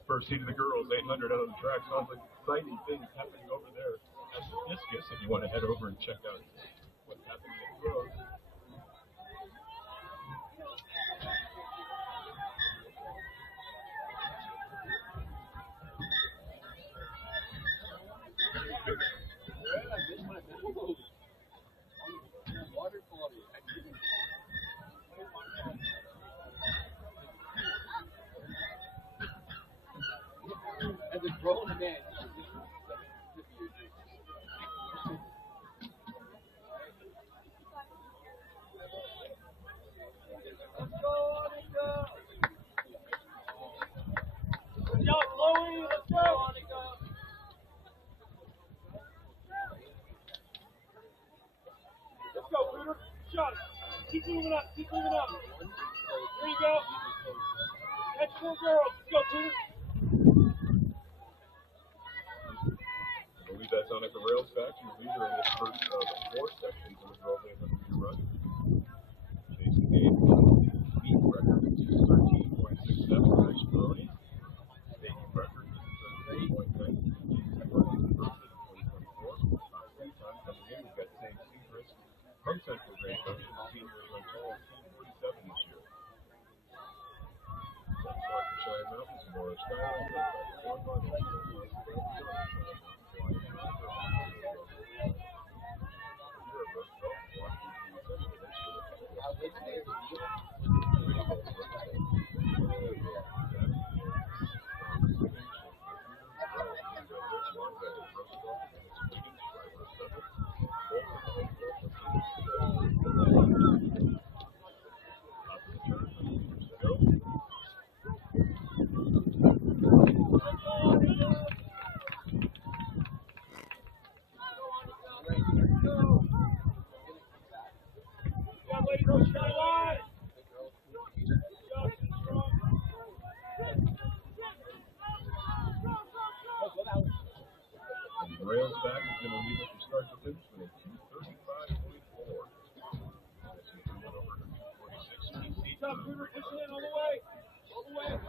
First heat of the girls, 800 out of the track. Sounds like exciting things happening over there at the discus if you want to head over and check out what's happening at the girls. As a grown man. Let's go, Chloe. Let's go. Let's go, Peter. Shot. Keep moving up. Keep moving up. There you go. Catch 4 girls. Let's go, Peter. I believe that's on at the rails factory leader in this first of 4 sections of the girls 800 meter run. Chasing game meet record of 2:13.67 Grace Brody. State record is 13.9. We've got St. Cedric from Central Great Ocean, the senior is on call 247 this year. That's Mark for Cheyenne Mountains, Morris Rails back is going to lead us from start to finish with a 2:35.4. That's an improvement over 2:46 PC. Top Peter, push it in all the way. All the way.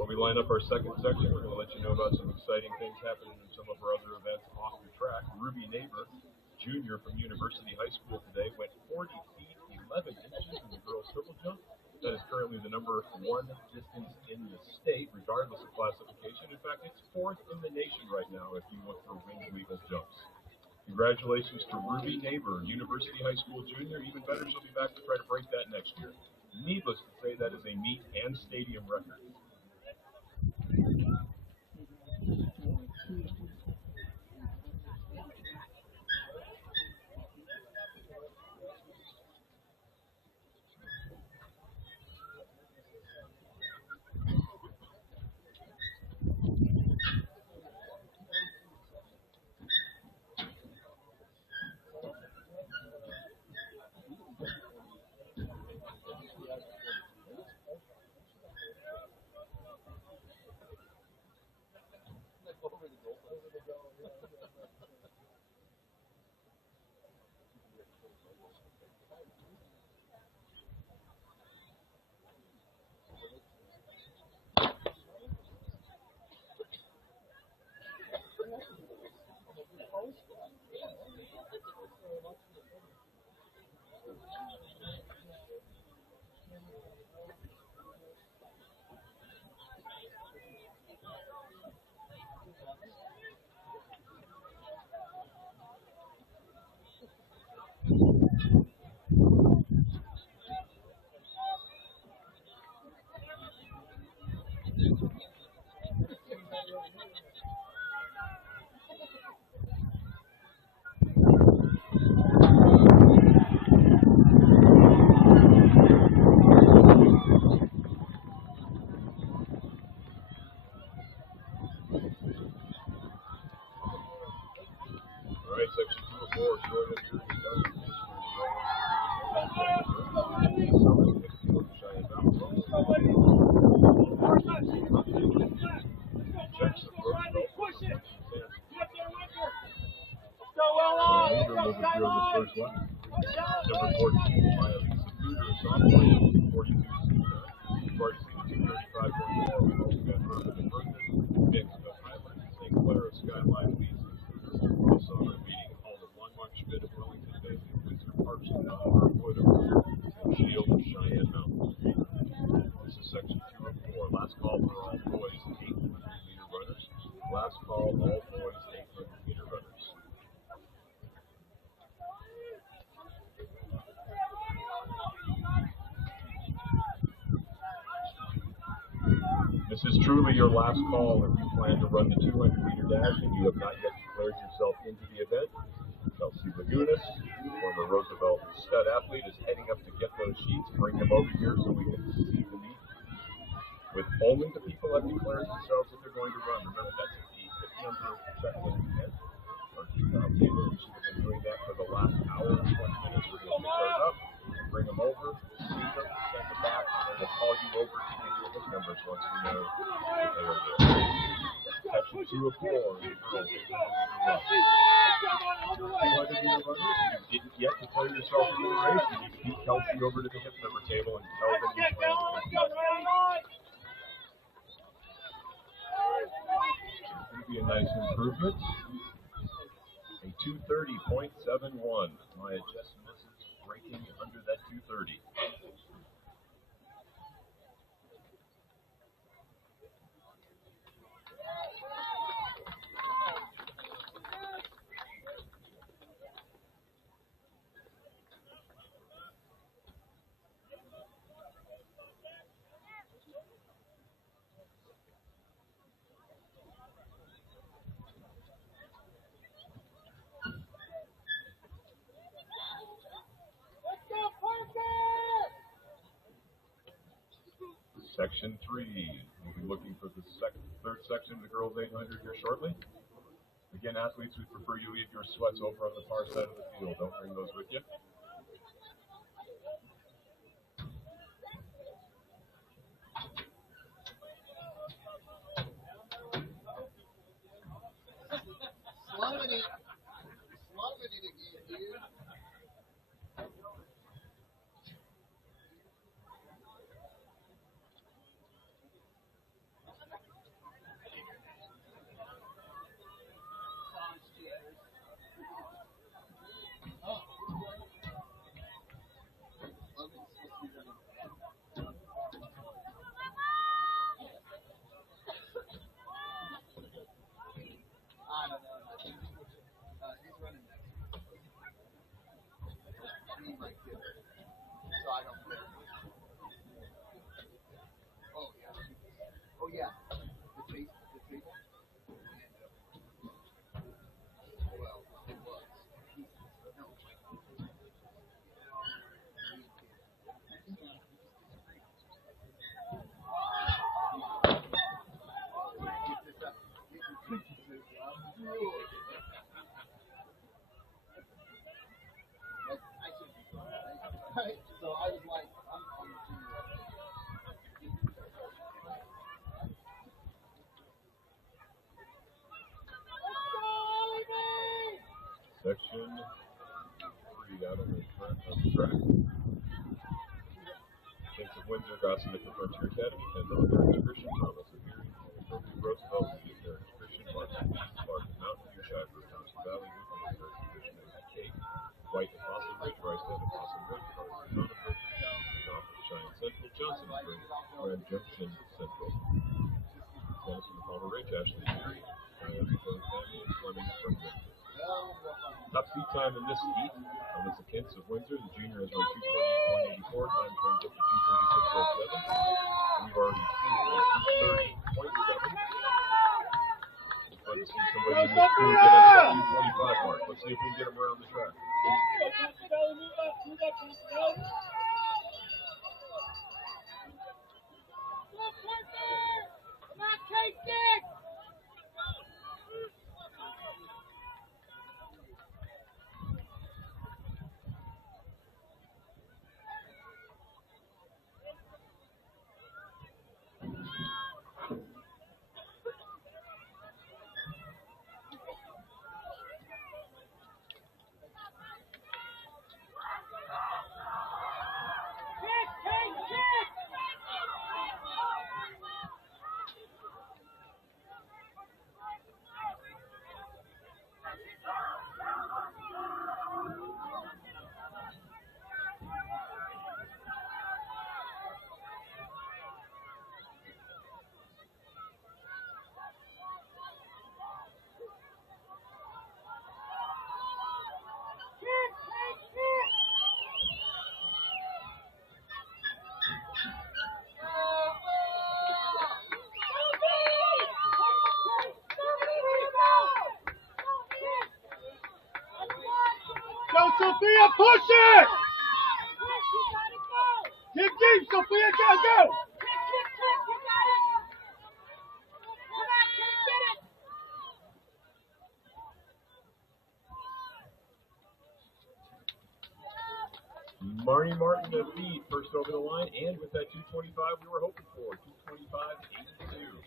When we line up our second section, we're going to let you know about some exciting things happening in some of our other events off the track. Ruby Neighbor, junior from University High School today, went 40 feet 11 inches in the girls' triple jump. That is currently the number 1 distance in the state, regardless of classification. In fact, it's 4th in the nation right now if you look for winged wiggle jumps. Congratulations to Ruby Neighbor, University High School junior. Even better, she'll be back to try to break that next year. Needless to say, that is a meet and stadium record. All right, section 204, short of here is done. Checks the first Push it. one. Get there, Winter. Go well on. Leader Go will secure sideline. this first one. Number 14, Maya Lisa Peter, sophomore, 42 varsity 235.4. We've also got Urban and Bertha, mix of Highland, St. Clair, Skyline, Lisa. Also beating all the one Mark Schmidt of Wellington, Bailey, Windsor Parks, Wood of and Shield of Cheyenne Mountain. This is section 204. Last call for all boys, 800-meter runners. Last call, all boys, 800-meter runners. This is truly your last call if you plan to run the 200-meter dash and you have not yet declared yourself into the event. Kelsey Lagunas, former Roosevelt stud athlete, is heading up to get those sheets. Bring them over here so we can see the meet. With only the people that declared themselves that they're going to run. Remember, that's a the number checklist event. Our Taylor, we should have been doing that for the last hour and 20 minutes. We're going to pick those up, bring them over, see them, send them back, and then we'll call you over to give you the numbers once we know that they are there. Section 204, the girls, 200-meter runners. If you didn't yet declare yourself into the race, you need to beat Kelsey over to the hip number table and tell them you plan to compete. It's going to be a nice improvement. A 230.71. Maya just misses breaking under that 230. Section 3. We'll be looking for the third section of the girls 800 here shortly. Again, athletes, we prefer you leave your sweats over on the far side of the field. Don't bring those with you. Slumming it again, dude. I don't know. He's running next. He might get it. So I don't care. Oh, yeah. Oh, yeah. The chase. Well, it was. No. So I was like, I'm on the team. Section 3 out on the track. James of Windsor, Gossamer Frontier Academy, and Heritage Christian, Thomas of Erie, Roosevelt, Heritage Christian, Martin Mountain View, Shadford, Thompson Valley, Newfoundland, Heritage Christian, Cape, White, Possum Ridge, Rice Head, Possum Ridge, Carson, Donovan, Cheyenne Grand Junction Central. Tennis in the Palmer Ridge, Ashley Fury. Family Fleming from Windsor. Top speed time in this heat, Alyssa Kintz of Windsor. The junior has run 228.84. Time trains up to 236.07. We've already seen 230.7. It's fun to see somebody in this crew get under the 225 mark. Let's see if we can get them around the track. Go, Sophia, push it! Dig deep, Sophia, go, go! Marnie Martin of lead, first over the line, and with that 225 we were hoping for, 225.82.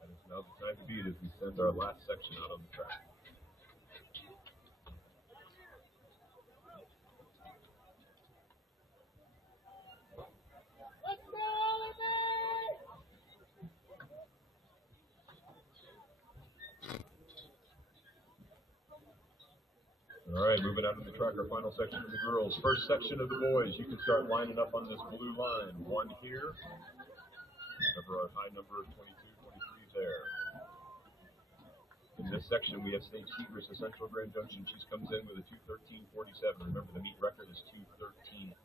That is now the time to beat as we send our last section out on the track. All right, moving out of the track, our final section of the girls. First section of the boys, you can start lining up on this blue line. One here, high number of 22, 23 there. In this section, we have State Seegers of Central Grand Junction. She comes in with a 2:13.47. Remember, the meet record is 2:13.67.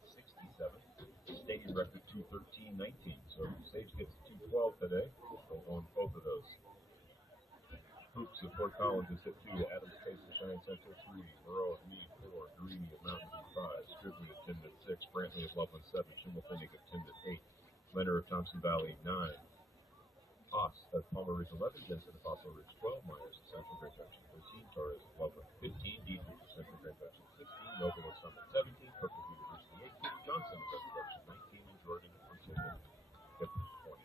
State record 2:13.19. So Sage gets 2:12 today. We'll go on both of those. Hoops of Fort Collins is at 2, Adams Case of Cheyenne Central 3, Moreau of Meade 4, Greeny of Mountain View 5, Scribner of Timnah 6, Brantley of Loveland 7, Schimmelfinnig of Timnah 8, Leonard of Thompson Valley 9, Haas of Palmer Ridge 11, Jensen of Fossil Ridge 12, Myers of Central Grand Junction 13, Torres of Loveland 15, Dietrich of Central Grand Junction 16, Noble of Summit 17, Kirkwood University 18, Johnson of Central Junction 19, and Jordan of Tilden 20.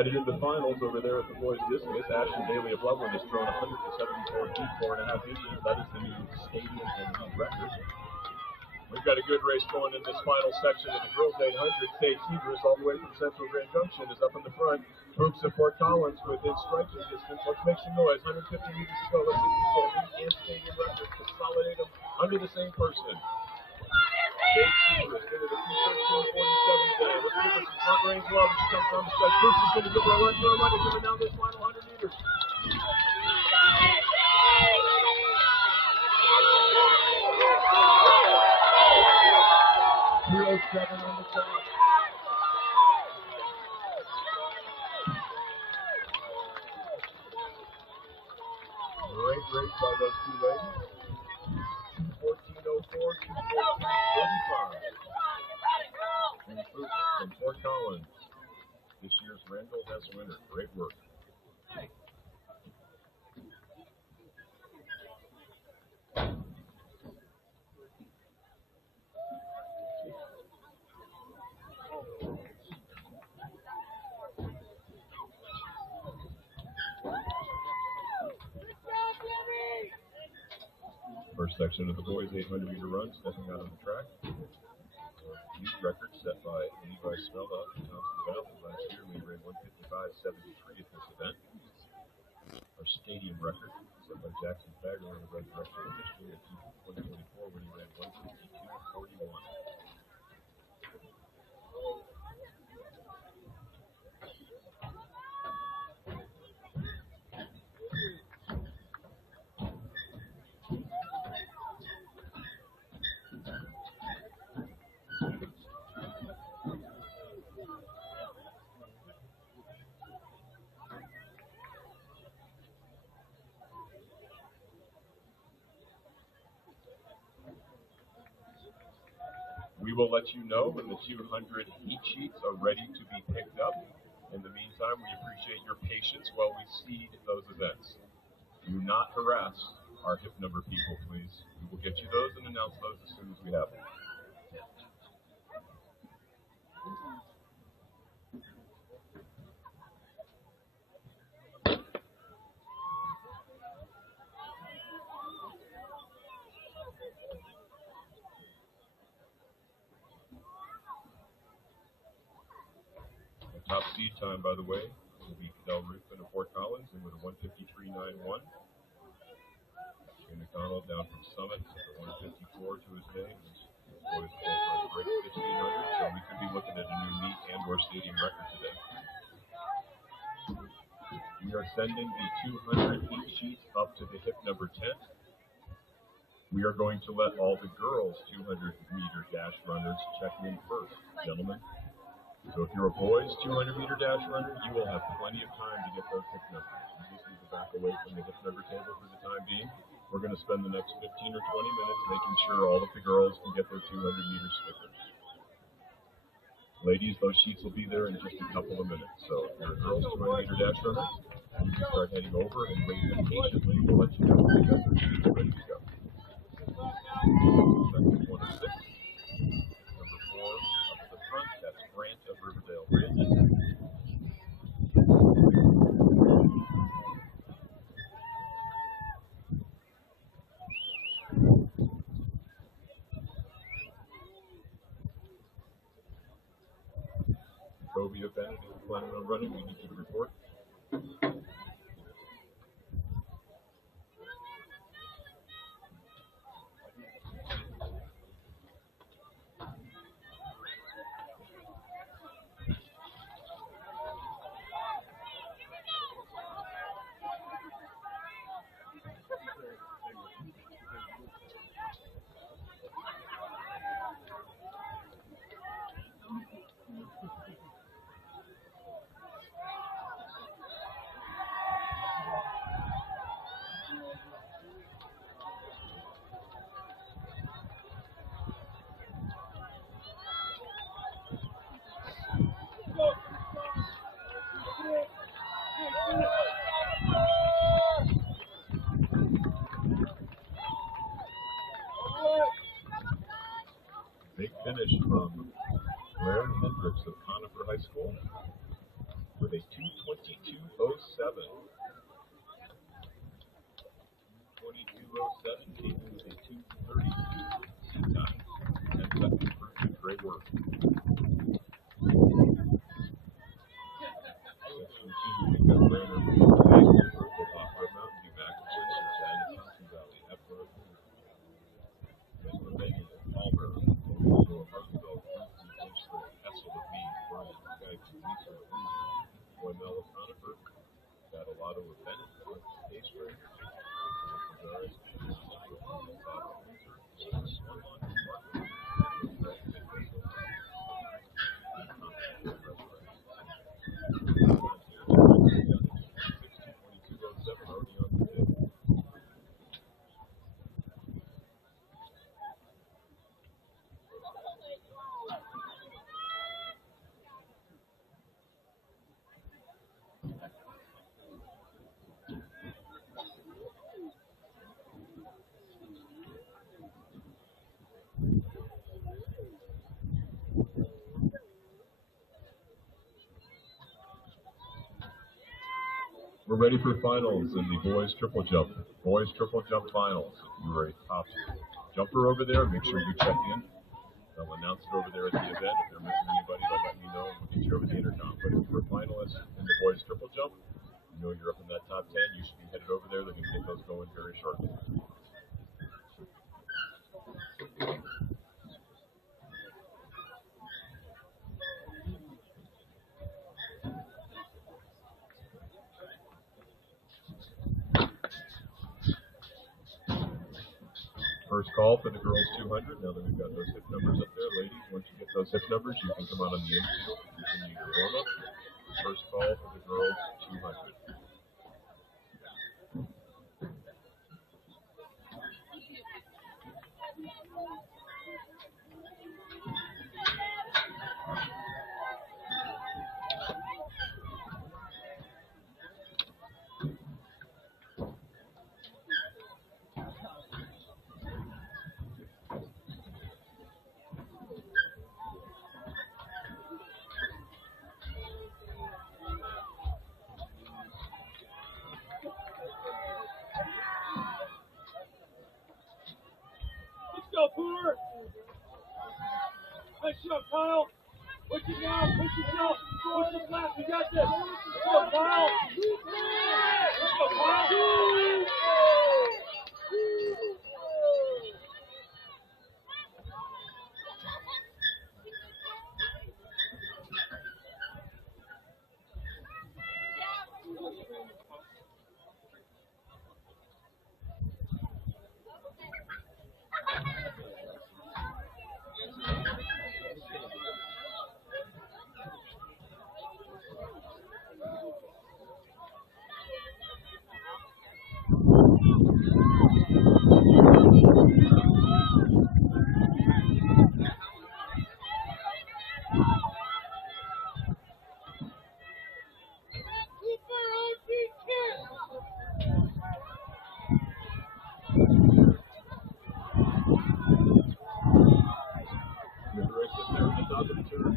Headed into finals over there at the boys' discus, Ashton Bailey of Loveland has thrown 174 feet, 4.5 inches. That is the new stadium and heat record. We've got a good race going in this final section of the girls 800. Faye Seagrass, all the way from Central Grand Junction, is up in the front. Hoops of Fort Collins within striking distance. Let's make some noise. 150 meters to go. Let's see if we can get a meet and stadium record. Consolidate them under the same person. Faye Seagrass into the 2:13:47 today. Let's give her some front range love. She comes down the stretch. Hoops is going to give her a run for her money coming down this final 100 meters. 2:07 on the clock. Great race by those two ladies. 2:14:04, 2:14:35. And Fruit from Fort Collins, this year's Randall Hess winner. Great work. First section of the boys' 800-meter run, stepping out on the track. Youth record set by Levi Smella in Thompson Valley last year. We ran 155.73 at this event. Our stadium record set by Jackson Bagger in the resurrection of history at 2024 when he ran 152.41. We will let you know when the 200 heat sheets are ready to be picked up. In the meantime, we appreciate your patience while we seed those events. Do not harass our hip number people, please. We will get you those and announce those as soon as we have them. Top seed time, by the way, will be Cadell Ruthven of Fort Collins, and with a 153.91. Shane McDonald down from Summit at the 154 to his name. This boys qualified great 1500, so we could be looking at a new meet and/or stadium record today. We are sending the 200 heat sheets up to the hip number 10. We are going to let all the girls 200-meter dash runners check in first, gentlemen. So if you're a boys 200-meter dash runner, you will have plenty of time to get those hip numbers. You just need to back away from the hip number table for the time being. We're going to spend the next 15 or 20 minutes making sure all of the girls can get their 200-meter stickers. Ladies, those sheets will be there in just a couple of minutes. So if you're a girls 200-meter dash runner, you can start heading over and waiting patiently. We'll let you know when we got their sheets ready to go. Second one of 6. Number 4 up at the front, that's Grant of Riverdale Ridge. Kobe of that, if you're planning on running, we need you to report. Big finish from Larry Hendricks of Conifer High School. with a 2:22.07. 22.07 came in with a 2:32 seat time. 10 seconds improvement. Great work. Section 2, we've got Brandon Local Hopper Mountain View, McIntyre, Madison Valley, Epworth, Pennsylvania, Palmer, Oklahoma, Hartsville, Lynchburg, Hess, Meade, Vernon, Skype, Lisa, Wendell, Conifer, Badalado with Bennett, Caseburg, Cesarez, We're ready for finals in the boys triple jump. Boys triple jump finals. If you are a top jumper over there, make sure you check in. They'll announce it over there at the event. If they're missing anybody, they'll let me know and we'll get you over the intercom. But if you're a finalist in the boys triple jump, you know you're up in that top 10. You should be headed over there. They're going to get those going very shortly. First call for the girls 200. Now that we've got those hip numbers up there, ladies, once you get those hip numbers, you can come out on the infield and continue your warm-up. First call for the girls 200. Let's go, Pooler. Nice shot, Kyle. Push it now. Push yourself. Push the flat. You got this. Let's go, Kyle. Let's go, Kyle. Get the race up there at the top of the turn.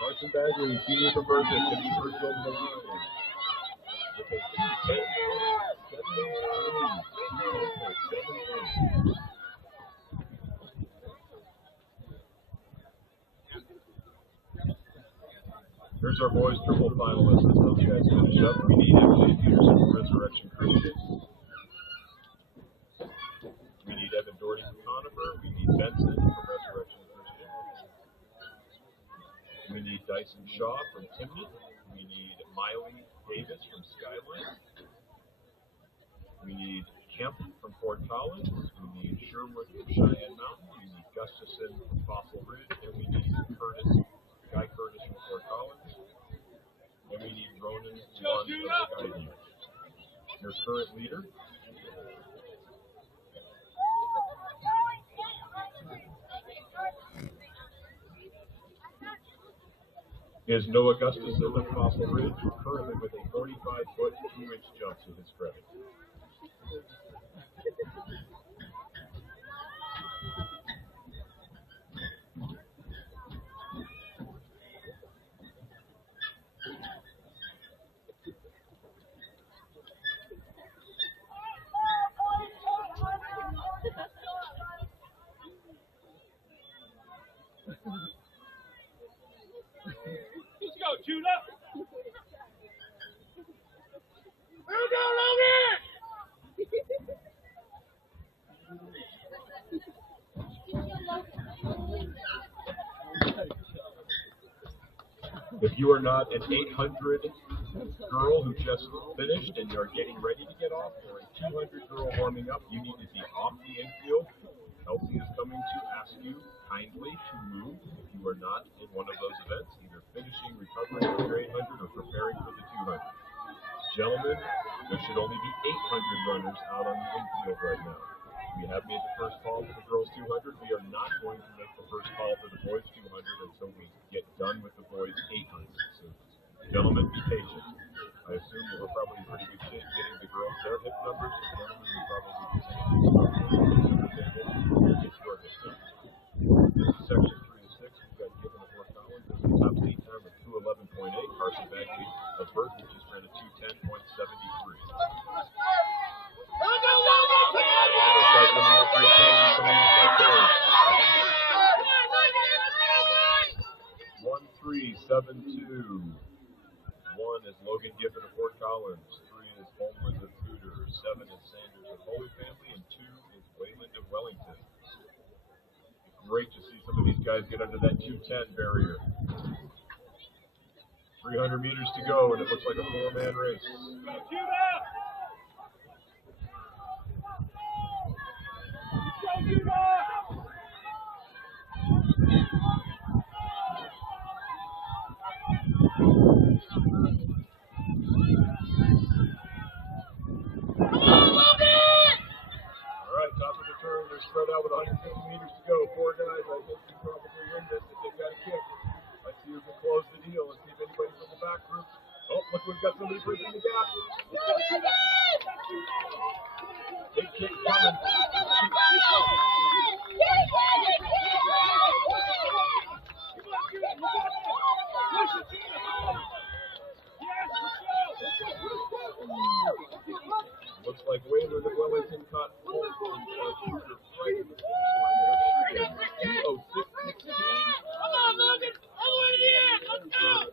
Carson Bagley, senior from Bergen, can be first over the line. With a 2:10.73. Here's our boys triple finalists as those guys finish up. We need Emily Peterson from Resurrection Christian. We need Evan Doherty from Conifer. We need Benson from Resurrection Christian. We need Dyson Shaw from Timney. We need Miley Davis from Skyline. We need Kemp from Fort Collins. We need Sherwood from Cheyenne Mountain. We need Gustafson from Fossil Ridge. And we need Guy Curtis from Fort Collins. And we need Ronan Lund from Skyview. Your current leader. is Noah Gustafson of Fossil Ridge, currently with a 45-foot, 2-inch jump to his credit. Let's go, Judah! Here we go, Logan! If you are not an 800 girl who just finished and you're getting ready to get off, or a 200 girl warming up, you need to be off the infield. Kelsey is coming to ask you kindly to move if you are not in one of those events, either finishing, recovering for your 800 or preparing for the 200. Gentlemen, there should only be 800 runners out on the infield right now. We have made the first call for the girls 200. We are not going to make the first call for the boys 200 until we get done with the boys 800. So, gentlemen, be patient. I assume that we're probably in pretty good shape getting the girls their hip numbers. So, gentlemen, we probably be get your hip numbers. This is section 3 to 6. We've got Given of Fort Collins. This is the top speed time of 2:11.8. Carson Bagley of Burton just ran a 2:10.73. One, 3, 7, 2. 1 is Logan Giffen of Fort Collins. 3 is Homeland of Cooter. 7 is Sanders of Holy Family. And 2 is Wayland of Wellington. Great to see some of these guys get under that 2:10 barrier. 300 meters to go, and it looks like a 4-man race. They're spread out with 150 meters to go. 4 guys, I think you probably win this if they've got a kick. Let's see who can close the deal. Let's see if anybody from the back group. Oh, look, we've got somebody bridging the gap. Big kick coming. Looks like Wayland of Wellington caught Holt from Cooter right in the finish line there. 2:06.16. Come on, Logan! All the way to the end! Let's go!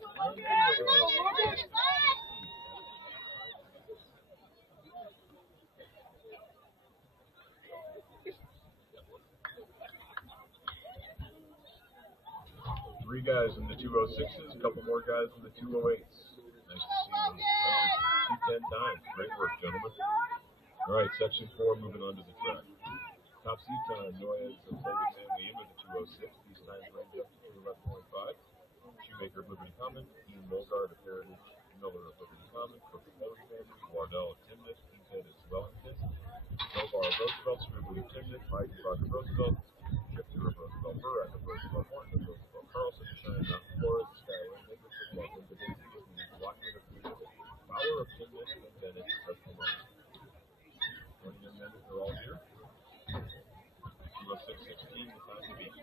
Three guys in the 2:06s, a couple more guys in the 2:08s. Nice to see them. 2:10 times. Great work, gentlemen. All right, section 4, moving on to the track. Top seat time, Noyes of Holy Family into the 2:06. These times range up to 2:11.5. Shoemaker of Liberty Common, Ian Molgard of Heritage, Miller of Liberty Common, Cook of Holy Family, Wardell of Timnit, Kinghead of Wellington, Novar of Roosevelt, Scribbly of Timnit, Heidenbach of Roosevelt, Shifter of Roosevelt, Burrack of Roosevelt, Morton of Roosevelt, Carlson of Cheyenne Mountain, Flores of Skyland, Nicholas of Loveland, the Daisy of Meade, Lockwood of Freedom, Bauer of Timnit, and Bennett of Pomona. 20 young men are all here. 2:06.16, the time to beat.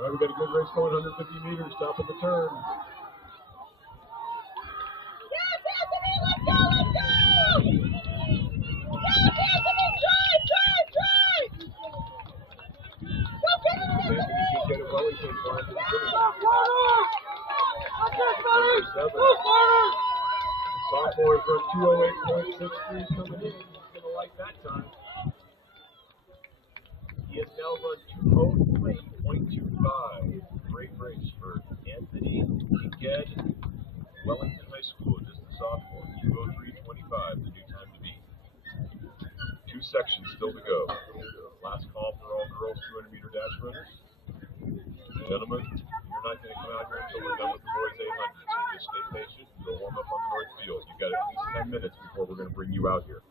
All right, we got a good race going, 150 meters, top of the turn. Yes, Anthony, let's go, let's go! Yes, Anthony, drive, drive, drive! Go get it, Anthony can get it well, he can climb to the finish. Number 7. Sophomore is run 208.63 coming in. He's going to like that time. He has now run 203.25. Great race for Anthony Ged, Wellington High School, just a sophomore. 203.25, the new time to beat. 2 sections still to go. Last call for all girls 200-meter dash runners. Gentlemen, you're not going to come out here until we're done with the boys 800, so just stay patient. Go warm up on the north field. You've got at least 10 minutes before we're going to bring you out here.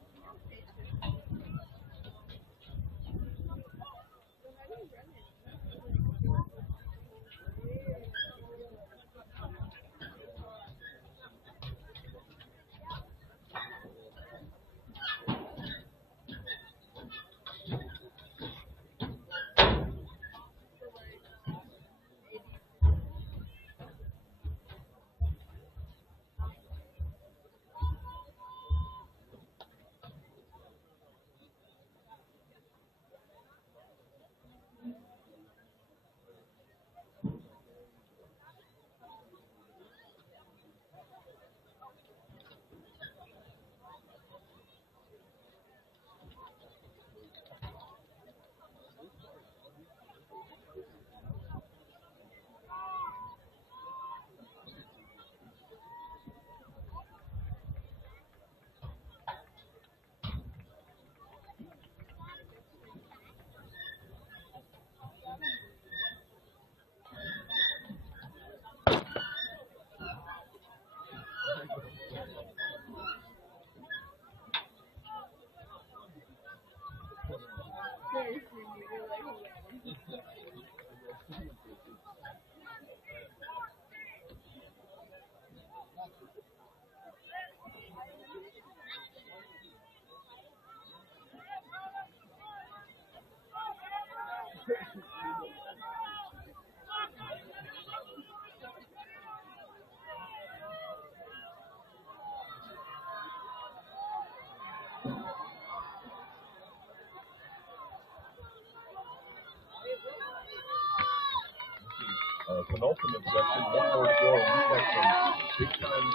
Penultimate section, 1 more to go. We've got some big time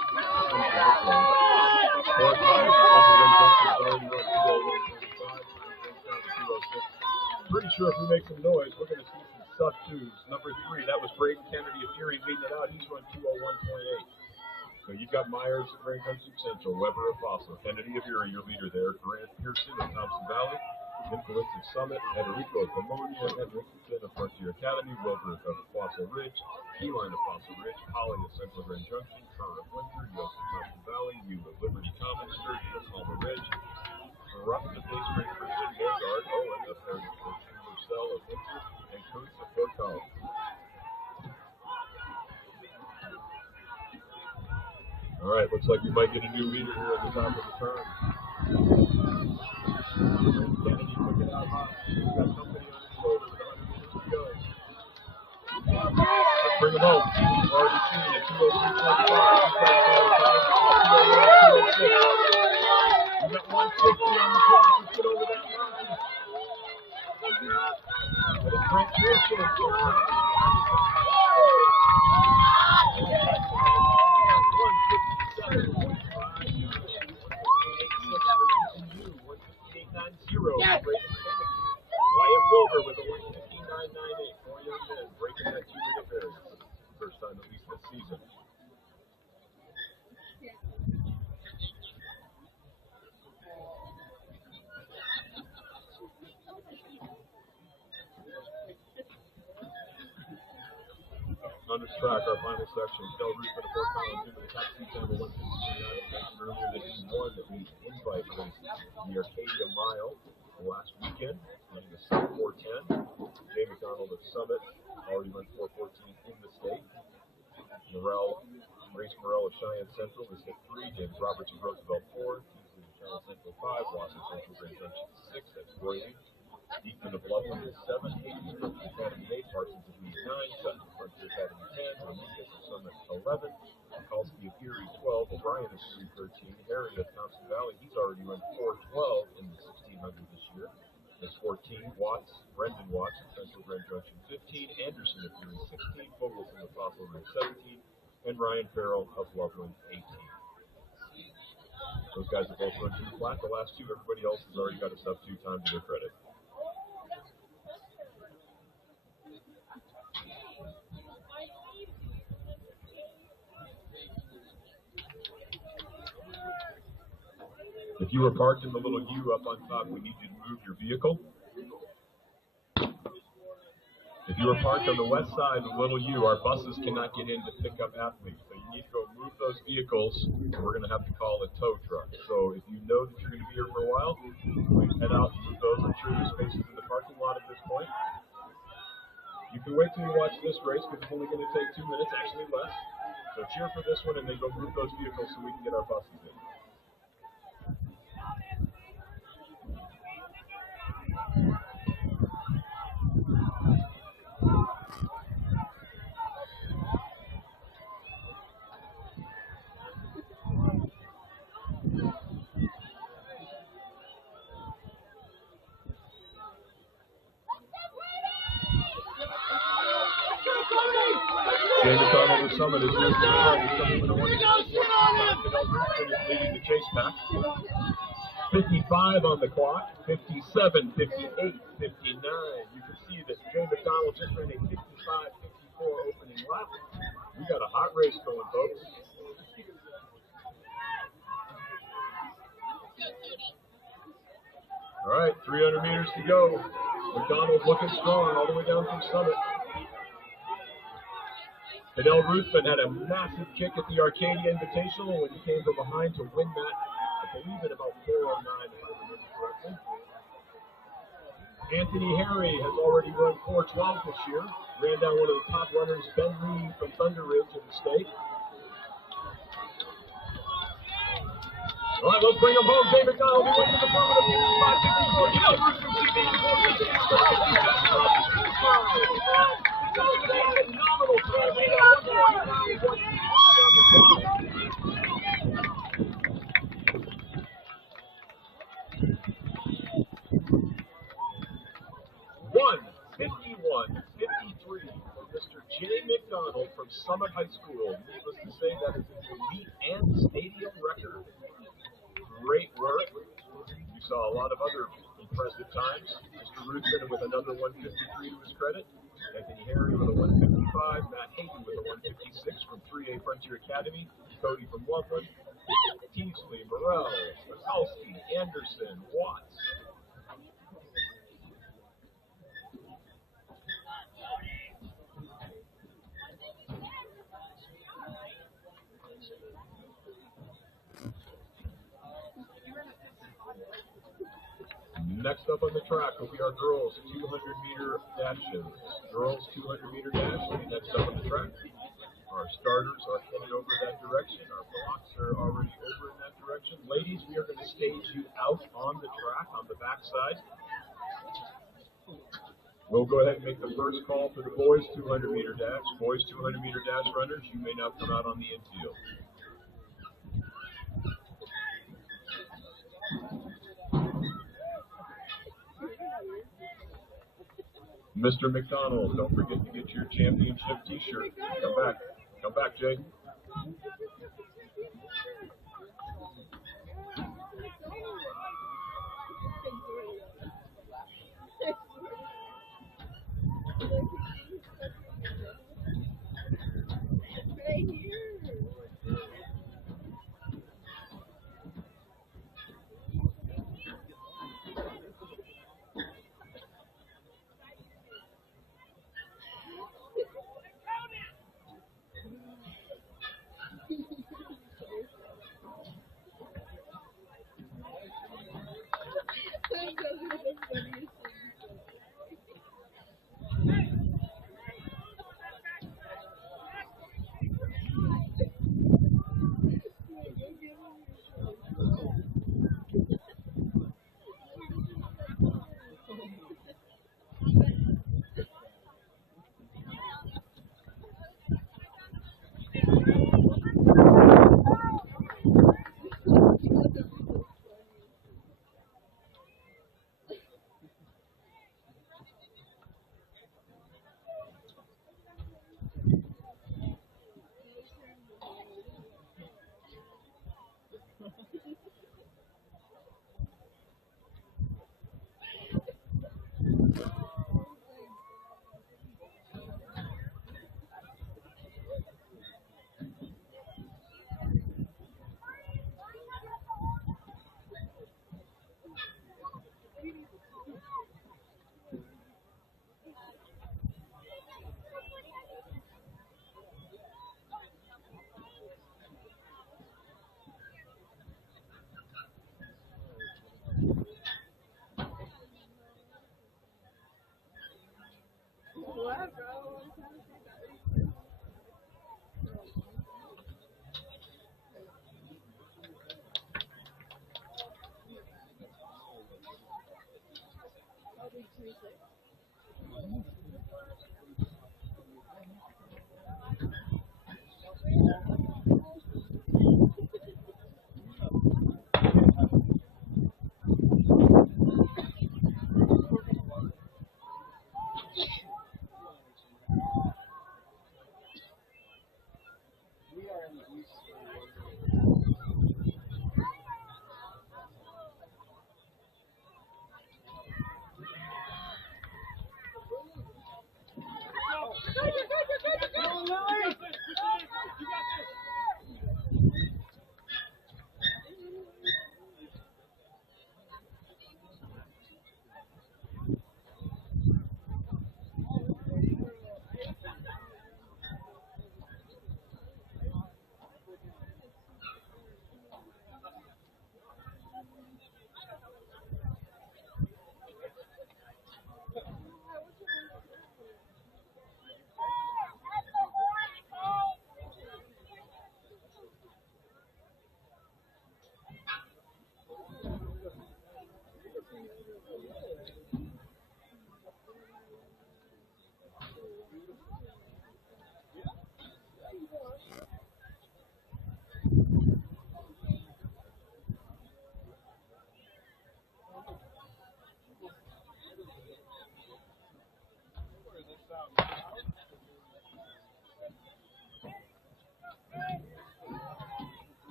Pretty sure if we make some noise, we're going to see some sub twos. Number 3, that was Braden Kennedy of Fury leading it out. He's run 201.8. So you've got Myers at Grand Country Central, Weber of Fossil, Kennedy of Fury, your leader there, Grant Pearson of Thompson Valley, Nicholas of Summit, Enrico of Pomona, Ed Richardson of Frontier Academy, Wilbur of Fossil Ridge, Keyline of Fossil Ridge, Holly of Central Grand Junction, Kerr of Windsor, Yost of Thompson Valley, you of Liberty Commons, Sturgeon of Palmer Ridge, Rupp of Bay Spring Christian, Vanguard, Owen of Heritage Christian, Marcel of Windsor, and Coates of Fort Collins. All right, looks like we might get a new leader here at the top of the turn. Kennedy took it out high. He's got company on his shoulder with 100 meters to go. Let's bring him home. We've already seen it. 203.25. We've got 160 on the clock. Let's get over that mountain. But it's Brent Pearson. Yes. Wyatt Wilbur with a 159.98. 4 young men breaking that 2-minute barrier. First time at least this season. On this track, our final section, Del Ruth of Fort Collins into the top seat time of 153.9. Mentioned earlier that he won the invite race, the Arcadia Mile, last weekend, running a sub 410. Jay McDonald of Summit already run 414 in the state. Grace Morrell of Cheyenne Central is hit 3. James Roberts of Roosevelt 4. Kingsley of Cheyenne Central 5. Lawson Central Grand Junction 6. That's Brady. Eastman of Loveland is 7, Hades Frontier Academy 8, Parsons of Meade 9, Sutton Frontier Academy 10, Dominguez of Summit 11, Kalski of Erie 12, O'Brien of Erie 13, Herod of Thompson Valley, he's already run 4:12 in the 1600 this year. Is 14, Brendan Watts of Central Grand Junction 15, Anderson of Erie 16, Fogleson of Buffalo Ridge 17, and Ryan Farrell of Loveland 18. Those guys have both run 2 flat. The last 2, everybody else has already got a sub-2 time to their credit. If you were parked in the little U up on top, we need you to move your vehicle. If you were parked on the west side of the little U, our buses cannot get in to pick up athletes. So you need to go move those vehicles, and we're going to have to call a tow truck. So if you know that you're going to be here for a while, please head out and move those. I'm sure there's spaces in the parking lot at this point. You can wait till you watch this race because it's only going to take 2 minutes, actually less. So cheer for this one and then go move those vehicles so we can get our buses in. Jay McDonald of Summit is racing hard. He's coming with a 1-2. is leading the chase pack. 55 on the clock, 57, 58, 59. You can see that Jay McDonald just ran a 55, 54 opening lap. We got a hot race going, folks. All right, 300 meters to go. McDonald looking strong all the way down from Summit. Fidel Ruthven had a massive kick at the Arcadia Invitational when he came from behind to win that, I believe, at about 4:09, if I remember correctly. Anthony Harry has already run 4:12 this year. Ran down one of the top runners, Ben Reed from Thunder Ridge in the state. All right, let's bring him home. Jay McDonald, he wins the front of the 55-54. Fidel Ruthven, phenomenal time. We got 149, 150 on the clock. 1:51:53 for Mr. Jay McDonald from Summit High School. Needless to say, that is an elite and stadium record. Great work. We saw a lot of other impressive times. Mr. Ruthven with another 153 to his credit. Anthony Harry with a 155. Matt Hayden with a 156 from 3A Frontier Academy. Cody from Loveland. Teasley, Morrell, Mikulski, Anderson, Watts. Next up on the track will be our girls 200-meter dashes. Girls 200-meter dash will be next up on the track. Our starters are headed over that direction. Our blocks are already over in that direction. Ladies, we are going to stage you out on the track on the backside. We'll go ahead and make the first call for the boys 200-meter dash. Boys 200-meter dash runners, you may now come out on the infield. Mr. McDonald, don't forget to get your championship t-shirt. Come back. Come back, Jay.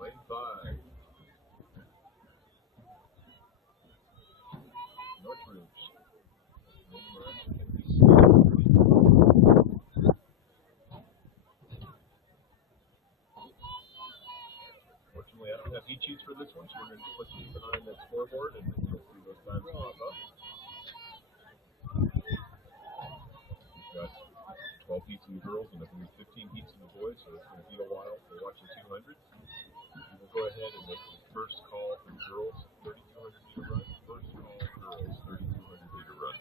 Lane 5. Northridge. Fortunately, I don't have heat sheets for this one, so we're going to just keep an eye on that scoreboard and you'll see those times pop up. We've got 12 heats in the girls and I think 15 heats in the boys, so it's going to be a while for watching 200. We will go ahead and make the first call for girls 3,200 meter run. First call girls 3,200 meter run.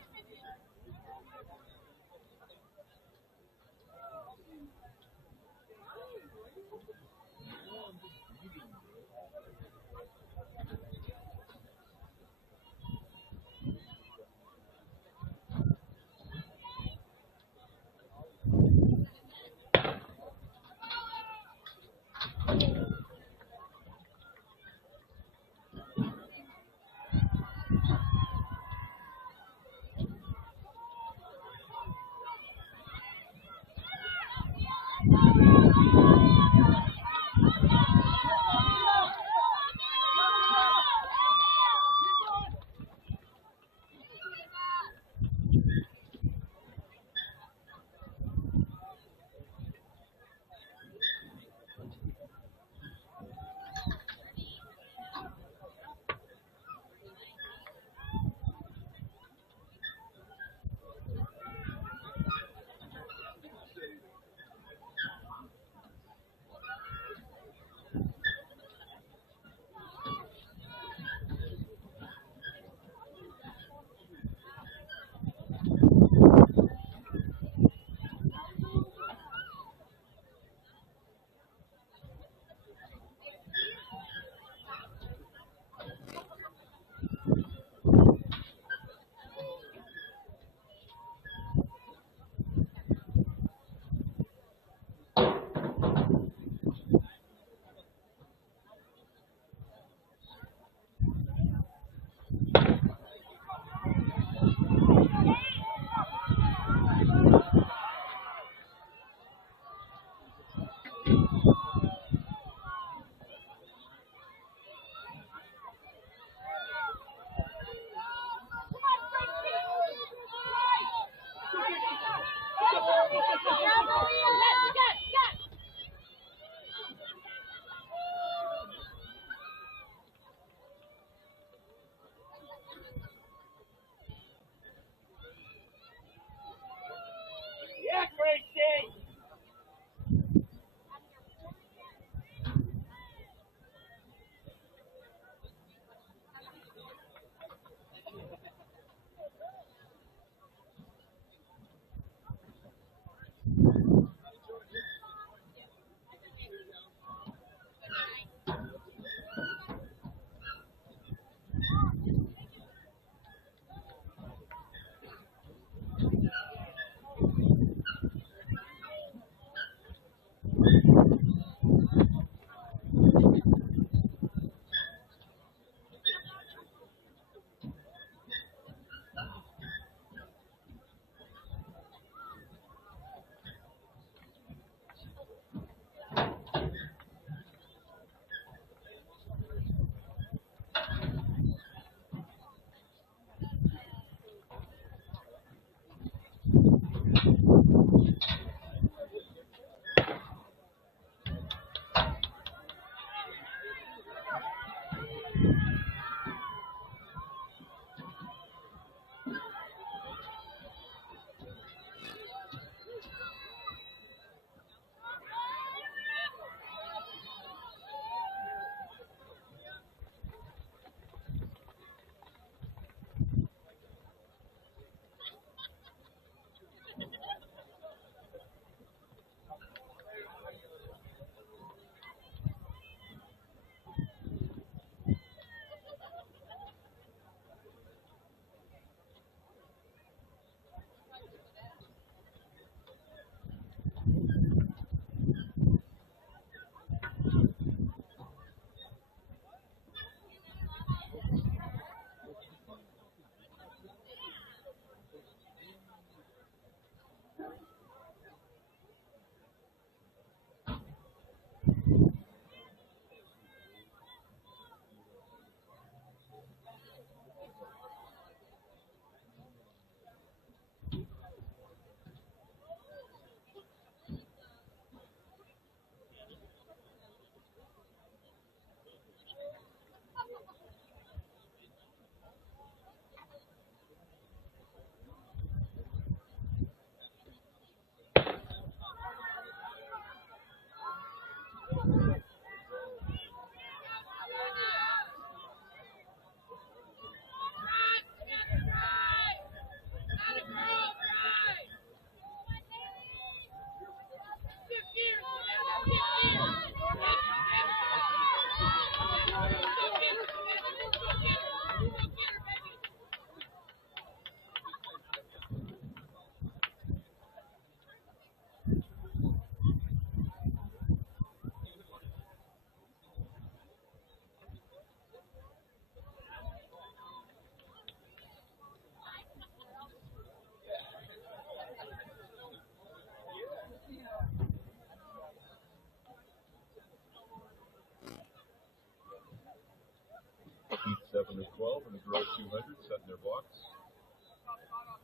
3200 set in their blocks.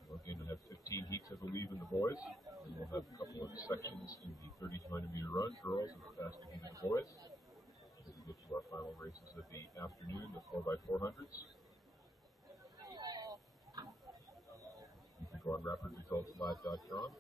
We're going to have 15 heats, I believe, in the boys. And we'll have a couple of sections in the 3200 meter run, girls, and the faster heat of the boys. As we get to our final races of the afternoon, the 4x400s. You can go on rapidresultslive.com.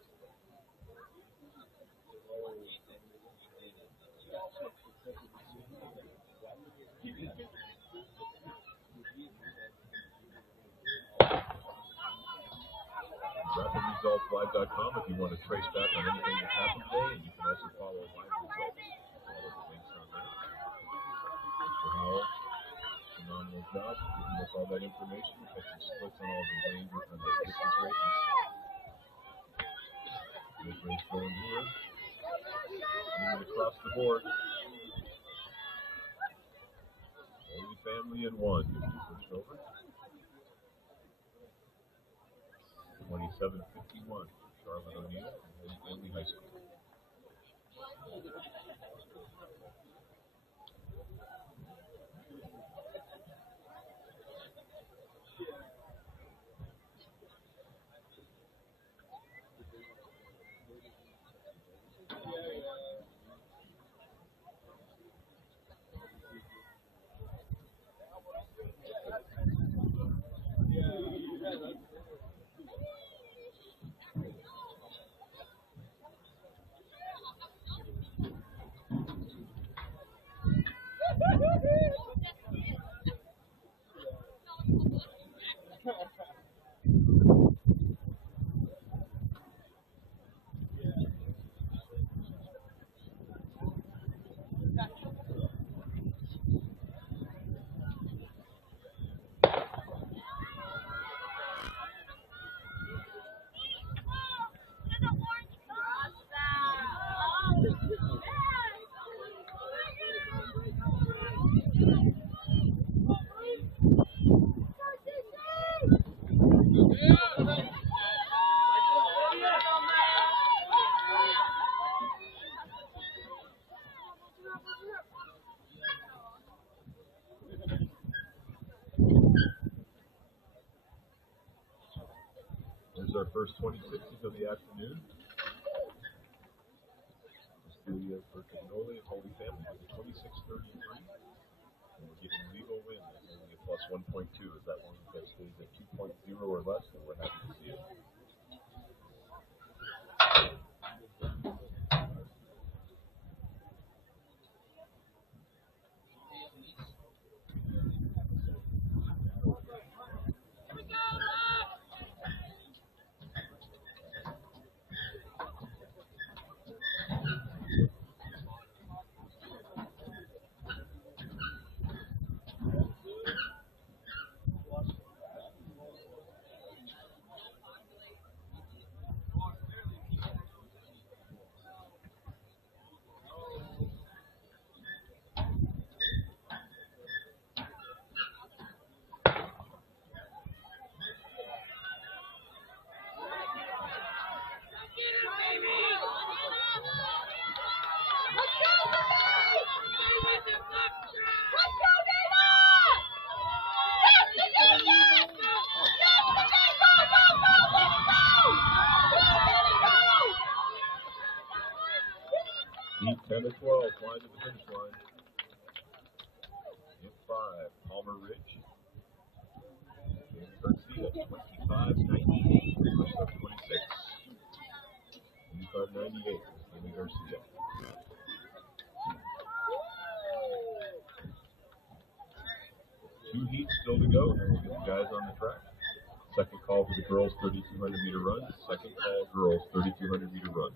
RapidResultsLive.com if you want to trace back on anything that happened today, and you can also follow live results. All of the links on there. Mr. Howell, phenomenal job giving us all that information, catching splits on all the lanes and the distance races. Good race going here. Moving across the board. Holy Family in one. Pushed over. 27:51. Charlotte O'Neill from Holy Family High School. There's our first 26s of the afternoon. The studio for Cannoli and Holy Family with a 26:33. And we're getting legal win at only a plus 1.2. Is that one that stays at 2.0 or less? And we're happy to see it. Heat 10 to 12, flying to the finish line. Hit 5, Palmer Ridge. Jamie Garcia, 25.98. First up 26. 25.98. Jamie Garcia. Two heats still to go, and we'll get the guys on the track. Second call for the girls' 3,200 meter run. Second call, girls' 3,200 meter run.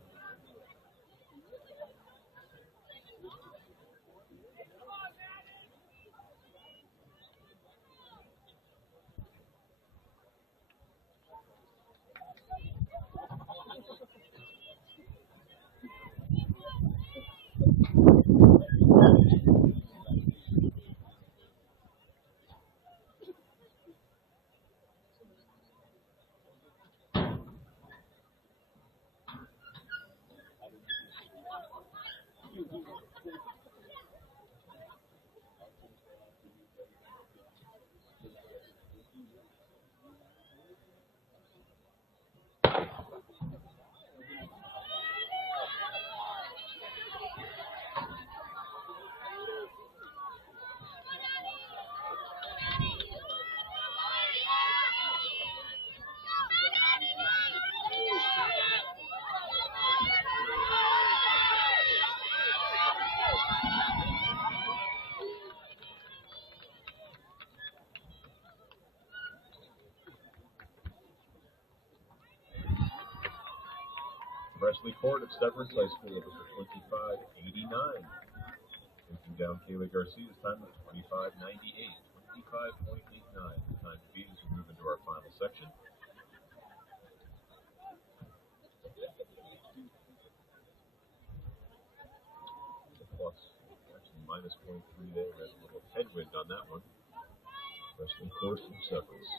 Presley Court of Severance High School, number 2589. Taking down Kayla Garcia's time of 25.98. 25.89. The time to beat as we move into our final section. Plus, actually minus 0.3 there. There's a little headwind on that one. Presley Court of Severance.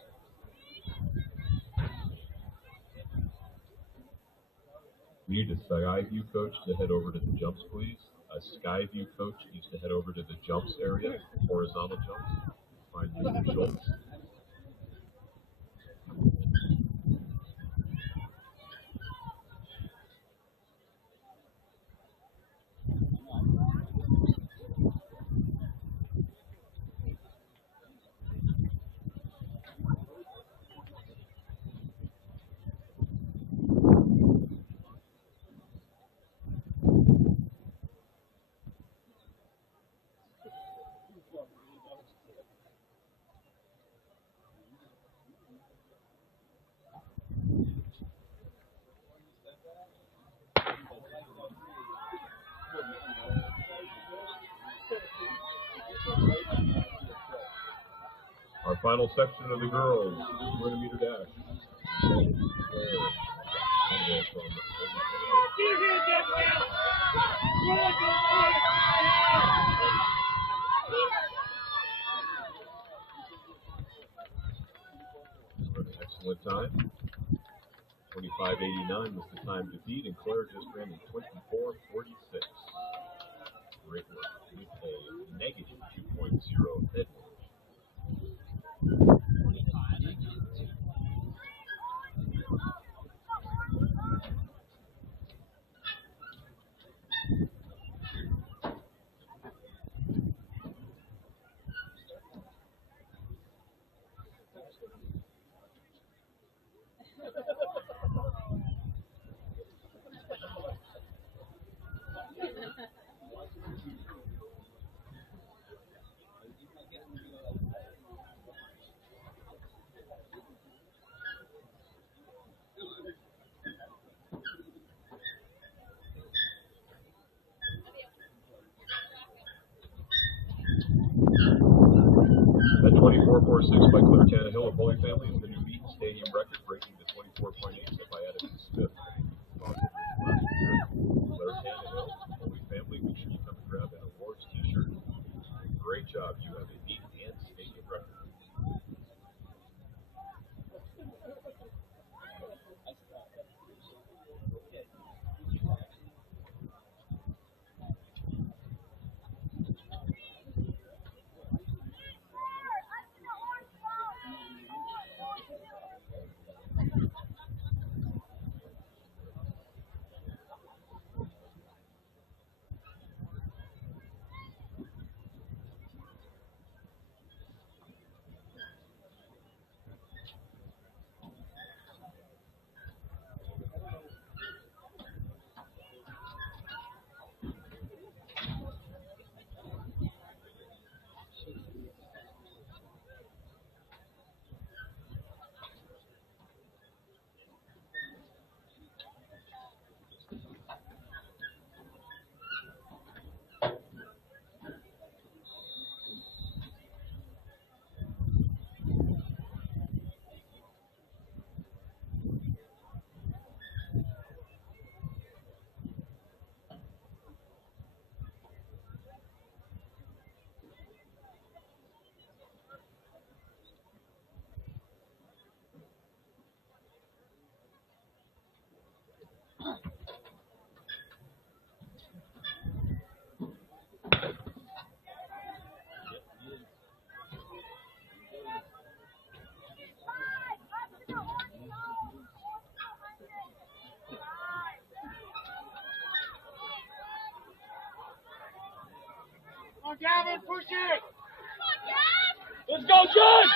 We need a sky view coach to head over to the jumps, please. A sky view coach needs to head over to the jumps area, horizontal jumps. Find Mr. Schultz. Our final section of the girls, 200-meter dash. Excellent time. 25.89 was the time to beat, and Claire just ran in 24.46. Great work with a negative 2.0 headwind. At 24.46 by Claire Tannehill of Holy Family is the new Eaton Stadium record, breaking the 24.8 set by Addison Smith. Claire Tannehill, Holy Family, make sure you come and grab an awards t-shirt. Great job. You have a Eaton and stadium record. on, Gavin, push it! Let's go, John!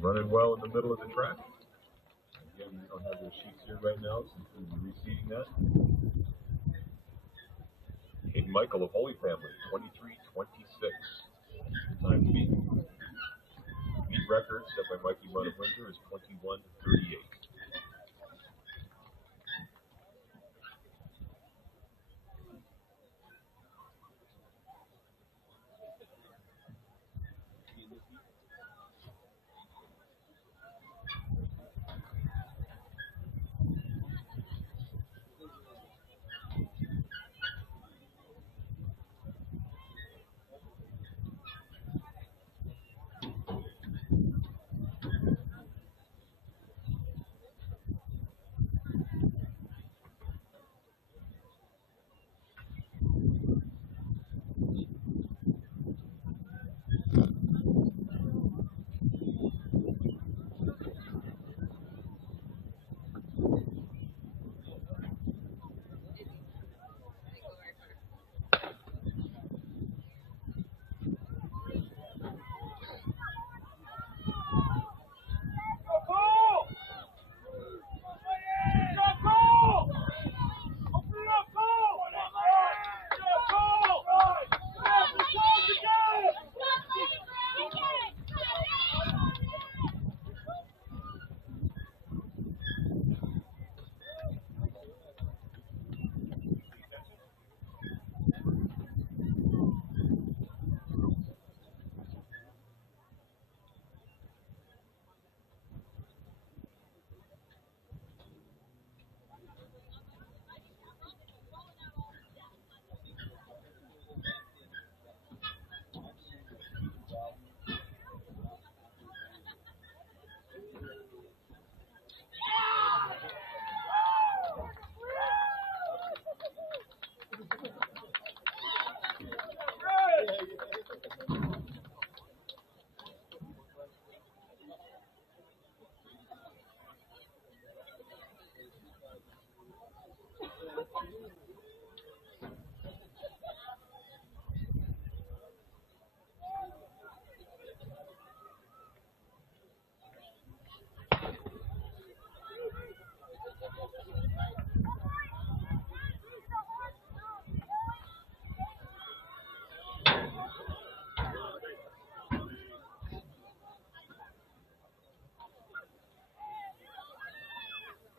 Running well in the middle of the track. Again, we don't have their sheets here right now, so we'll be reseeding that. Hayden Michael of Holy Family, 23:26. Time to beat. Beat record set by Mikey Mudd of Windsor is 21:38.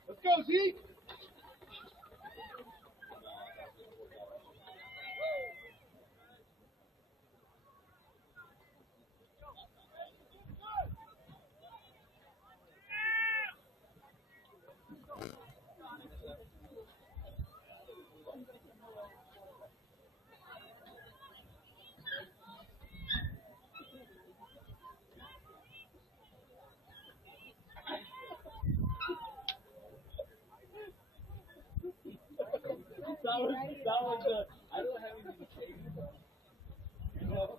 Let's go, Zeke! That was the, I don't have anything to say. You know?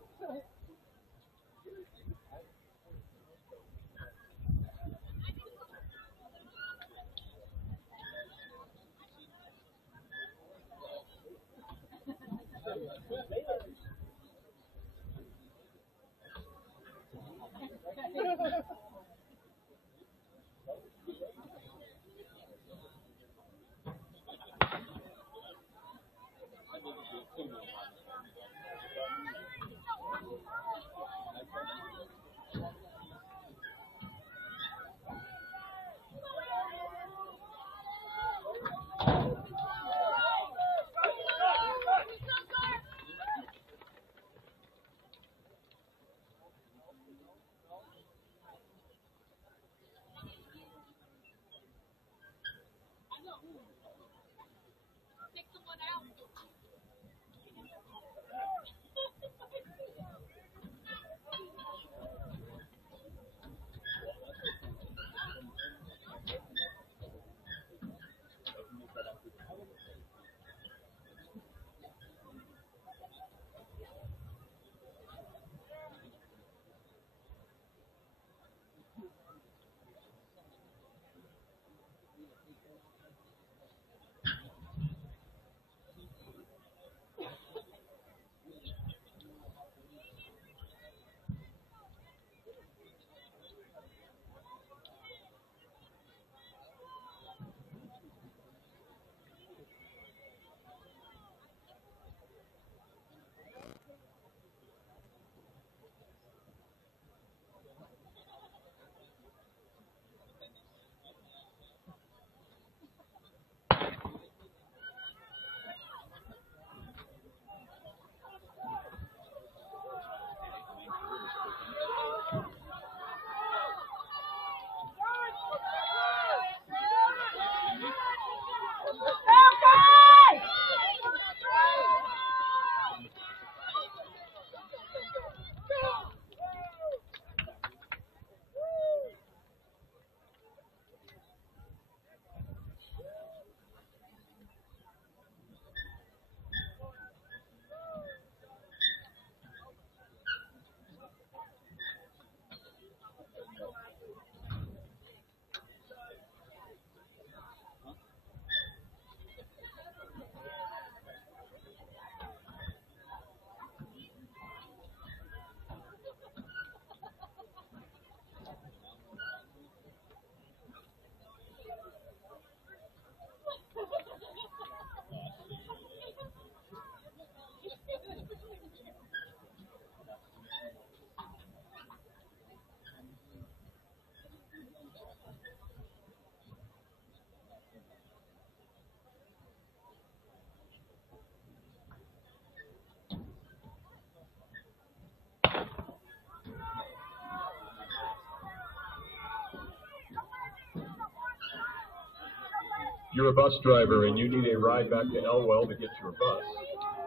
If you're a bus driver and you need a ride back to Elwell to get your bus,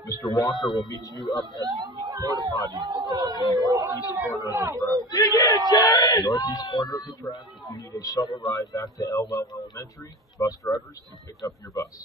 Mr. Walker will meet you up at the porta potties at the northeast corner of the track. The northeast corner of the track, if you need a shuttle ride back to Elwell Elementary, bus drivers can pick up your bus.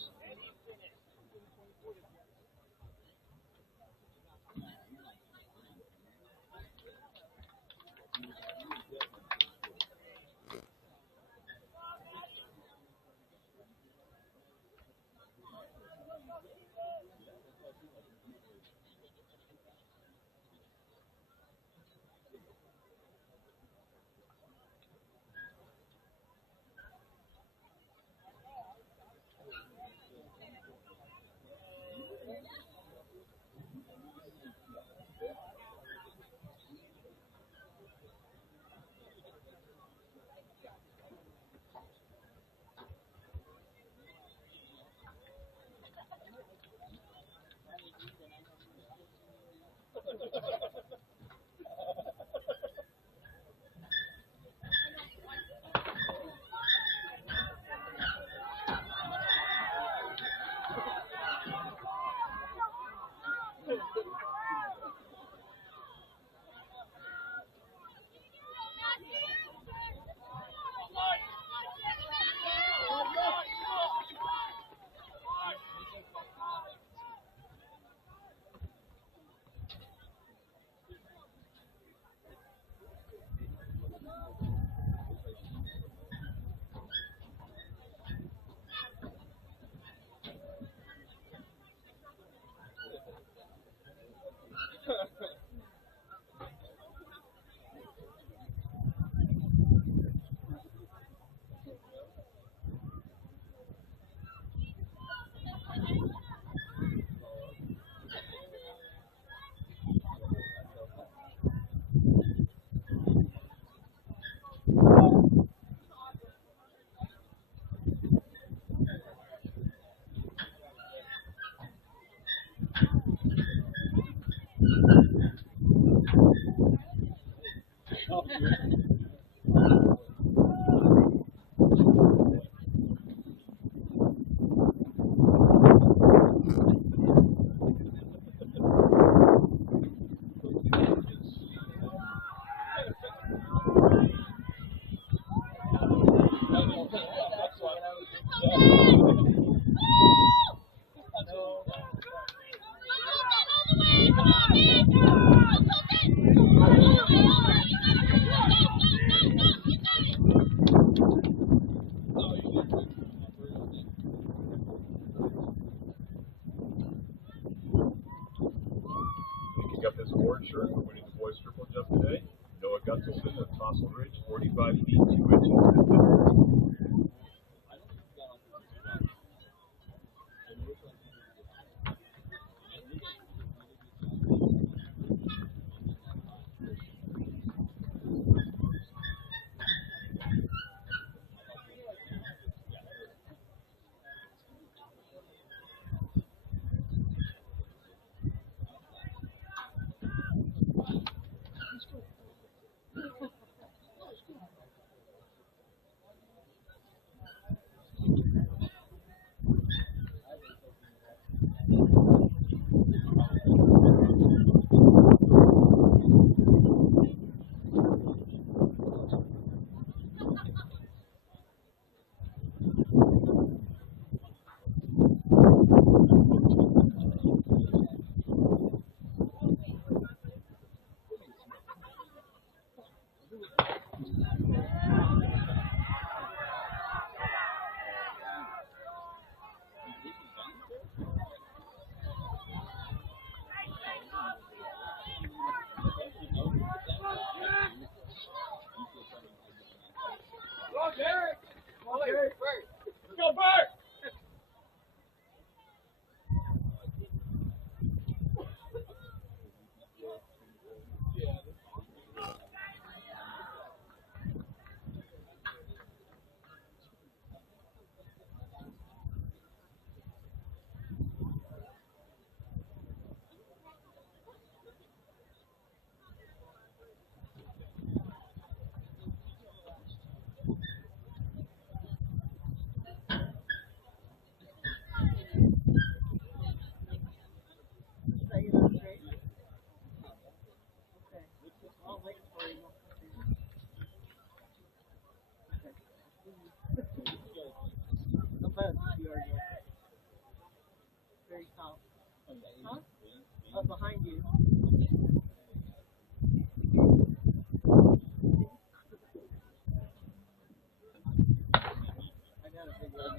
Three,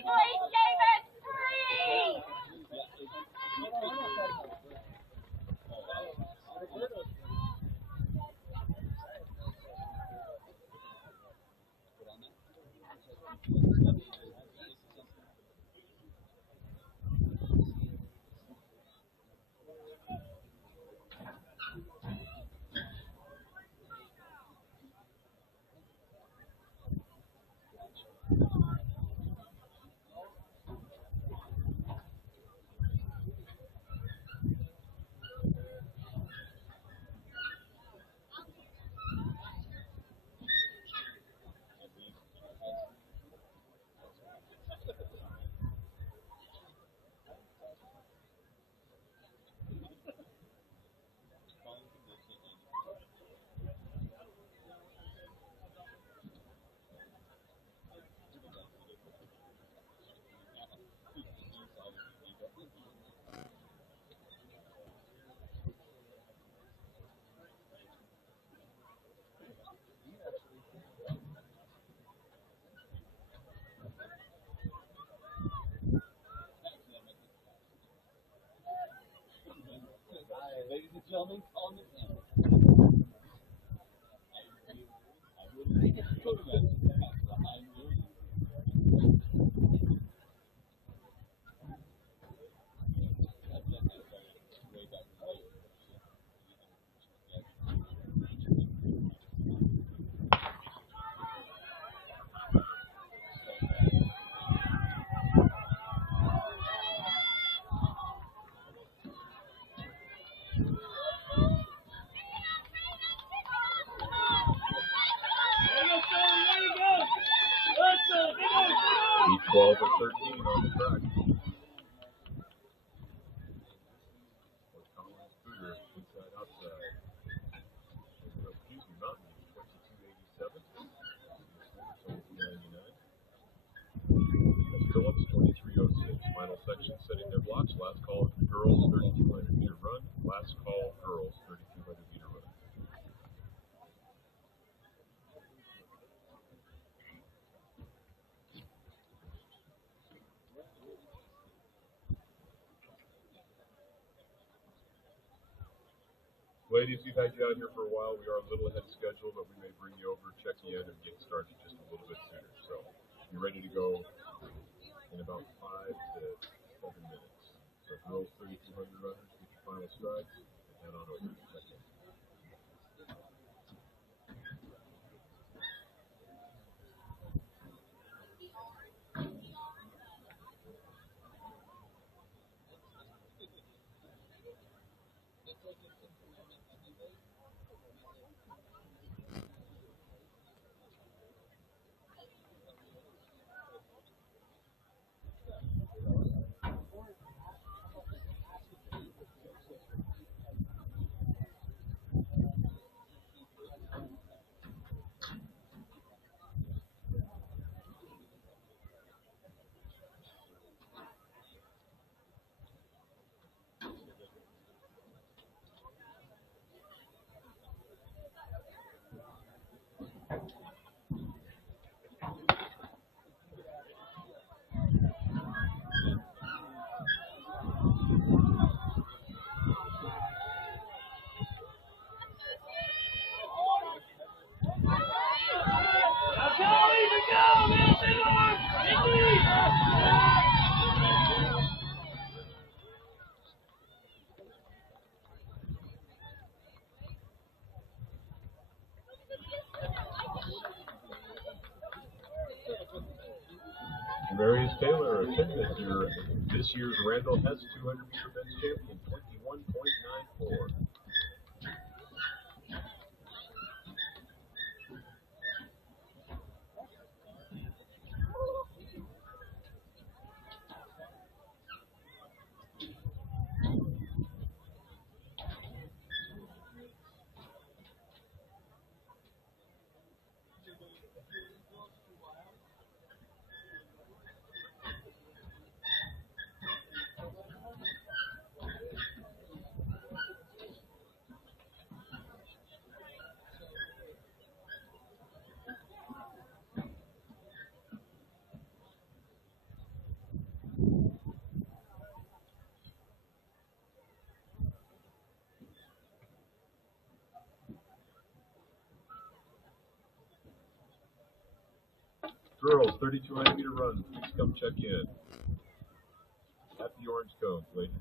please, David. Three. Ladies and gentlemen, calling it in. Beat 12 or 13 on the track. Inside, outside. Puget Mountain, 2287. 2299. Phillips, 2306. Final section setting their blocks. Last call girls, 3200 meter run. Last call girls, 3200 meter run. Ladies, we've had you out here for a while. We are a little ahead of schedule, but we may bring you over, check you in, and get started just a little bit sooner. So you're ready to go in about 5 to 7 minutes. So girls 3200 runners, get your final strides, and head on over. Check in. Marius Taylor attended this year's Randall Hess 200 meter men's champion, 21.94. Girls, 3,200 meter run. Please come check in. At the orange cones, ladies.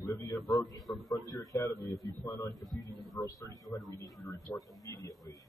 Olivia Broach from Frontier Academy. If you plan on competing in the girls 3,200, we need you to report immediately.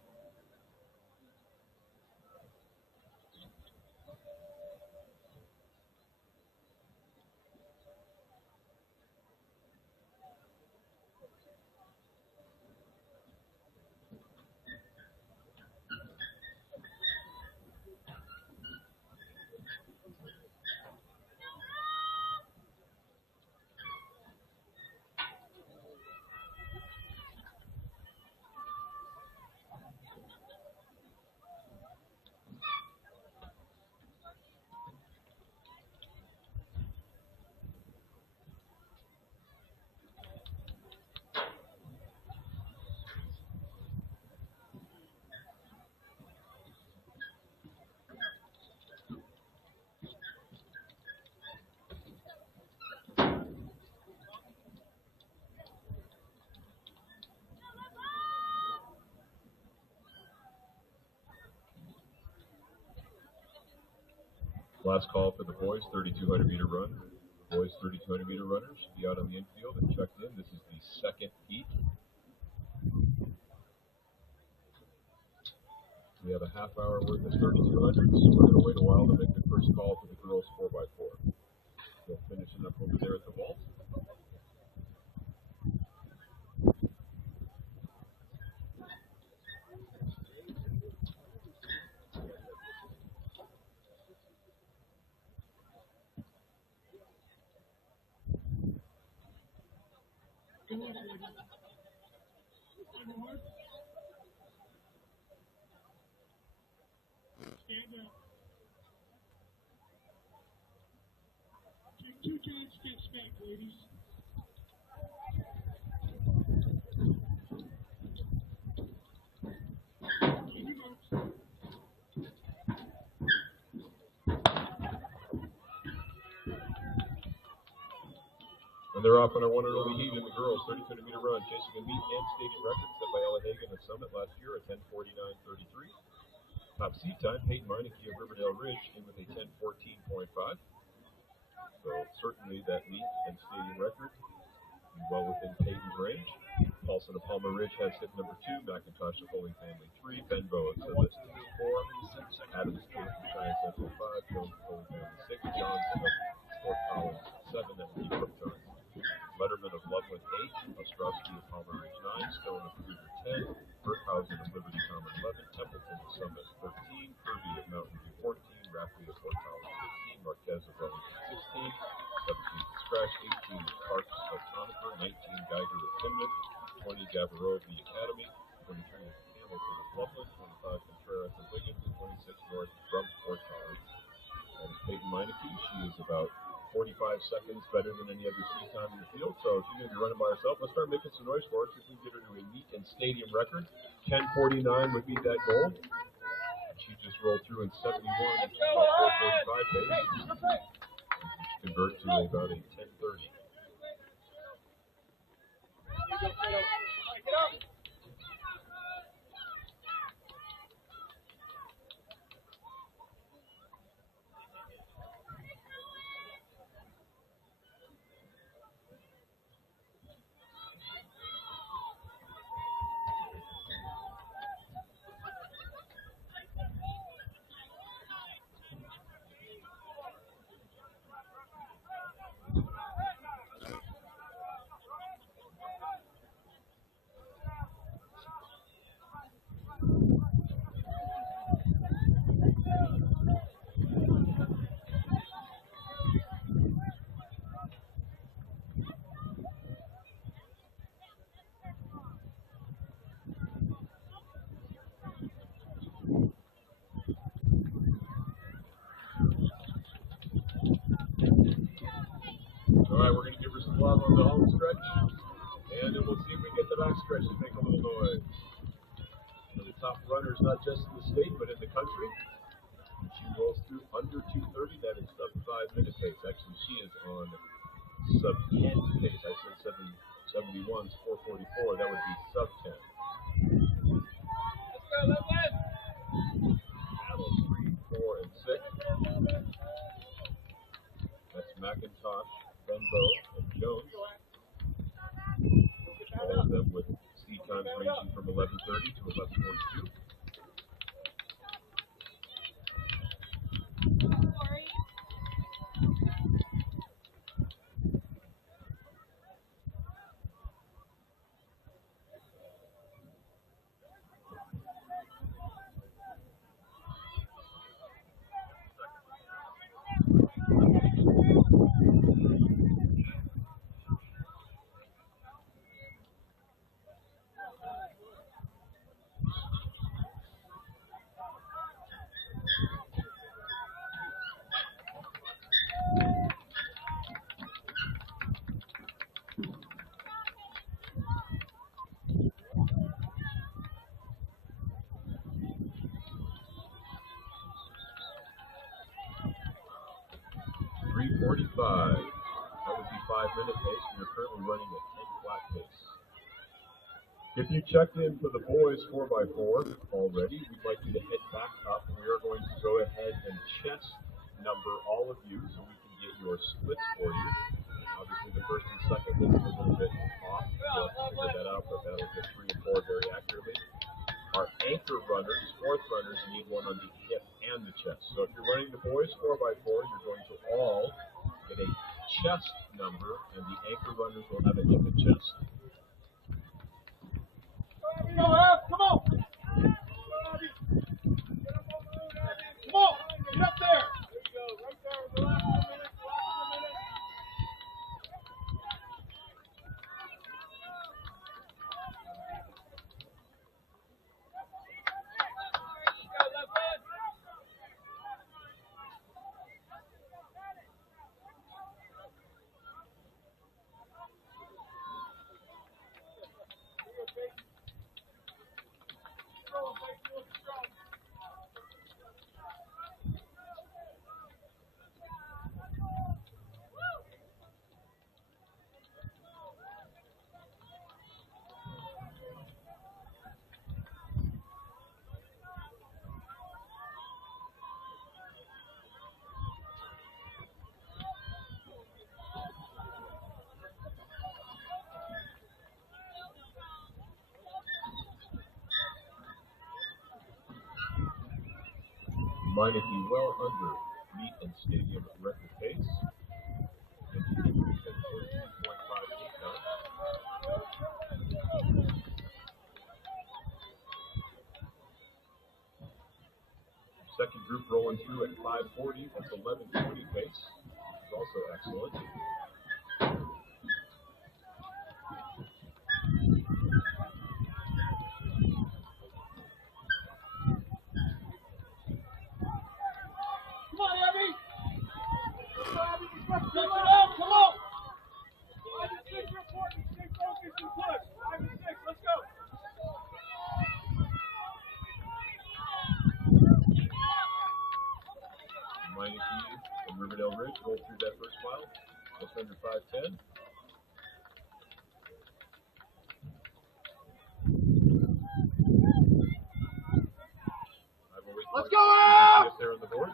Last call for the boys 3,200 meter run. Boys 3,200 meter runners should be out on the infield and checked in. This is the second heat. We have a half hour worth of 3,200s. We're going to wait a while to make the first call for the girls 4x4. They're finishing up over there at the vault. Stand up. Take 2 times steps back, ladies. And they're off on our one and only heat in the girls 3,200 meter run, chasing a meet and stadium record set by Ella Hagan at Summit last year at 10:49.33. Top seed time, Peyton Meineke of Riverdale Ridge in with a 10:14.5. So certainly that meet and stadium record well within Peyton's range. Paulson of Palm Palmer Ridge has hit number 2, McIntosh of Holy Family 3, Benbow of Celestine 4, Adams Case of China Central 5, Jones of Holy Family 6, Johnson of Fort Collins 7, and Deepak Johnson. Letterman of Loveland 8, Ostrowski of Palmer Ridge 9, Stone of Kruger 10, Burkhausen of Liberty Common 11, Templeton of Summit 13, Kirby of Mountain View 14, Rafferty of Fort Collins 15, Marquez of Wellington 16, 17 Scratch 18 Parks of Conifer, 19 Geiger of Timnan, 20 Gavarro of the Academy, 23 is Hamilton of Loveland, 25 Contreras of Wiggins, and 26 North from Fort Collins. And Peyton Meineke, she is about 45 seconds better than any other seat time in the field. So if you're going to be running by herself, let's start making some noise for her. See if we can get her to a meet and stadium record. 10:49 would be that goal. She just rolled through in 71, which is about 4:45 pace. Convert to about a 10:30. Get up. All right, we're going to give her some love on the home stretch, and then we'll see if we get the back stretch to make a little noise. One of the top runners, not just in the state, but in the country. She rolls through under 2:30. That is sub 5-minute pace. Actually, she is on sub 10 pace. I said 71's 4:44. That would be sub 10. Let's go, Loveland. Battle 3, 4, and 6. That's McIntosh, Benbow, and Jones. All of them with seat times ranging from 11:30 to 11:42. .345. That would be 5-minute pace. We are currently running at 10 flat pace. If you checked in for the boys 4x4 already, we'd like you to head back up. We are going to go ahead and chest number all of you so we can get your splits for you. Obviously, the first and second will be a little bit off. We'll have to figure that out, but that'll get 3 and 4 very accurately. Our anchor runners, fourth runners, need one on the hip and the chest. So if you're running the boys 4x4, you're going to all get a chest number, and the anchor runners will have a hip and chest. Come on! Come on! Get up there! There you go, right there. The last 1 minute. Meineke well under meet and stadium record pace. And he finished at 14.5 feet now. Second group rolling through at 5:40. That's 11:20 pace. Which is also excellent. Come on, Abby! Stretch it out, come on! 5 and 6 are important. Stay focused and push. 5 and 6, let's go! Meineke and Riverdale Ridge rolled through that first mile. Just under 5:10. Let's go out! There on the board.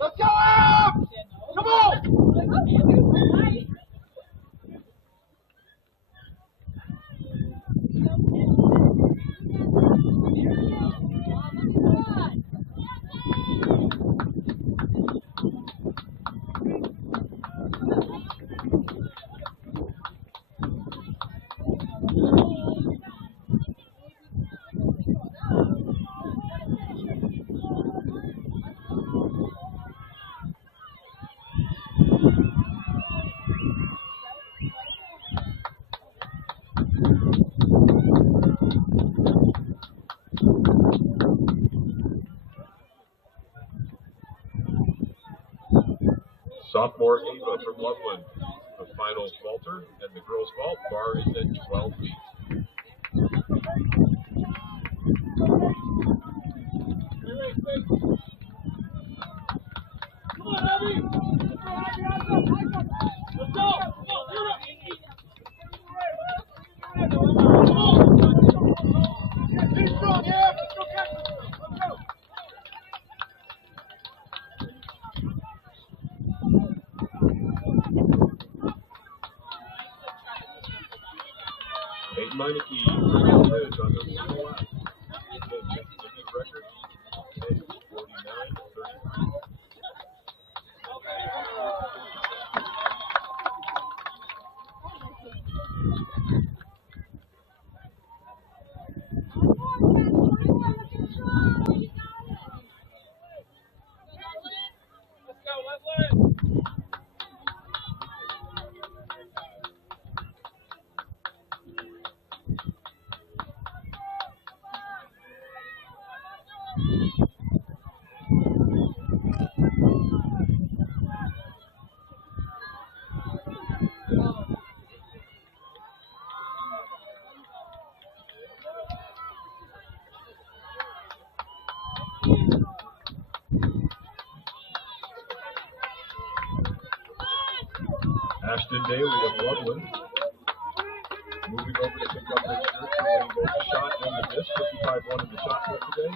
Let's go out! Come on! Sophomore Ava from Loveland, the final vaulter, and the girls' vault bar is at 12 feet. Come on, Abby! Let's go! Be strong, yeah! Let's go catch it! Let's go! 8 Meineke, Riverdale Ridge on the single lap. Record, 10:49:33. Let's go, Leslie! Ashton Daly of Loveland moving over to pick up his shirt for winning both the shot and the disc. 55-1 in the shot put today.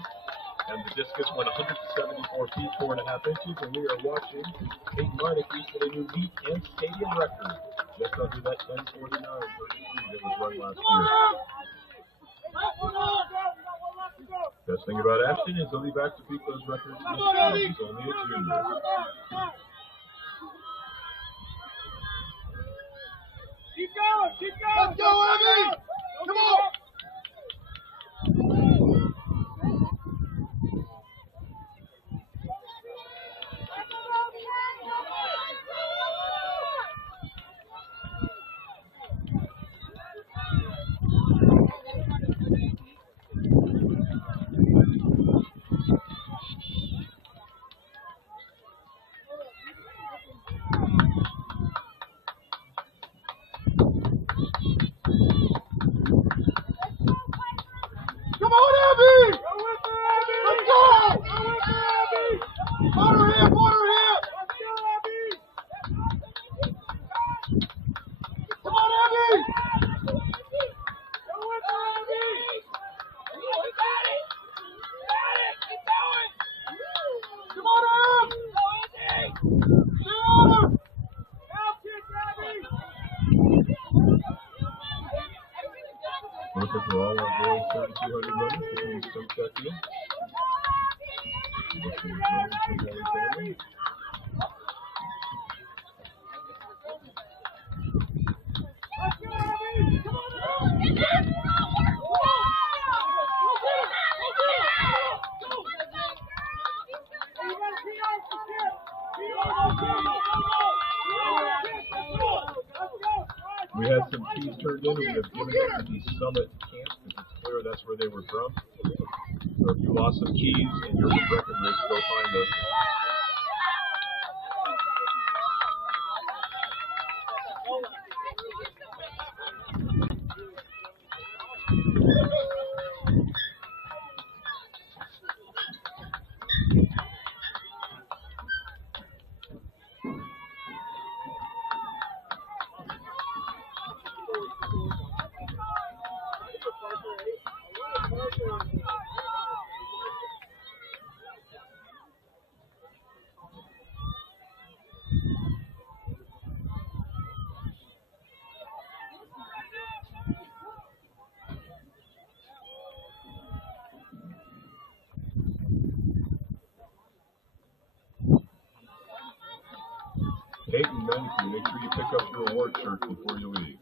And the discus went 174 feet, 4.5 inches, and we are watching Peyton Meineke set a new meet and stadium record, just under that 10:49.33 that was run last year. Best thing about Ashton is he'll be back to beat those records this year. He's only a junior. Keep going, keep going. Let's go, Abby! Come on! Come on, Abby! Go with her, Abby! Let's go! Go with her, Abby! Water hit, water hit! Let's go, Abby! Come on, Abby! Go with her, Abby! We got it! Got it! Keep going! Come on, Ab! Go, Andy! Stay on her! Now kick, Abby! Looking for all our boys 3,200 runners to please come check in. Looking for the family. Let's go, Abby! Come on, Abby! You gotta be off the tip! Be off the tip! We had some keys turned in, and we have given it to the Summit camp because it's clear that's where they were from. So if you lost some keys and you're from Breckenridge, go find us. Peyton Meineke, make sure you pick up your award shirt before you leave.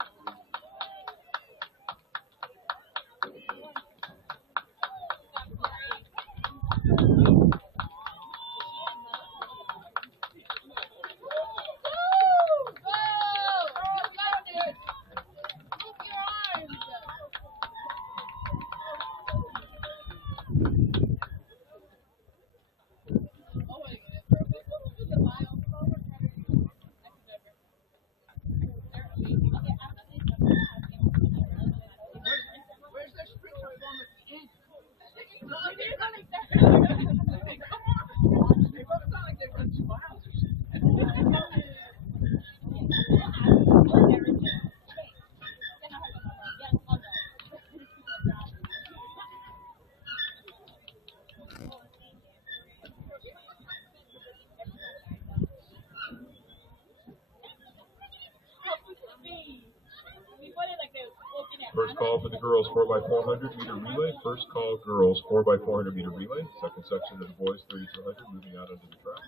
First call for the girls 4x400 meter relay. First call girls 4x400 meter relay. Second section of the boys 3200 moving out onto the track.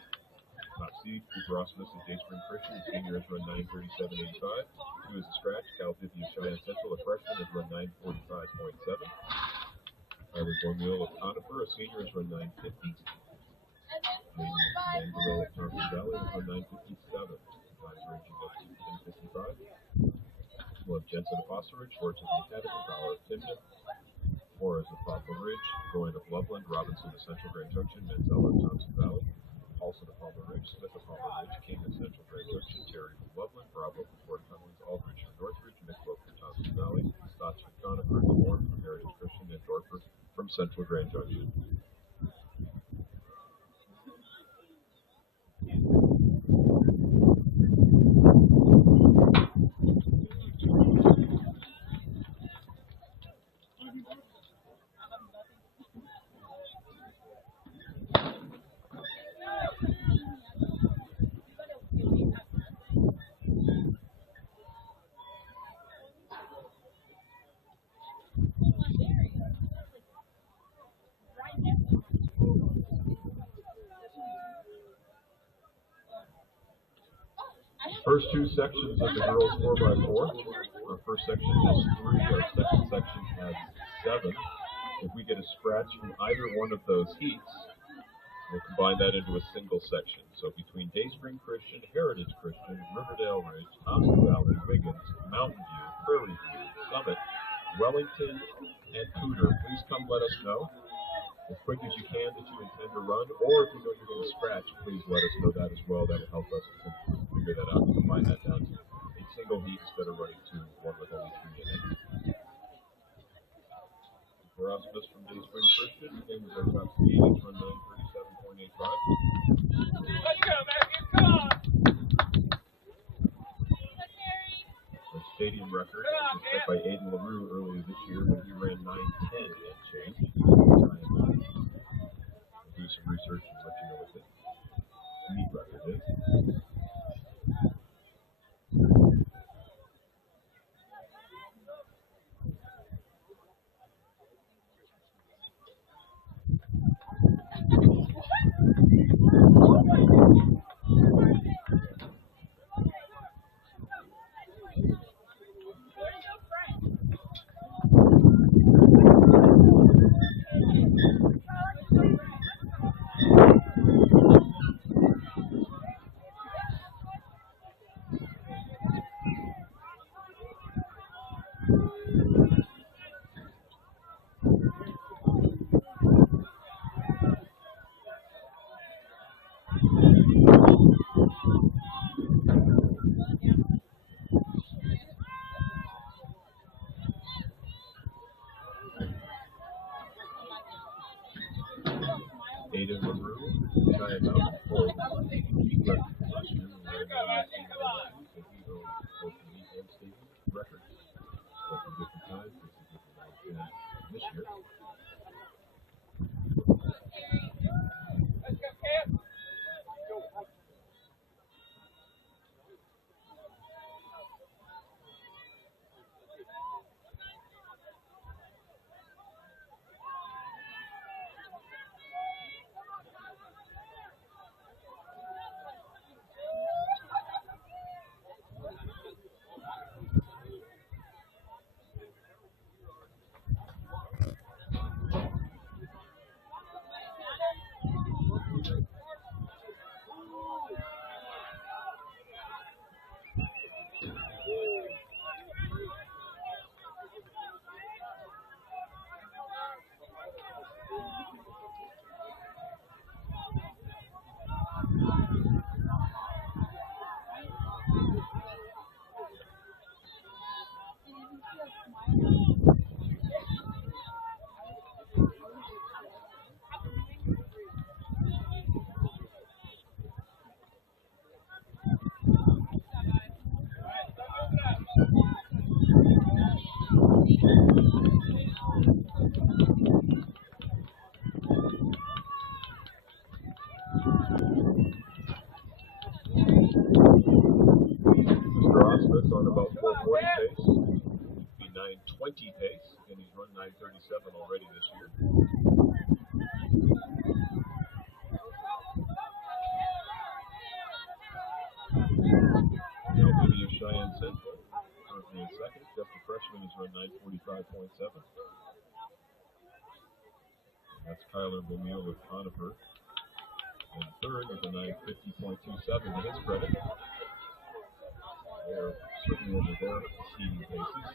Top seed Cooper Osmus and J Spring Christian. The senior has run 9:37.85. Two is a scratch. Cal Vivian Cheyenne Central, a freshman, has run 9:45.7. Tyler Borneo of Conifer, a senior, has run 9:50. Mandeville of Thompson Valley has run 9:57. Times ranging up to 10:55. We'll have Jensen of Foster Ridge, Schwartz of the Academy, Bauer of Timna, Flores of Poplar Ridge, Goyen of Loveland, Robinson of Central Grand Junction, Manzella of Thompson Valley, Paulson of Poplar Ridge, Smith of Poplar Ridge, King of Central Grand Junction, Terry from Loveland, Bravo from Fort Cummings, Aldridge from Northridge, Micklow from Thompson Valley, Stotts from Conifer, DeMore from Heritage Christian, and Dorfer from Central Grand Junction. first two sections of the girls 4x4. Our first section has 3, our second section has 7. If we get a scratch from either one of those heats, we'll combine that into a single section. So between Day Spring Christian, Heritage Christian, Riverdale Ridge, Thompson Valley, Wiggins, Mountain View, Prairie View, Summit, Wellington, and Tudor, please come let us know as quick as you can that you intend to run, or if you know you're going to scratch, please let us know that as well. That will help us to figure that out and combine that down to a single heat instead of running 2, one with only 3 in it. For us, just from Day Spring Christian, again, is our top speed, it's run 937.85. Let's go, Matthew. Come on. Our stadium record was set by Aiden LaRue earlier this year when he ran 9:10 and change. We'll do some research and let you know what the meet record is. Aiden LaRue, Giant Mountain Forward, heat record for last year when we ran 9:18, so he owns both the meet and stadium records. Both in different times, this is different this year. Let's go, Cam. That's on about 440 pace, the 920 pace, and he's run 937 already this year. Now maybe a Cheyenne Central, currently in second. Just the freshman has run 945.7. That's Kyler Bemille with Conifer. And third is a 950.27 to his credit. They're certainly over their seeding paces.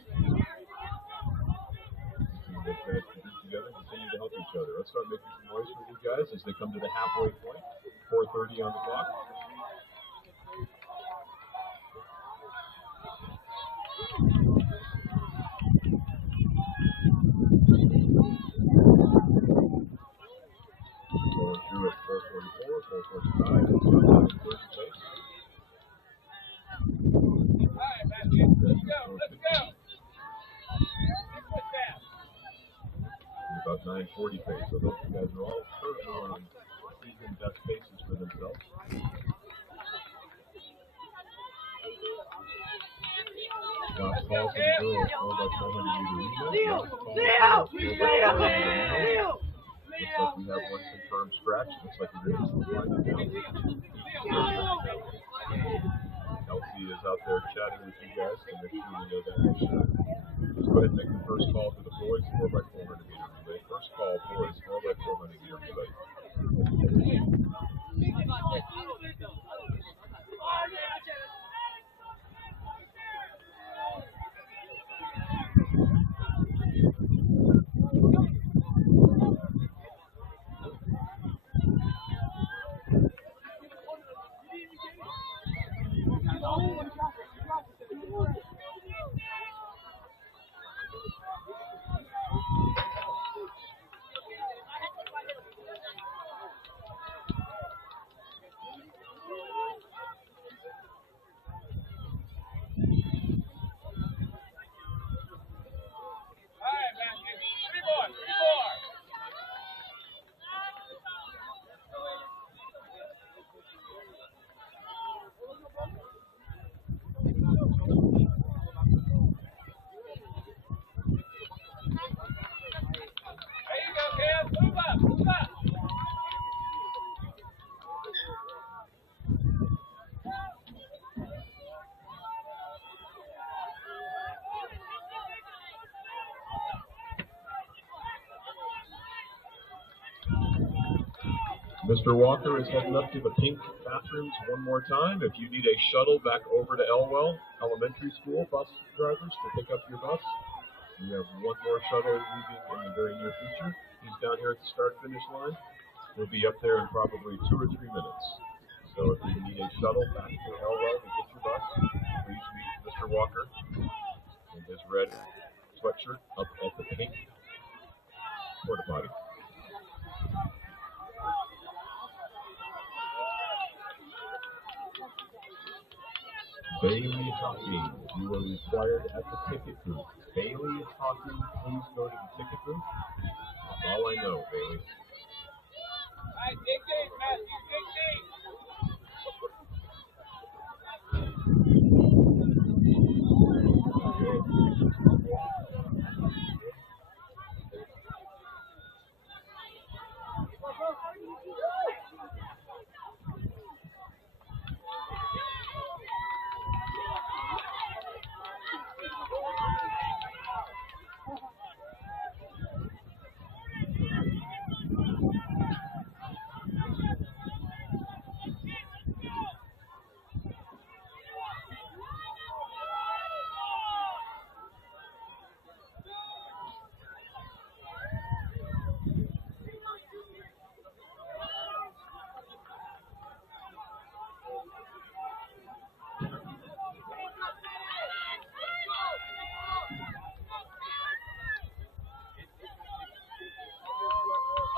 Those guys compete together and continue to help each other. Let's start making some noise for these guys as they come to the halfway point. 4:30 on the clock. Going through at 4:44, 4:45, and 4:30 pace. All right, Matthew. Let's go. Let's go. About 940 pace, so those guys are all currently on season best paces for themselves. Last call for the girls, 4x400 meter relay. Looks like we have one confirmed scratch. Looks like we're going to slide it down. LC He is out there chatting with you guys to make sure you know that for sure. Let's go ahead and make the first call for the boys 4x400 meter relay. First call, boys 4x400 meter relay. Mr. Walker is heading up to the pink bathrooms one more time. If you need a shuttle back over to Elwell Elementary School, bus drivers, to pick up your bus, we have one more shuttle leaving in the very near future. He's down here at the start-finish line. We'll be up there in probably 2 or 3 minutes. So if you need a shuttle back to Elwell to get your bus, please meet Mr. Walker in his red sweatshirt up at the pink porta potty. Bailey Hawking, you are required at the ticket booth. Bailey Hawking, please go to the ticket booth. That's all I know, Bailey. Alright, dictate, Matthew, dictate.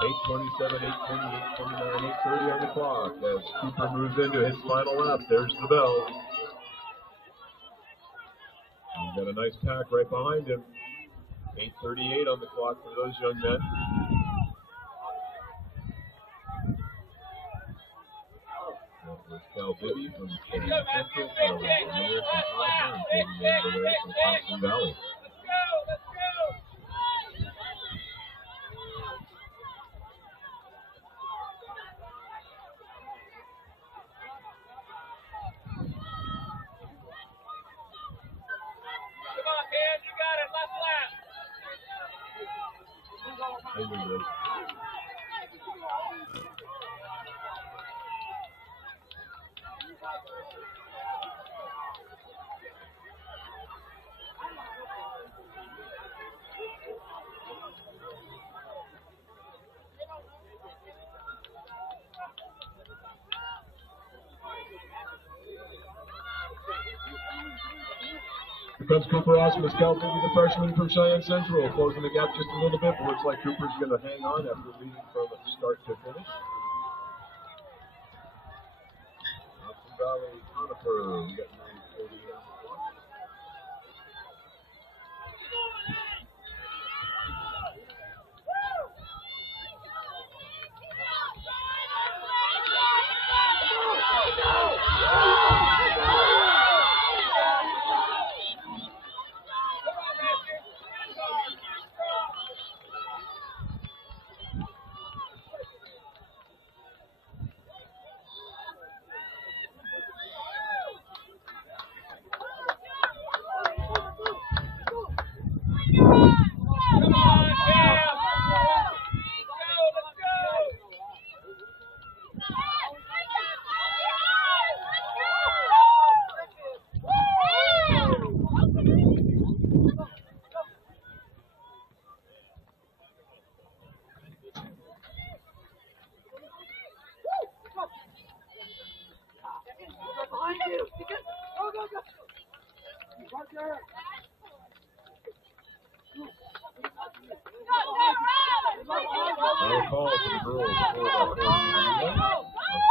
.827, 828, 29, 830 on the clock as Cooper moves into his final lap. There's the bell. He's got a nice pack right behind him. 8:38 on the clock for those young men. That was Cal Bibby from Central, Cal Ramirez from Conifer, and Katie Mann from Thompson Valley. Here comes Cooper Osmus, Cal Bibby, the freshman from Cheyenne Central, closing the gap just a little bit, but looks like Cooper's going to hang on after leading from start to finish. Thompson Valley, Conifer, we got 9:48 on the clock. call for the girls 4x4 relay. Our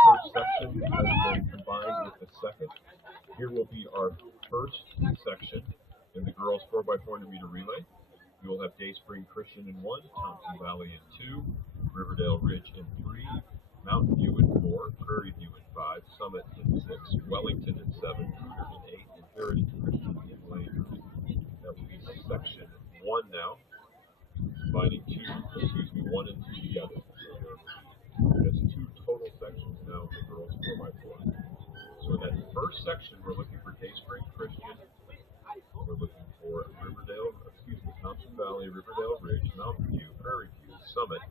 first section has been combined with the second. Here will be our first section in the girls 4x400 meter relay. We will have Dayspring Christian in 1, Thompson Valley in 2, Riverdale Ridge in 3, Mountain View in 4, Prairie View in 5, Summit in 6, Wellington in 7, Cedar in 8, and Heritage Christian in Lane 9. That will be section 1 now, combining 1 and 2 together. That's 2 total sections now in the girls 4x4. So in that first section, we're looking for Dayspring Christian. We're looking for Thompson Valley, Riverdale Ridge, Mountain View, Prairie View, Summit,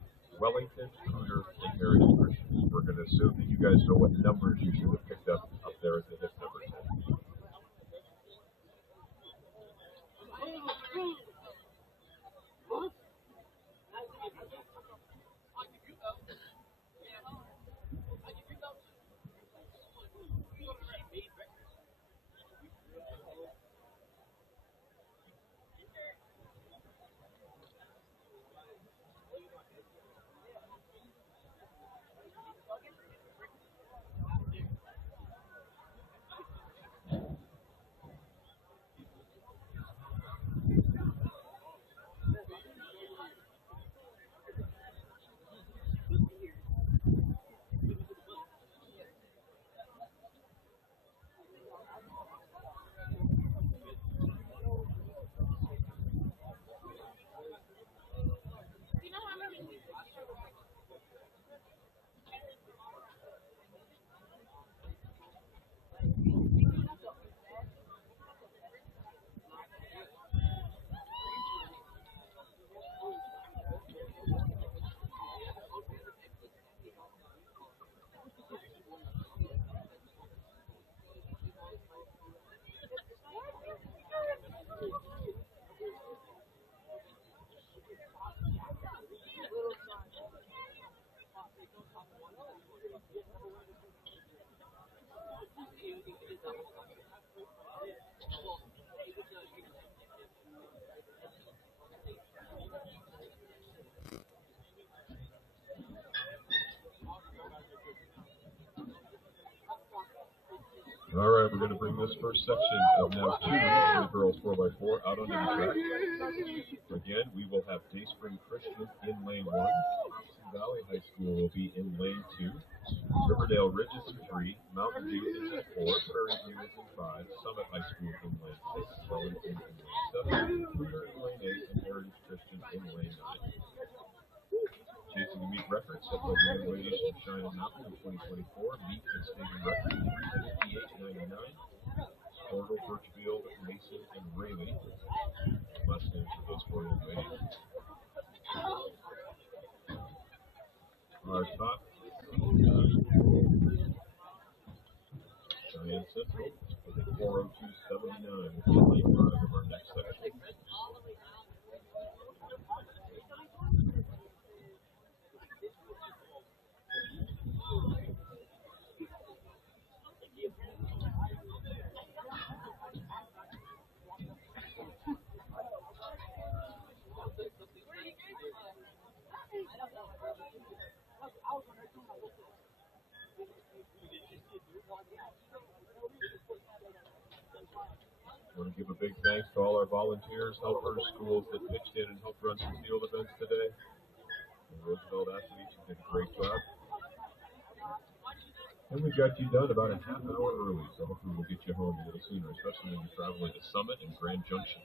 Wellington, Cedar, and Heritage Christian. We're going to assume that you guys know what numbers you should have picked up there at the hip number 10. All right, we're going to bring this first section of now 2 in the girls 4x4 out onto the track. Again, we will have Dayspring Christian in lane 1. Thompson Valley High School will be in lane 2. Riverdale Ridge is in 3. Mountain View is in 4. Prairie View is in 5. Summit High School in lane 6. Wellington in lane 7. Cedar in lane 8. And Heritage Christian in lane 9. Chasing the meet record set by the young ladies from Cheyenne Mountain in 2024. Meet and stadium record 3:58.99. Sportle, Birchfield, Mason, and Rayleigh. Last names for those 4 young ladies. Our top, Cheyenne Central with a 4:02.79, which is lane 5 of our next section. I want to give a big thanks to all our volunteers, helpers, schools that pitched in and helped run some field events today. And Roosevelt athletes who did a great job. And we got you done about a half hour early, so hopefully we'll get you home a little sooner, especially when you're traveling to Summit and Grand Junction.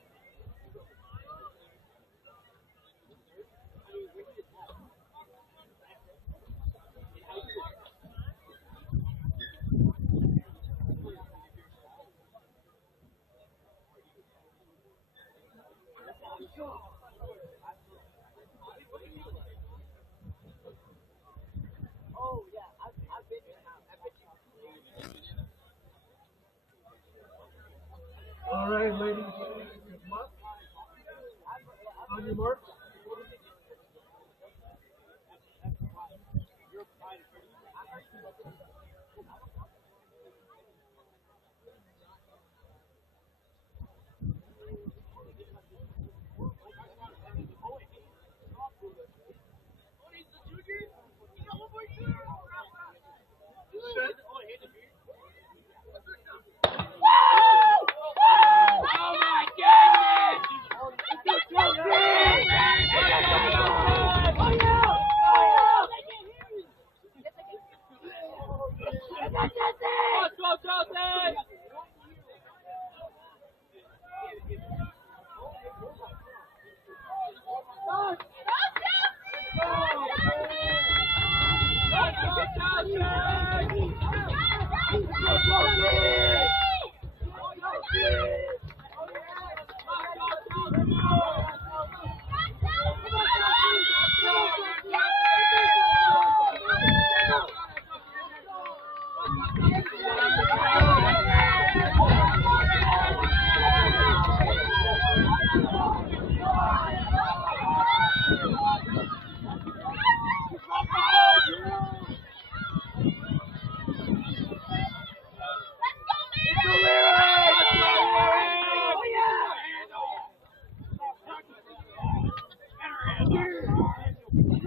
All right, ladies. On your marks.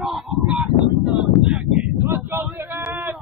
Let's go, Livingston!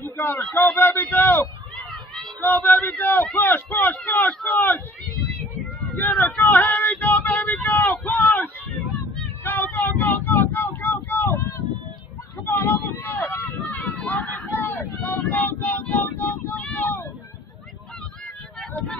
You got her. Go, baby, go. Go, baby, go. Push, push, push, push. Get her. Go, Harry. Go, baby, go. Push. Go, go, go, go, go, go, go. Come on, almost there. Almost there. Go, go, go, go, go, go, go. Let's go.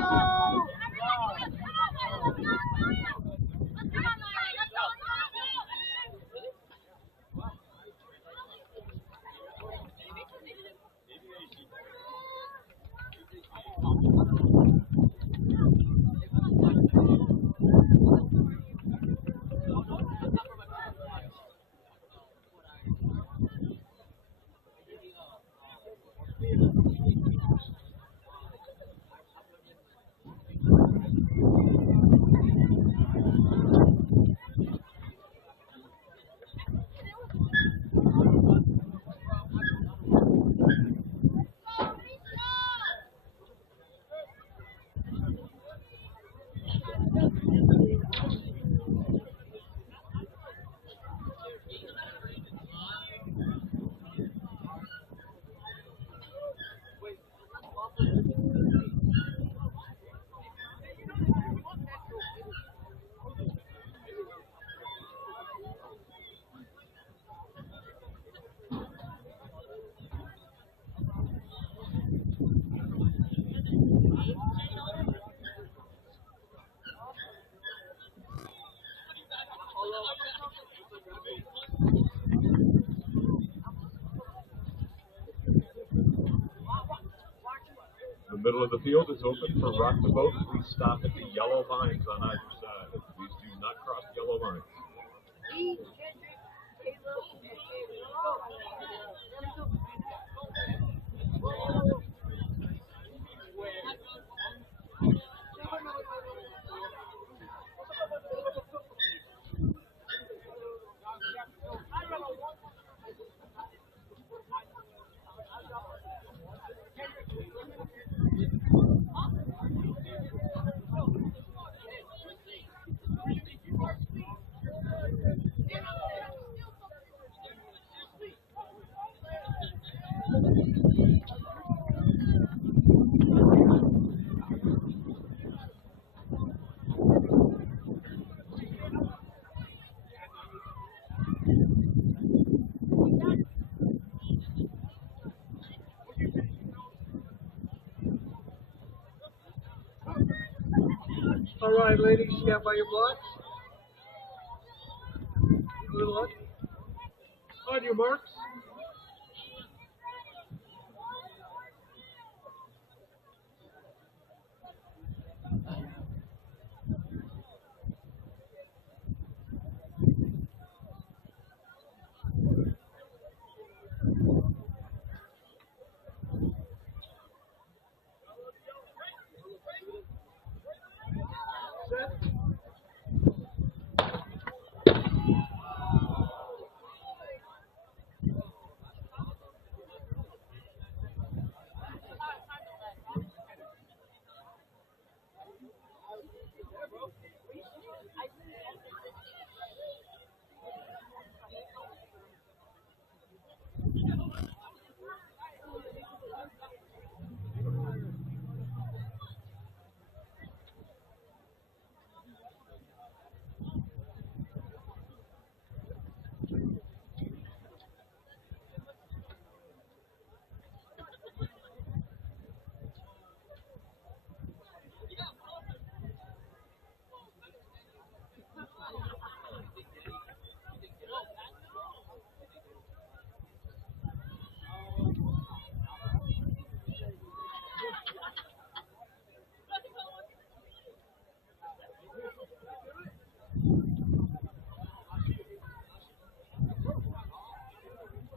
The middle of the field is open for rock the boat. Please stop at the yellow lines on either side. Please do not cross the yellow lines. right, ladies, stand by your blocks. Good luck. On your marks. Set.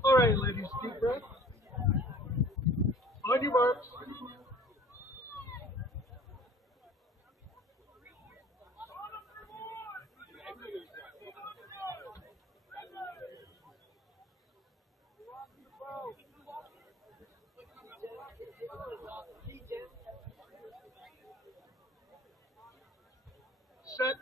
All right, ladies, deep breath. On your marks. Set.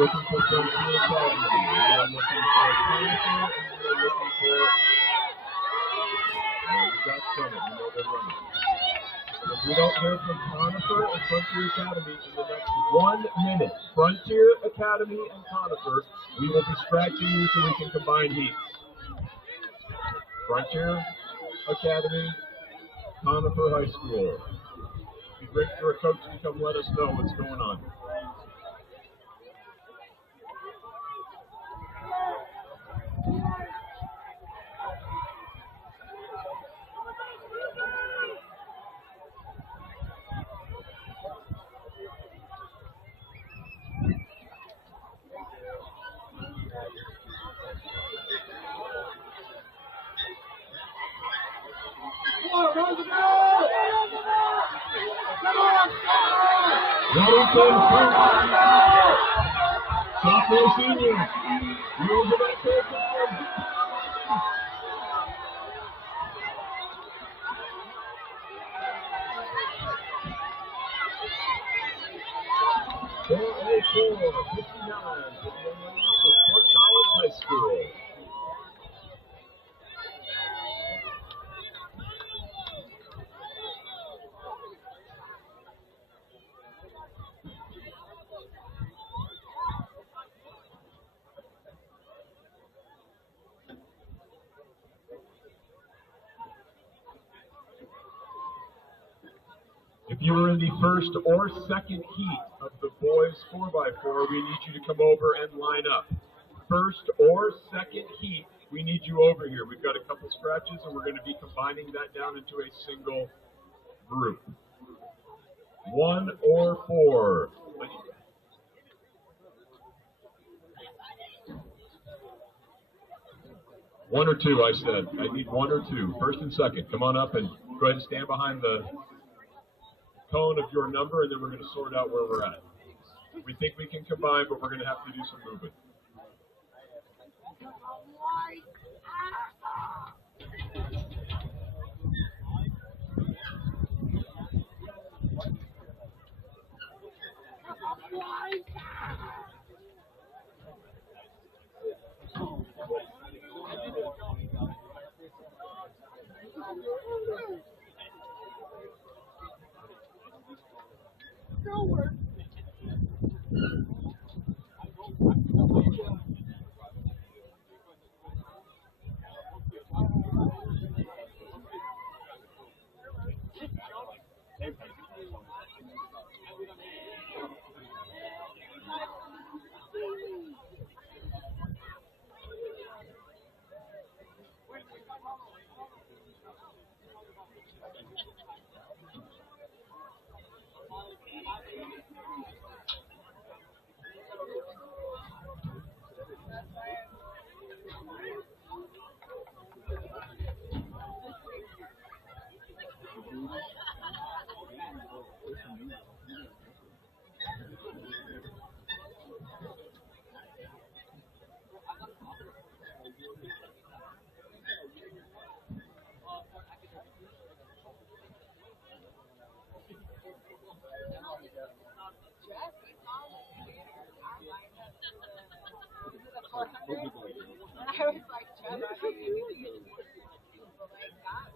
looking for Frontier Academy. We are looking for Conifer, and we are looking for... we got Summit. We know they're running. If we don't hear from Conifer and Frontier Academy in the next 1 minute, Frontier Academy and Conifer, we will be scratching you so we can combine heats. Frontier Academy, Conifer High School. It'd be great for a coach to come let us know what's going on. Sophomore seniors, rules of that program. .04, 59 for the young ladies for Fort Collins High School. If you were in the first or second heat of the boys 4x4, we need you to come over and line up. First or second heat, we need you over here. We've got a couple scratches, and we're going to be combining that down into a single group. 1 or 4. One or two, I said. I need 1 or 2. First and second. Come on up and go ahead and stand behind the cone of your number, and then we're going to sort out where we're at. We think we can combine, but we're going to have to do some movement. I was like, Jeff, I don't need to use people like that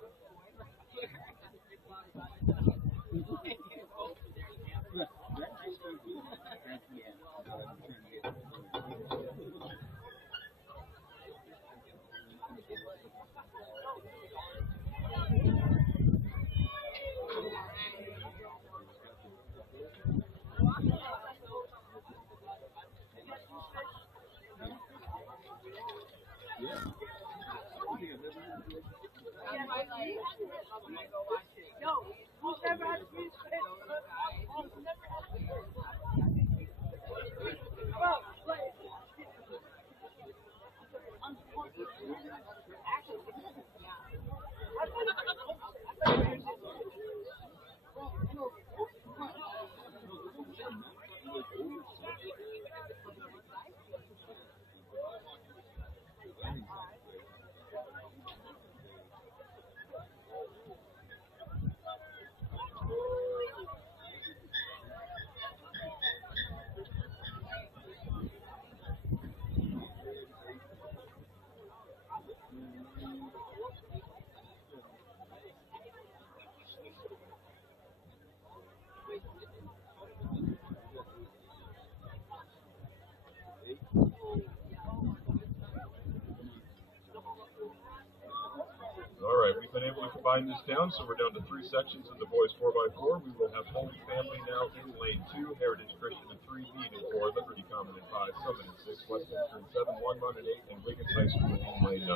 We combine this down, so we're down to 3 sections in the boys 4x4. We will have Holy Family now in lane 2, Heritage Christian in 3, Mead in 4, Liberty Common in 5, Summit in 6, Westminster in 7, Longmont in 8, and Wiggins High School in lane 9.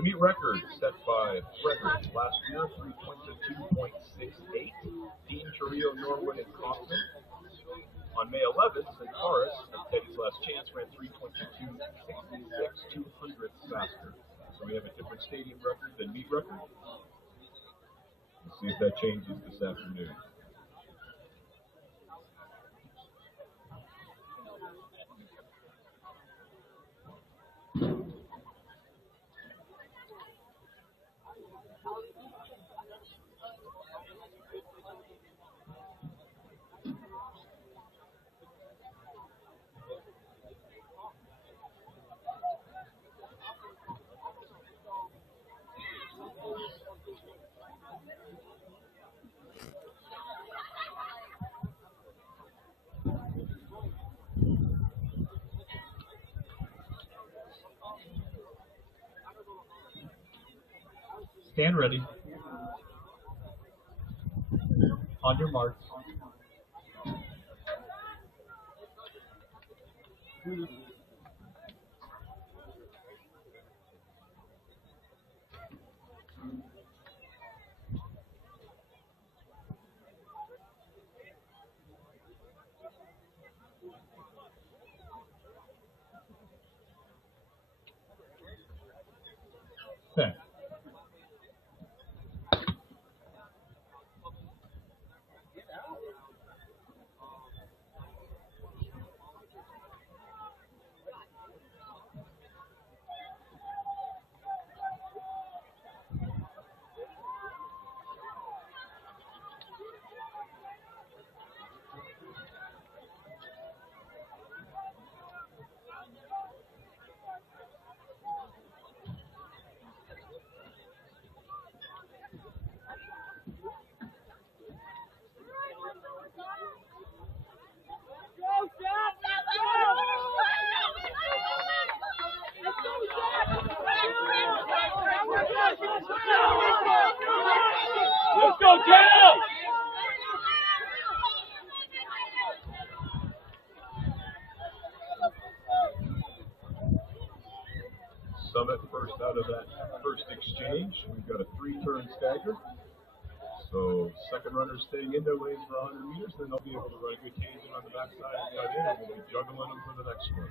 The meet record set by Frederick last year, 3:22.68. Dean, Torrio, Norwood, and Kaufman. On May 11th, St. Horace, at Teddy's last chance, ran 3:22.66, 200ths faster. So we have a different stadium record than meet record. Let's see if that changes this afternoon. Stand ready. On your marks. Set. Let's go, Cal! Summit first out of that first exchange. We've got a 3-turn stagger. So second runner staying in their lanes for 100 meters, then they'll be able to run a good tangent on the backside and cut in, and we'll be juggling them for the next one.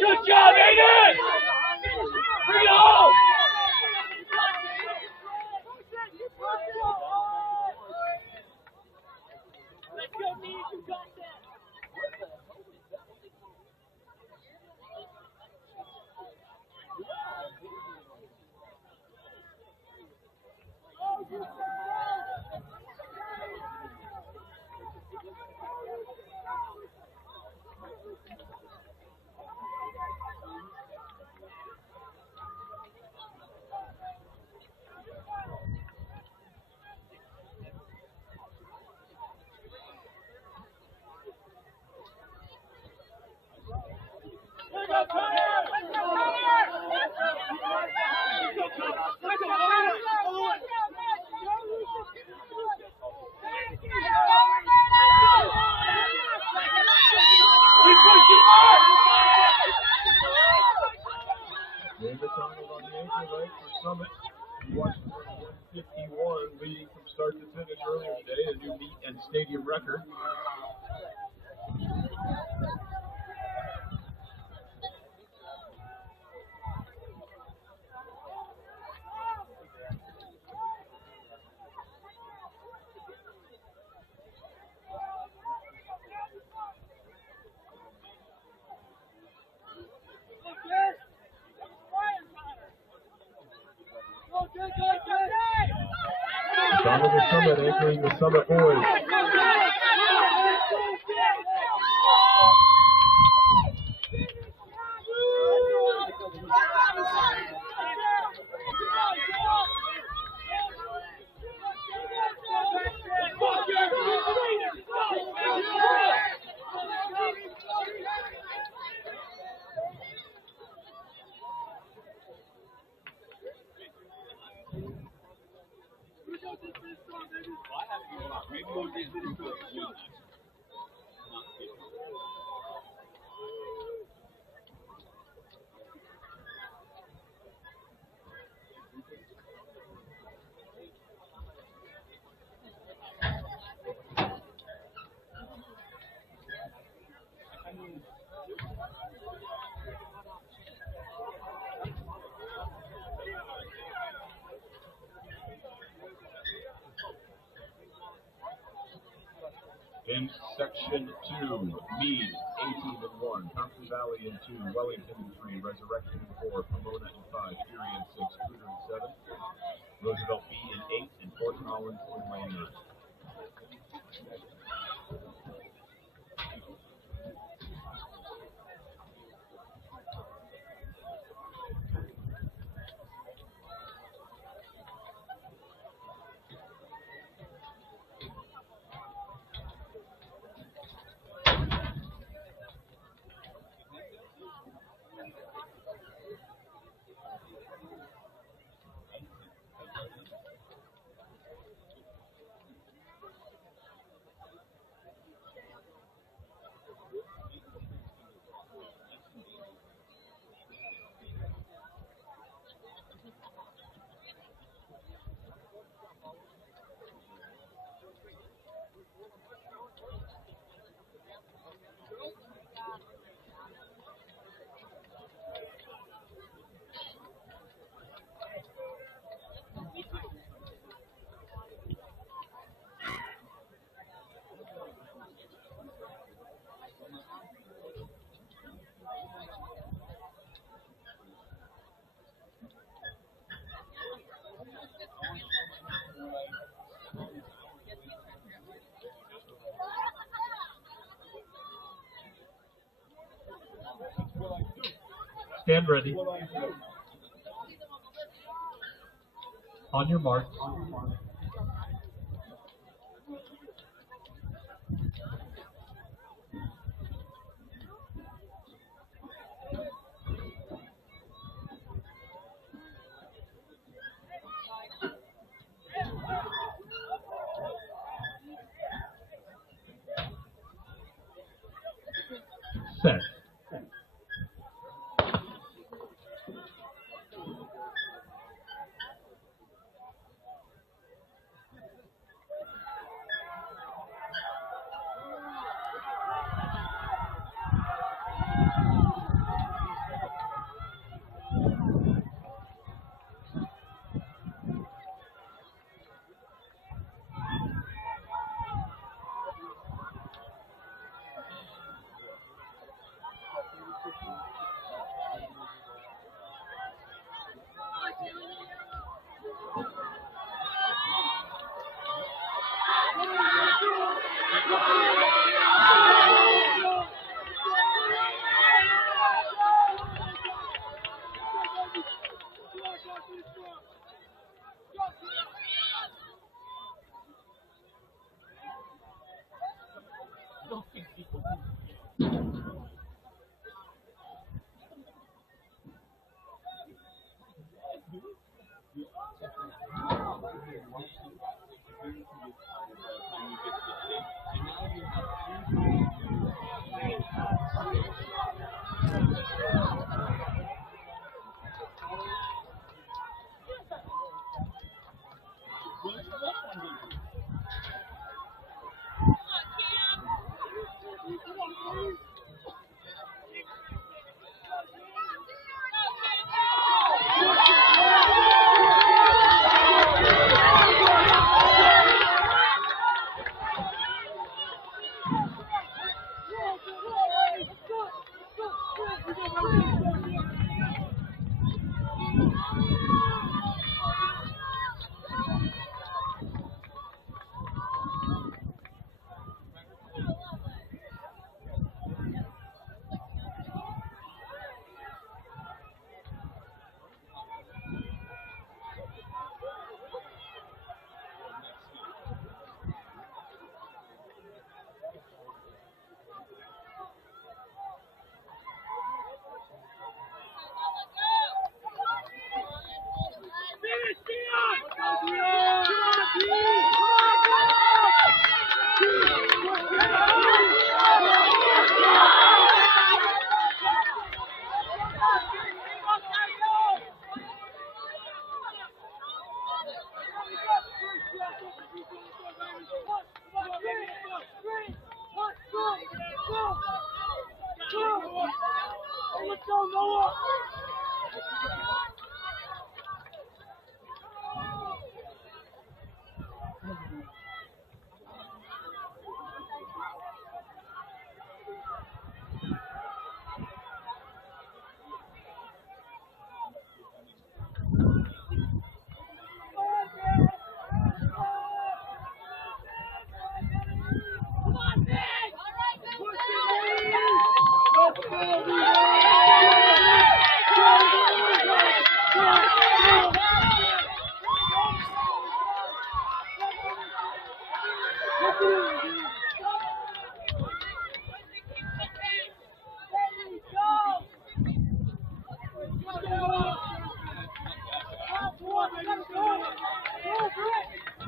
Good job, Aiden! Bring it home! Let's go, Dean, you got that! Davis Arnold on the anchor right for Summit. He watched 151 leading from start to finish earlier today, a new meet and stadium record. Donovan Summit anchoring the Summit boys. In Section 2, Meade 18-1, Thompson Valley in 2, Wellington in 3, Resurrection in 4, Pomona in 5, Erie in 6, Cooter in 7, Roosevelt B in 8, and Fort Collins in Lane 9. Stand ready. On your mark. Set.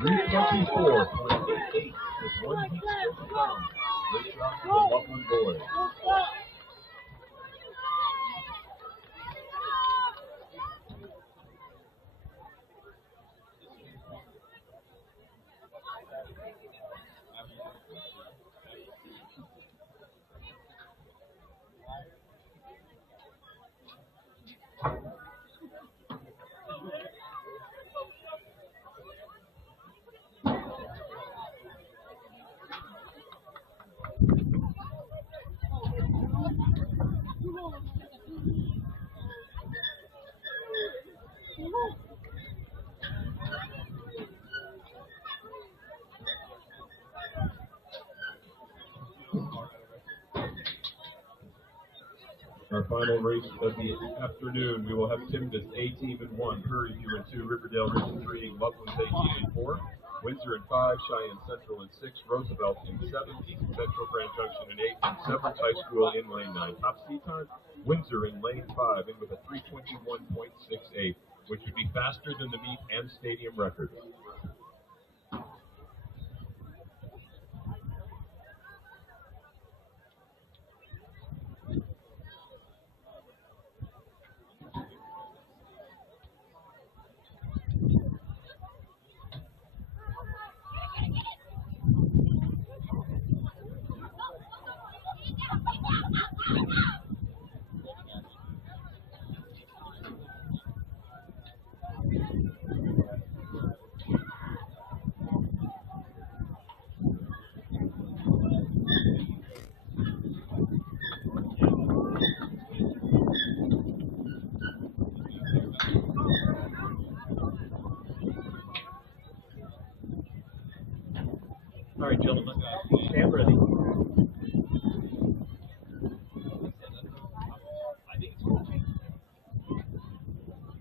3:24.88 with 1 heat still to come. Great job for the Loveland boys. Our final race of the afternoon, we will have Timna's A team in 1, Prairie View in 2, Riverdale Ridge in 3, Loveland's A team in 4, Windsor in 5, Cheyenne Central in 6, Roosevelt in 7, East Central Grand Junction in 8, and Severance High School in lane 9. Top speed time, Windsor in lane 5 in with a 3:21.68, which would be faster than the meet and stadium record. All right, gentlemen, stand ready.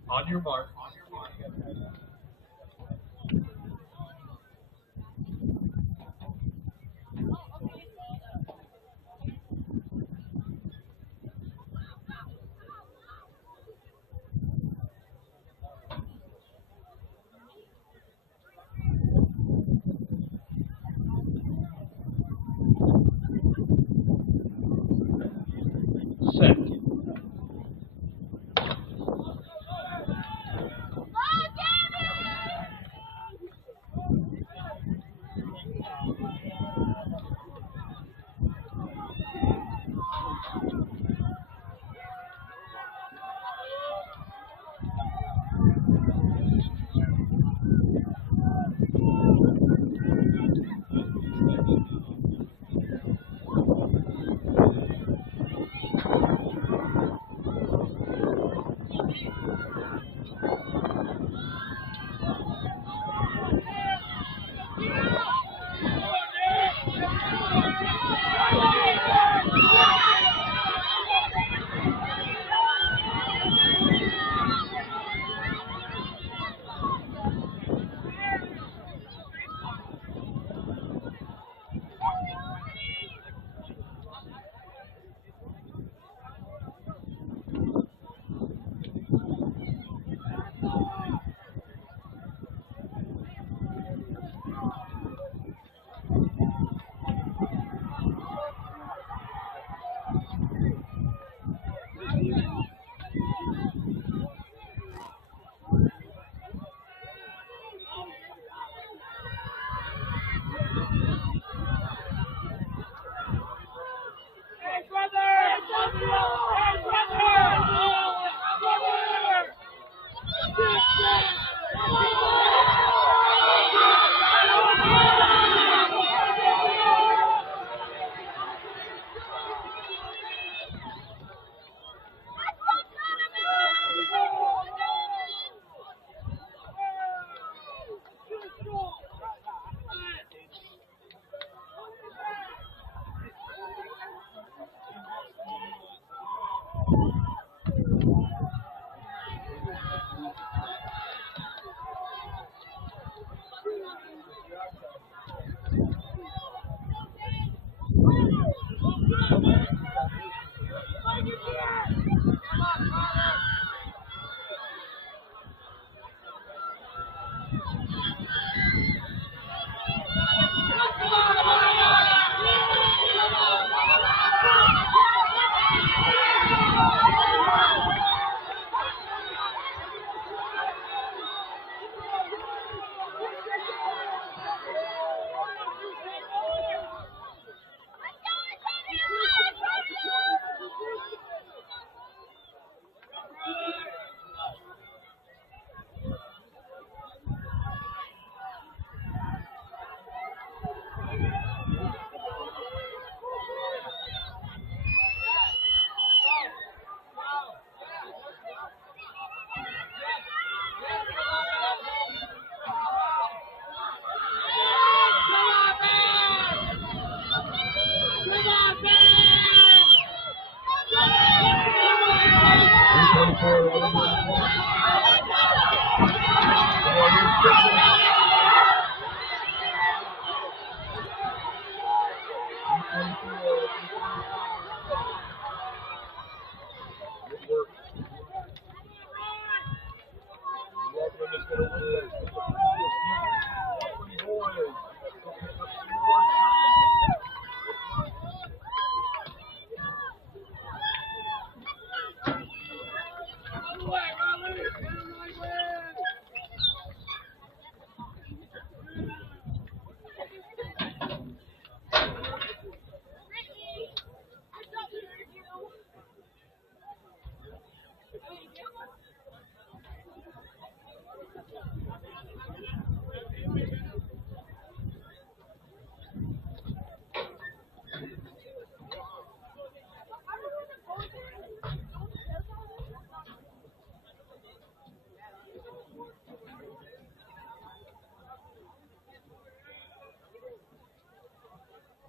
On your mark. Set.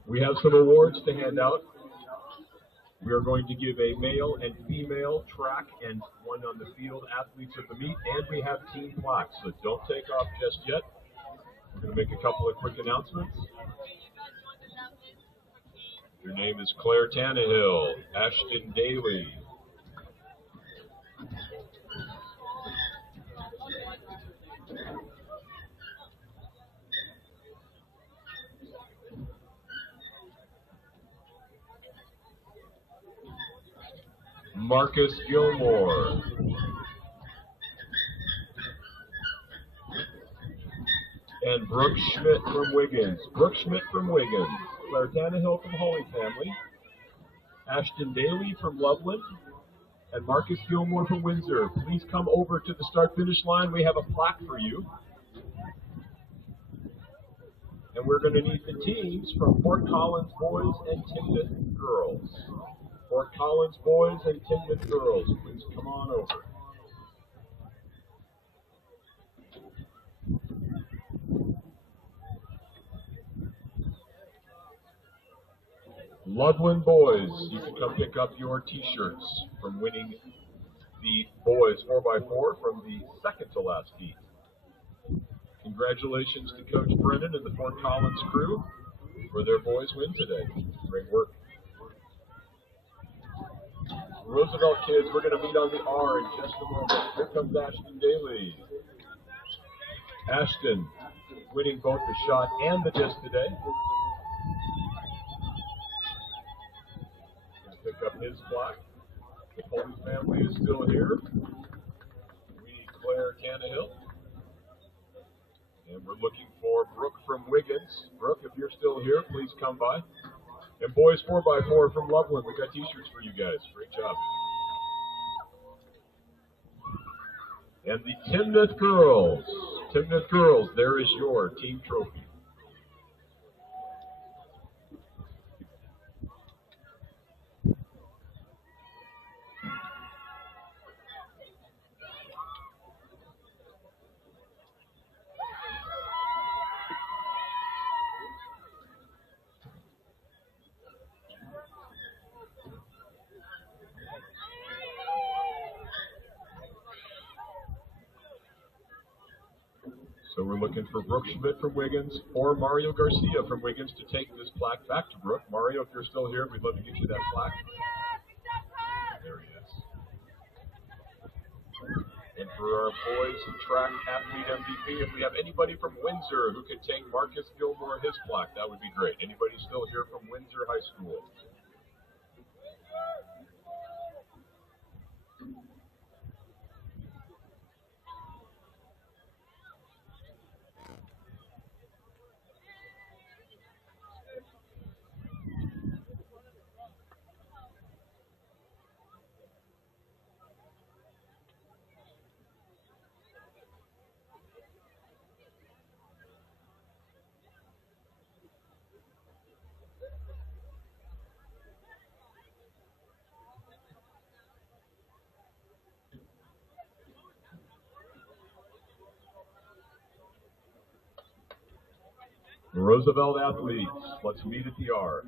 We have some awards to hand out. We are going to give a male and female track and one on the field athletes of the meet, and we have team plaques, so don't take off just yet. We're going to make a couple of quick announcements. Your name is Claire Tannehill, Ashton Daly, Marcus Gilmore, and Brooke Schmidt from Wiggins. Brooke Schmidt from Wiggins, Claire Tannehill from Holy Family, Ashton Daly from Loveland, and Marcus Gilmore from Windsor. Please come over to the start-finish line. We have a plaque for you. And we're going to need the teams from Fort Collins boys and Timnath girls. Fort Collins boys and Timnath girls, please come on over. Loveland boys, you can come pick up your t-shirts from winning the boys 4x4 from the second to last heat. Congratulations to Coach Brennan and the Fort Collins crew for their boys win today. Great work. Roosevelt kids, we're going to meet on the R in just a moment. Here comes Ashton Daly. Ashton winning both the shot and the disc today. Pick up his plaque. The Holy family is still here. We need Claire Tannehill. And we're looking for Brooke from Wiggins. Brooke, if you're still here, please come by. And boys 4x4 from Loveland. We got t-shirts for you guys. Great job. And the Timnath girls. Timnath girls, there is your team trophy. So we're looking for Brooke Schmidt from Wiggins or Mario Garcia from Wiggins to take this plaque back to Brooke. Mario, if you're still here, we'd love to get you that plaque. There he is. And for our boys track athlete MVP, if we have anybody from Windsor who could take Marcus Gilmore his plaque, that would be great. Anybody still here from Windsor High School? Roosevelt athletes, let's meet at the R.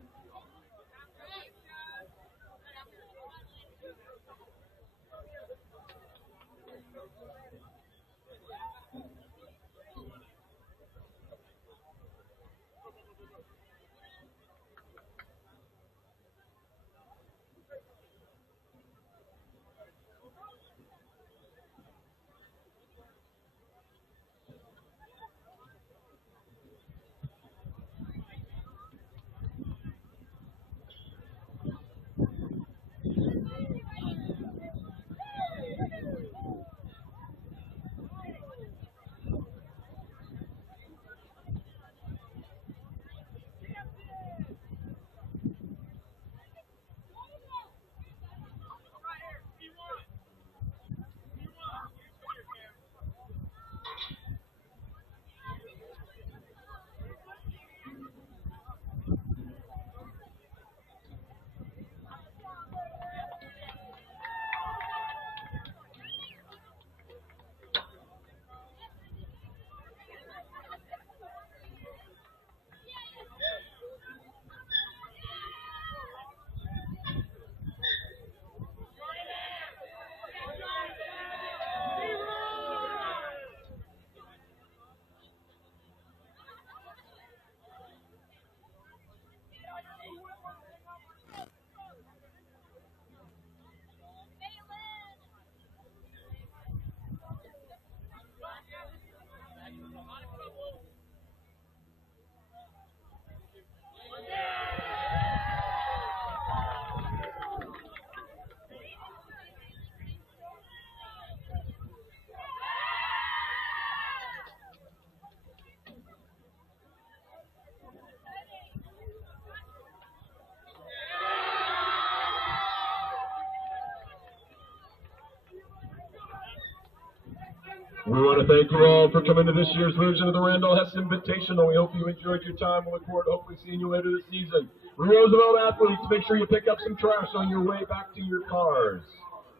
We want to thank you all for coming to this year's version of the Randall Hess Invitational. We hope you enjoyed your time. We look forward to hopefully seeing you later this season. Roosevelt athletes, make sure you pick up some trash on your way back to your cars.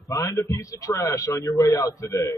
Find a piece of trash on your way out today.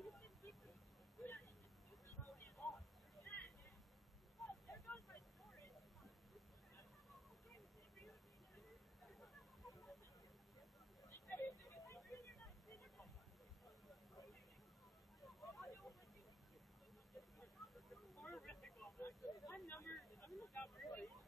I'm number 3.